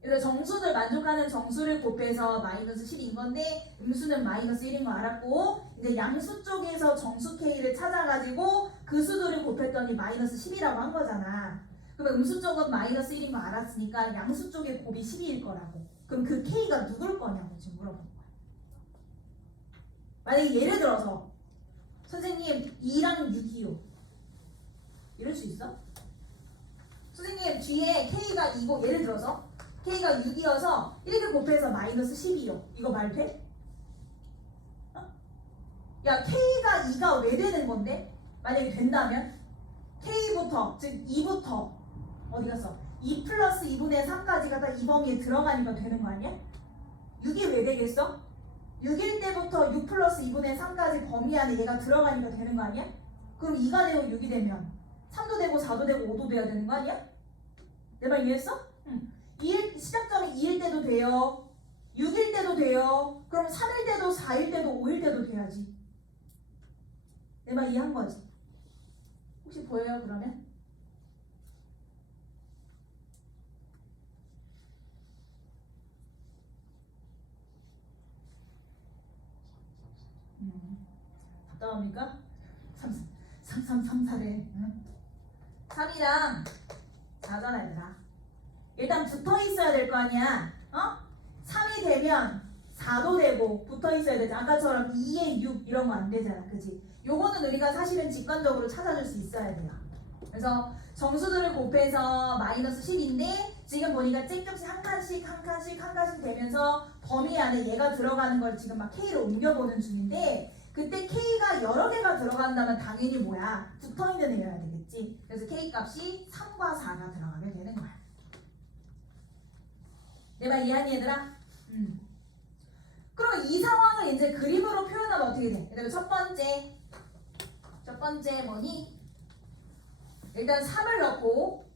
그래서 정수들 만족하는 정수를 곱해서 마이너스 10인 건데 음수는 마이너스 1인 거 알았고, 이제 양수 쪽에서 정수 K를 찾아가지고 그 수들을 곱했더니 마이너스 10이라고 한 거잖아. 그러면 음수 쪽은 마이너스 1인 거 알았으니까 양수 쪽에 곱이 10일 거라고. 그럼 그 K가 누굴 거냐고 지금 물어보는 거야. 만약에 예를 들어서 선생님 2랑 6이요. 이럴 수 있어? 선생님 뒤에 K가 2고 예를 들어서 K가 6이어서 이렇게 곱해서 마이너스 10이요. 이거 말 돼? 어? 야 K가 2가 왜 되는 건데? 만약에 된다면 K부터 즉 2부터 어디 갔어? 2 플러스 2분의 3까지가 다 이 범위에 들어가니까 되는 거 아니야? 6이 왜 되겠어? 6일 때부터 6 플러스 2분의 3까지 범위 안에 얘가 들어가니까 되는 거 아니야? 그럼 2가 되고 6이 되면 3도 되고 4도 되고 5도 돼야 되는 거 아니야? 내 말 이해했어? 응. 2일, 시작점이 2일 때도 돼요. 6일 때도 돼요. 그럼 3일 때도 4일 때도 5일 때도 돼야지. 내 말 이해한 거지? 혹시 보여요 그러면? 답답합니까? 3334래. 3이랑 4잖아 얘들아. 일단 붙어 있어야 될 거 아니야. 어? 3이 되면 4도 되고 붙어 있어야 되지. 아까처럼 2에 6 이런 거 안 되잖아. 그치? 요거는 우리가 사실은 직관적으로 찾아줄 수 있어야 돼요. 그래서 정수들을 곱해서 마이너스 10인데 지금 보니까 째값이 한 칸씩 되면서 범위 안에 얘가 들어가는 걸 지금 막 K로 옮겨보는 중인데 그때 K가 여러 개가 들어간다면 당연히 뭐야? 붙어있는 애여야 되겠지. 그래서 K 값이 3과 4가 들어가게 되는 거야. 내 말 이해하니 얘들아? 그러면 이 상황을 이제 그림으로 표현하면 어떻게 돼? 얘들아 첫 번째 뭐니? 일단 3을 넣고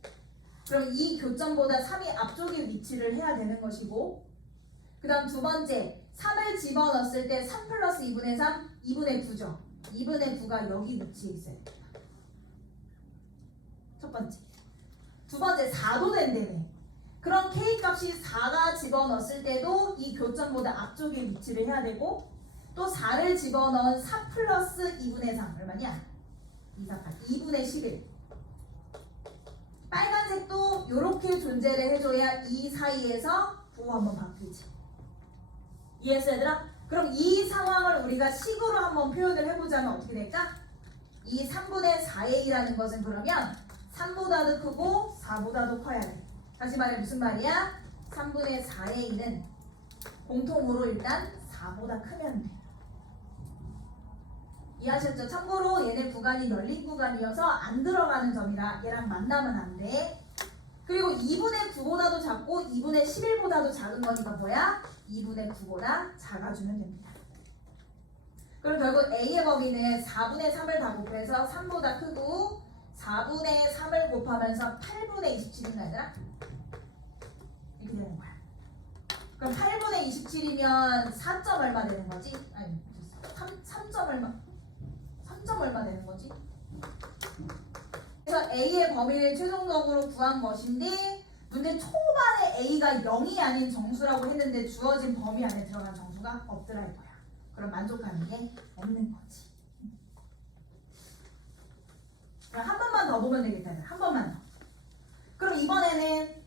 그럼 이 교점보다 3이 앞쪽에 위치를 해야 되는 것이고 그 다음 두 번째 3을 집어넣었을 때 3 플러스 2분의 3, 2분의 9죠. 2분의 9가 여기 위치에 있어야 됩니다. 첫 번째. 두 번째 4도 된다네. 그럼 K값이 4가 집어넣었을 때도 이 교점보다 앞쪽에 위치를 해야 되고 또 4를 집어넣은 3 플러스 2분의 3 얼마냐? 2분의 11. 빨간색도 이렇게 존재를 해줘야 이 사이에서 부호 한번 바뀌지. 이해했어 얘들아? 그럼 이 상황을 우리가 식으로 한번 표현을 해보자면 어떻게 될까? 이 3분의 4의 2라는 것은 그러면 3보다도 크고 4보다도 커야 돼. 다시 말해 무슨 말이야? 3분의 4의 2는 공통으로 일단 4보다 크면 돼. 이해하셨죠? 참고로 얘네 구간이 열린 구간이어서 안 들어가는 점이라 얘랑 만나면 안 돼. 그리고 2분의 9보다도 작고 2분의 11보다도 작은 거니까 뭐야? 2분의 9보다 작아주면 됩니다. 그럼 결국 A의 범위는 4분의 3을 다 곱해서 3보다 크고 4분의 3을 곱하면서 8분의 27인가 얘들아? 이렇게 되는 거야. 그럼 8분의 27이면 4점 얼마 되는 거지? 아니 3점 얼마? 3점 얼마 되는 거지? 그래서 A의 범위를 최종적으로 구한 것인데 문제 초반에 A가 0이 아닌 정수라고 했는데 주어진 범위 안에 들어간 정수가 없더라 이거야. 그럼 만족하는 게 없는 거지. 그럼 한 번만 더 보면 되겠다. 한 번만 더. 그럼 이번에는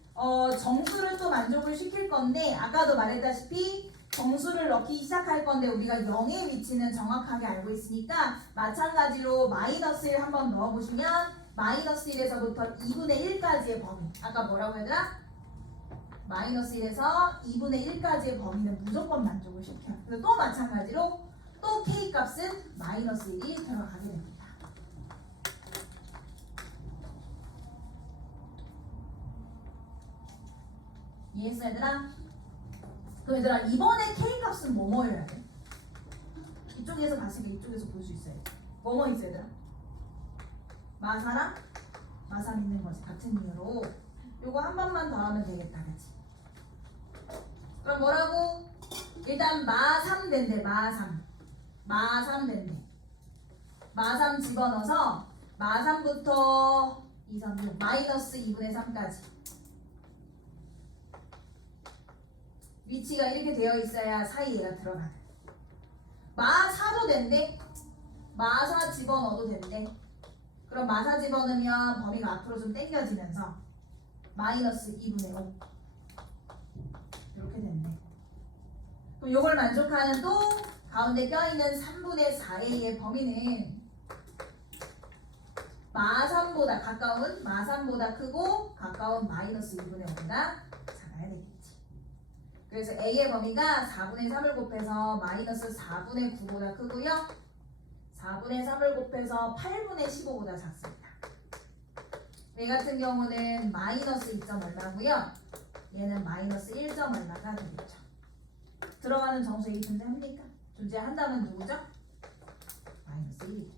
정수를 또 만족을 시킬 건데 아까도 말했다시피 정수를 넣기 시작할 건데 우리가 0의 위치는 정확하게 알고 있으니까 마찬가지로 마이너스 1 한번 넣어보시면 마이너스 1에서부터 2분의 1까지의 범위 아까 뭐라고 얘들아? 마이너스 1에서 2분의 1까지의 범위는 무조건 만족을 시켜요. 그래서 또 마찬가지로 또 K값은 마이너스 1이 들어가게 됩니다. 이해했어 얘들아? 그럼 얘들아 이번에 K값은 뭐뭐여야 돼? 이쪽에서 봤을 때 이쪽에서 볼 수 있어야 돼. 뭐뭐 있어 얘들아? 마사랑 마삼 있는 거지. 같은 이유로 요거 한 번만 더 하면 되겠다. 그치? 그럼 뭐라고? 일단 마3 된대. 마3 된대. 마3 집어넣어서 마3부터 2, 3, 6 마이너스 2분의 3까지 위치가 이렇게 되어 있어야 사이에가 들어가는. 마4도 된대. 마4 집어넣어도 된대. 그럼 마사 집어넣으면 범위가 앞으로 좀 당겨지면서 마이너스 2분의 5 이렇게 된대. 그럼 이걸 만족하는 또 가운데 껴있는 3분의 4a의 범위는 마3보다 가까운 마3보다 크고 가까운 마이너스 2분의 5보다 작아야 되겠지. 그래서 A의 범위가 4분의 3을 곱해서 마이너스 4분의 9보다 크고요. 4분의 3을 곱해서 8분의 15보다 작습니다. 얘 같은 경우는 마이너스 2점 얼마고요. 얘는 마이너스 1점 얼마가 되겠죠. 들어가는 정수에 존재합니까? 존재한다면 누구죠? 마이너스 1이.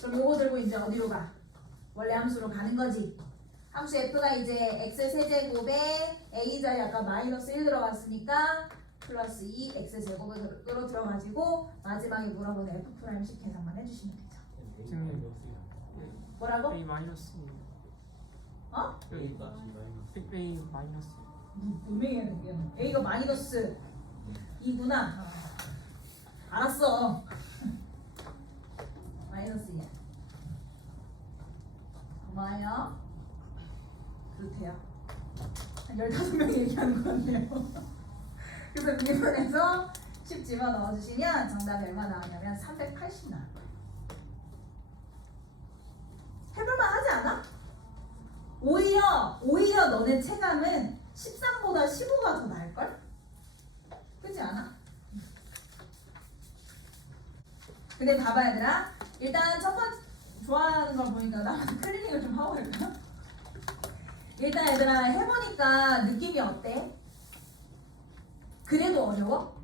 그럼 요거 들고 이제 어디로 가? 원래 함수로 가는 거지. 함수 f가 이제 x 세제곱에 a 자리 아까 마이너스 1 들어갔으니까 플러스 2 x 제곱으로 들어가지고 마지막에 물어보는 f 프라임식 계산만 해주시면 되죠. 뭐라고? A 마이너스. 어? A 마이너스. 분명히 해야 돼. a가 마이너스 2구나. 알았어. 마이너스 2야. 고마워요. 그렇대요. 한 15명이 얘기하는 것 같네요. 그래서 미분에서 10 집어넣어주시면 정답이 얼마 나오냐면 380 나올 거예요. 해볼만 하지 않아? 오히려 너네 체감은 13보다 15가 더 나을걸? 그렇지 않아? 근데 봐봐 얘들아. 일단 첫 번째 좋아하는 걸 보니까 나만 클리닉을 좀 하고 갈까? 일단 얘들아 해보니까 느낌이 어때? 그래도 어려워?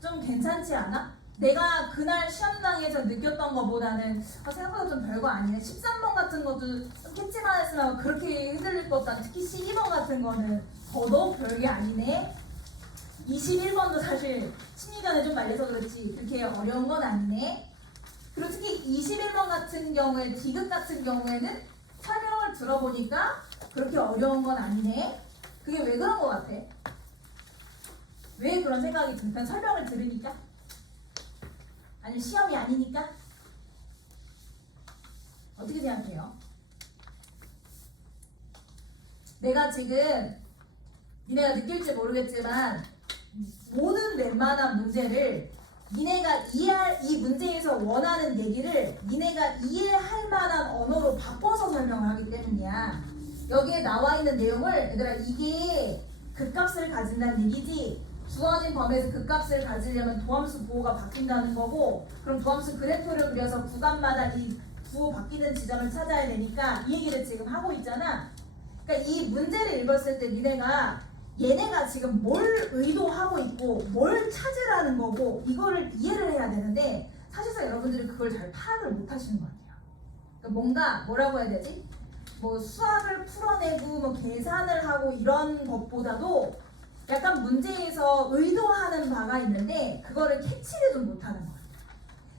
좀 괜찮지 않아? 내가 그날 시험장에서 느꼈던 것보다는 생각보다 좀 별거 아니네. 13번 같은 것도 좀 캐치만 했으면 그렇게 흔들릴 것도 안. 특히 12번 같은 거는 더더욱 별게 아니네. 21번도 사실 심리전에 좀 말려서 그렇지 그렇게 어려운 건 아니네. 그리고 특히 21번 같은 경우에 디귿 같은 경우에는 설명을 들어보니까 그렇게 어려운 건 아니네. 그게 왜 그런 것 같아? 왜 그런 생각이 들까? 설명을 들으니까? 아니면 시험이 아니니까? 어떻게 생각해요? 내가 지금 니네가 느낄지 모르겠지만 모든 웬만한 문제를 니네가 이해할 이 문제에서 원하는 얘기를 니네가 이해할 만한 언어로 바꿔서 설명을 하기 때문이야. 여기에 나와 있는 내용을 얘들아 이게 극값을 가진다는 얘기지. 주어진 범위에서 극값을 가지려면 도함수 부호가 바뀐다는 거고, 그럼 도함수 그래프를 그려서 구간마다 이 부호 바뀌는 지점을 찾아야 되니까 이 얘기를 지금 하고 있잖아. 그러니까 이 문제를 읽었을 때 니네가 얘네가 지금 뭘 의도하고 있고 뭘 찾으라는 거고 이거를 이해를 해야 되는데 사실상 여러분들이 그걸 잘 파악을 못 하시는 것 같아요. 그러니까 뭔가 뭐라고 해야 되지? 뭐 수학을 풀어내고 뭐 계산을 하고 이런 것보다도 약간 문제에서 의도하는 바가 있는데 그거를 캐치를 좀 못하는 것 같아요.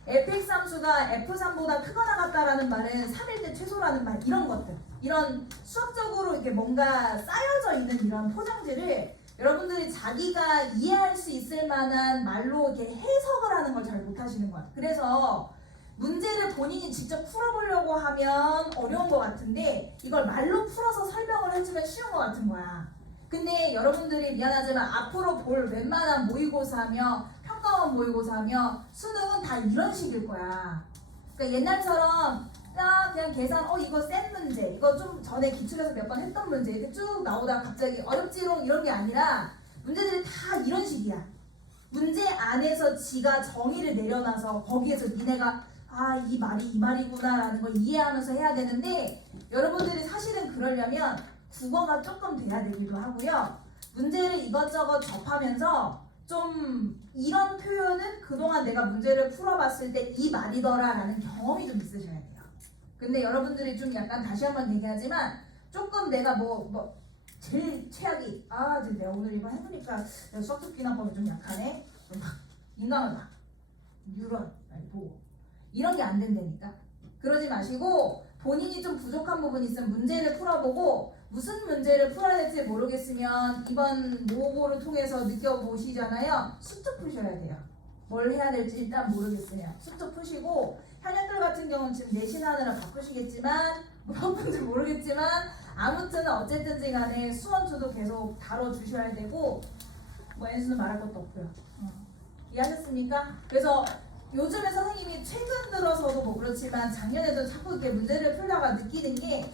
fx 함수가 f3보다 크거나 같다라는 말은 3일 때 최소라는 말 이런 것들 이런 수학적으로 이렇게 뭔가 쌓여져 있는 이런 포장지를 여러분들이 자기가 이해할 수 있을 만한 말로 이렇게 해석을 하는 걸 잘 못하시는 것 같아요. 그래서 문제를 본인이 직접 풀어보려고 하면 어려운 것 같은데 이걸 말로 풀어서 설명을 해주면 쉬운 것 같은 거야. 근데 여러분들이 미안하지만 앞으로 볼 웬만한 모의고사며 평가원 모의고사며 수능은 다 이런 식일 거야. 그러니까 옛날처럼 그냥 계산 이거 센 문제 이거 좀 전에 기출에서 몇 번 했던 문제 이렇게 쭉 나오다가 갑자기 어렵지롱 이런 게 아니라 문제들이 다 이런 식이야. 문제 안에서 지가 정의를 내려놔서 거기에서 니네가 이 말이 이 말이구나 라는 걸 이해하면서 해야 되는데 여러분들이 사실은 그러려면 국어가 조금 돼야 되기도 하고요. 문제를 이것저것 접하면서 좀 이런 표현은 그동안 내가 문제를 풀어봤을 때 이 말이더라 라는 경험이 좀 있으셔야 돼요. 근데 여러분들이 좀 약간 다시 한번 얘기하지만 조금 내가 제일 최악이 내가 오늘 이거 해보니까 내가 수학적 비난법이 좀 약하네. 막 인강을 막 뉴런 보고 이런 게 안 된다니까. 그러지 마시고 본인이 좀 부족한 부분이 있으면 문제를 풀어보고 무슨 문제를 풀어야 될지 모르겠으면 이번 모의고를 통해서 느껴보시잖아요. 숙제 푸셔야 돼요. 뭘 해야 될지 일단 모르겠으면 숙제 푸시고 현역들 같은 경우는 지금 내신하느라 바쁘시겠지만 바쁜지 모르겠지만 아무튼 어쨌든지 간에 수원주도 계속 다뤄주셔야 되고 N수는 말할 것도 없고요. 이해하셨습니까? 그래서 요즘에 선생님이 최근 들어서도 뭐 그렇지만 작년에도 자꾸 이렇게 문제를 풀다가 느끼는 게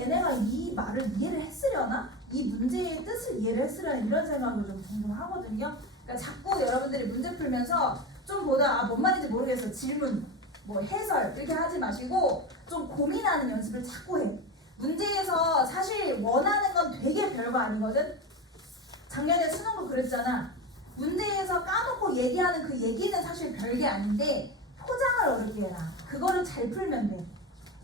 얘네가 이 말을 이해를 했으려나? 이 문제의 뜻을 이해를 했으려나? 이런 생각을 좀 종종 하거든요. 그러니까 자꾸 여러분들이 문제 풀면서 좀 보다 뭔 말인지 모르겠어. 질문, 뭐 해설 이렇게 하지 마시고 좀 고민하는 연습을 자꾸 해. 문제에서 사실 원하는 건 되게 별거 아니거든. 작년에 수능도 그랬잖아. 문제에서 까놓고 얘기하는 그 얘기는 사실 별게 아닌데 포장을 어렵게 해라. 그거를 잘 풀면 돼.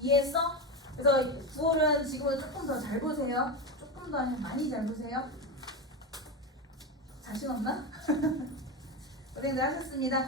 이해했어? 그래서 9월은 지금은 조금 더 잘 보세요. 조금 더 아니면 많이 잘 보세요. 자신 없나? 고생들 하셨습니다.